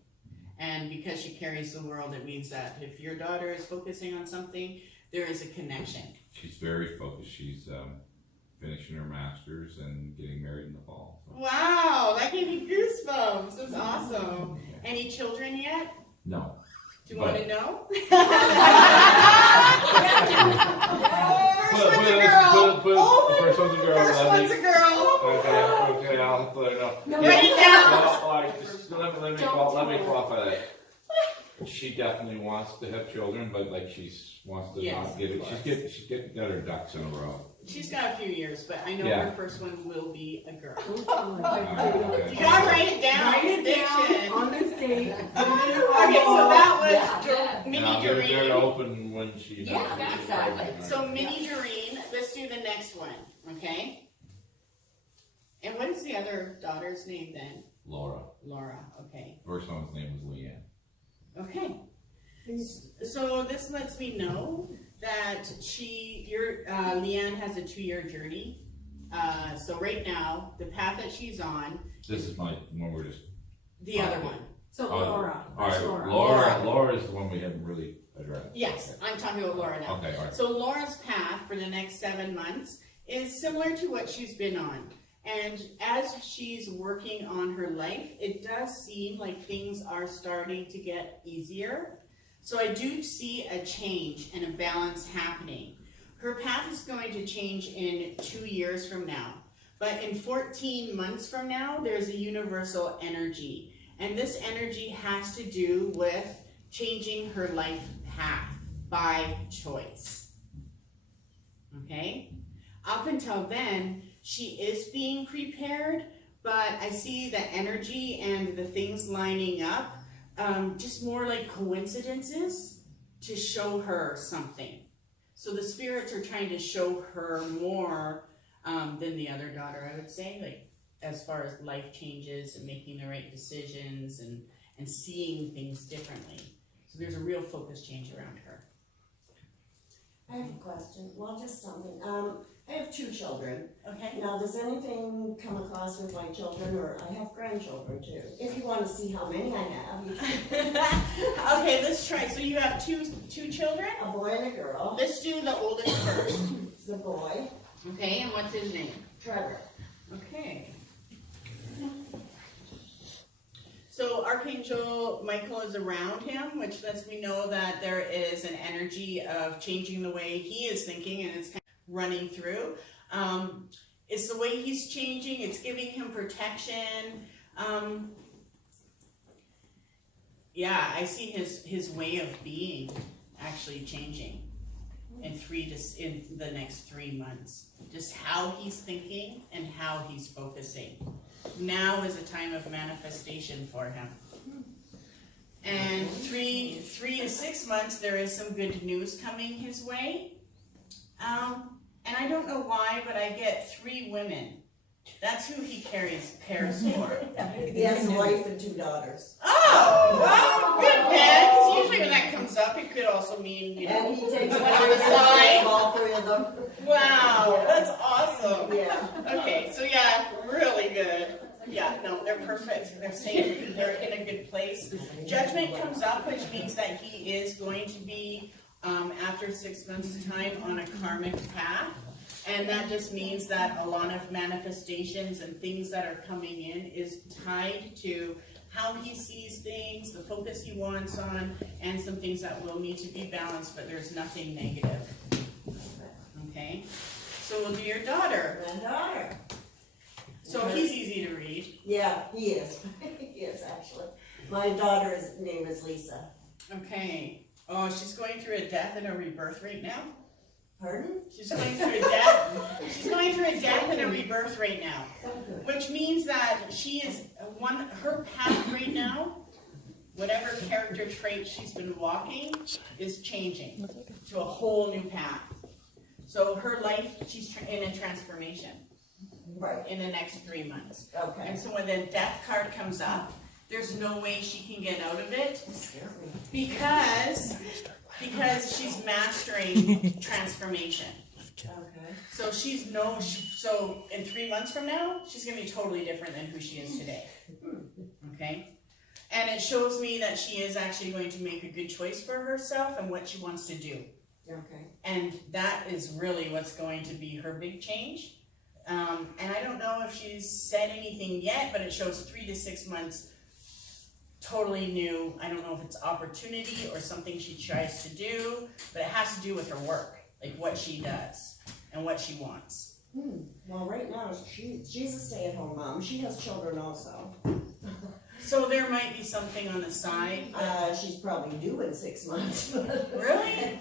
And because she carries the world, it means that if your daughter is focusing on something, there is a connection. She's very focused. She's finishing her master's and getting married in the fall. So. Wow, that gave me goosebumps. That's awesome. Any children yet? No. Do you want to know? First one's a girl. First one's a girl. First one's a girl. Okay, I'll have to let her know. Write it down. Well, all right, just let me qualify that. She definitely wants to have children, but like wants to not get it. She's got her ducks in a row. She's got a few years, but I know her first one will be a girl. Okay. You gotta write it down. Write it down on this date. Okay, so that was Mini Now, they're Doreen. open when she. Yeah, exactly. So Mini Doreen, let's do the next one, okay? And what is the other daughter's name then? Laura. Laura, okay. First one's name was Leanne. Okay. So this lets me know that Leanne has a 2-year journey. So right now, the path that she's on. This is when we're just. The other one. So Laura. All right, Laura. Laura is the one we haven't really addressed. Yes, Okay. I'm talking about Laura now. Okay, all right. So Laura's path for the next 7 months is similar to what she's been on. And as she's working on her life, it does seem like things are starting to get easier. So I do see a change and a balance happening. Her path is going to change in 2 years from now. But in 14 months from now, there's a universal energy. And this energy has to do with changing her life path by choice. Okay? Up until then, she is being prepared, but I see the energy and the things lining up, just more like coincidences to show her something. So the spirits are trying to show her more than the other daughter, I would say, like as far as life changes and making the right decisions and seeing things differently. So there's a real focus change around her. I have a question, well, just something, I have 2 children. Okay. Now, does anything come across with my children, or I have grandchildren too? If you want to see how many I have, you can. Okay, let's try. So you have two children? A boy and a girl. Let's do the oldest first. It's the boy. Okay, and what's his name? Trevor. Okay. So Archangel Michael is around him, which lets me know that there is an energy of changing the way he is thinking, and it's kind of running through. It's the way he's changing. It's giving him protection. Yeah, I see his way of being actually changing in the next 3 months. Just how he's thinking and how he's focusing. Now is a time of manifestation for him. And 3 to 6 months, there is some good news coming his way. And I don't know why, but I get 3 women. That's who he cares for. He has a wife and 2 daughters. Oh, well, good man. Because usually when that comes up, it could also mean, you know, And he takes one care on the of side. all 3 of them. Wow, that's awesome. Yeah. Okay, so yeah, really good. Yeah, no, they're perfect. They're safe. They're in a good place. Judgment comes up, which means that he is going to be, after 6 months' time, on a karmic path. And that just means that a lot of manifestations and things that are coming in is tied to how he sees things, the focus he wants on, and some things that will need to be balanced, but there's nothing negative. Okay? So we'll do your daughter. My daughter. So he's easy to read. Yeah, he is. He is, actually. My daughter's name is Lisa. Okay. Oh, she's going through a death and a rebirth right now? Pardon? She's going through a death. She's going through a death and a rebirth right now. Which means that she is her path right now, whatever character trait she's been walking, is changing to a whole new path. So her life, she's in a transformation. Right. In the next 3 months. Okay. And so when the death card comes up, there's no way she can get out of it because she's mastering transformation. Okay. So so in 3 months from now, she's gonna be totally different than who she is today. Okay? And it shows me that she is actually going to make a good choice for herself and what she wants to do. Okay. And that is really what's going to be her big change. And I don't know if she's said anything yet, but it shows 3 to 6 months totally new. I don't know if it's opportunity or something she tries to do, but it has to do with her work, like what she does and what she wants. Well, right now, she's a stay-at-home mom. She has children also. So there might be something on the side. She's probably due in 6 months. Really?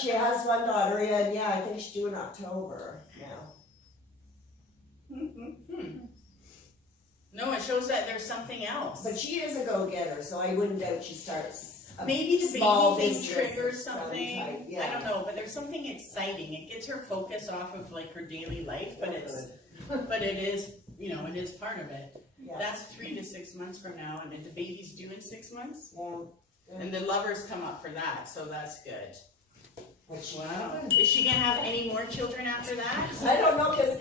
She has 1 daughter, and yeah, I think she's due in October now. No, it shows that there's something else. But she is a go-getter, so I wouldn't doubt she starts a Maybe the small baby thing business triggers of some something. type, yeah. I don't know, but there's something exciting. It gets her focus off of like her daily life, but it is, you know, it is part of it. Yeah. That's 3 to 6 months from now, and the baby's due in 6 months. Yeah. And the lovers come up for that, so that's good. Which, Wow. Is she gonna have any more children after that? I don't know, because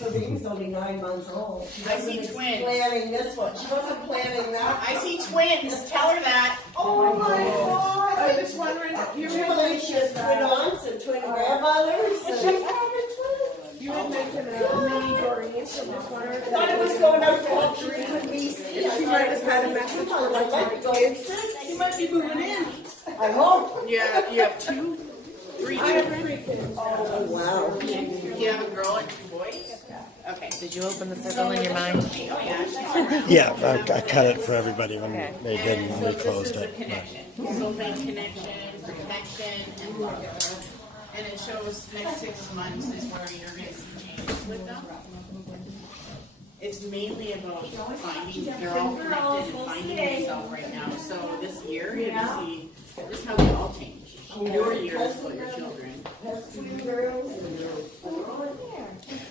her baby's only 9 months old. She I see wasn't twins. planning this one. She wasn't planning that. I see twins. Tell her that. Oh my God! I was wondering, you Julie, she has twin aunts and twin grandmothers. And You had mentioned a mini Doreen, so I was wondering. I thought it was going out to all trees in BC. She might have had a message for like my kids. You might be moving in. I hope. Yeah, you have 2? 3 I have children? 3 kids. Oh, wow. You have a girl and 2 boys? Okay. Did you open the circle in your mind? Oh, yeah, she's all around. Yeah, I cut it for everybody when Okay. they didn't, And we so closed this is it. the connection. So then connection, protection, and love. And it shows next 6 months is where you're gonna see changes with them. It's mainly about finding, they're all connected and finding themselves right now. So this year, you're gonna see, this is how we all change. Your year is about your children.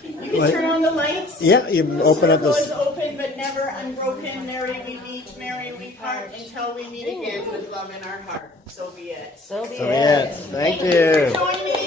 You can turn on the lights. Yeah, you open up Circle this. is open but never unbroken. Merry we meet, merry we part, until we meet again with love in our heart. So be it. So be So yeah, thank you. Join me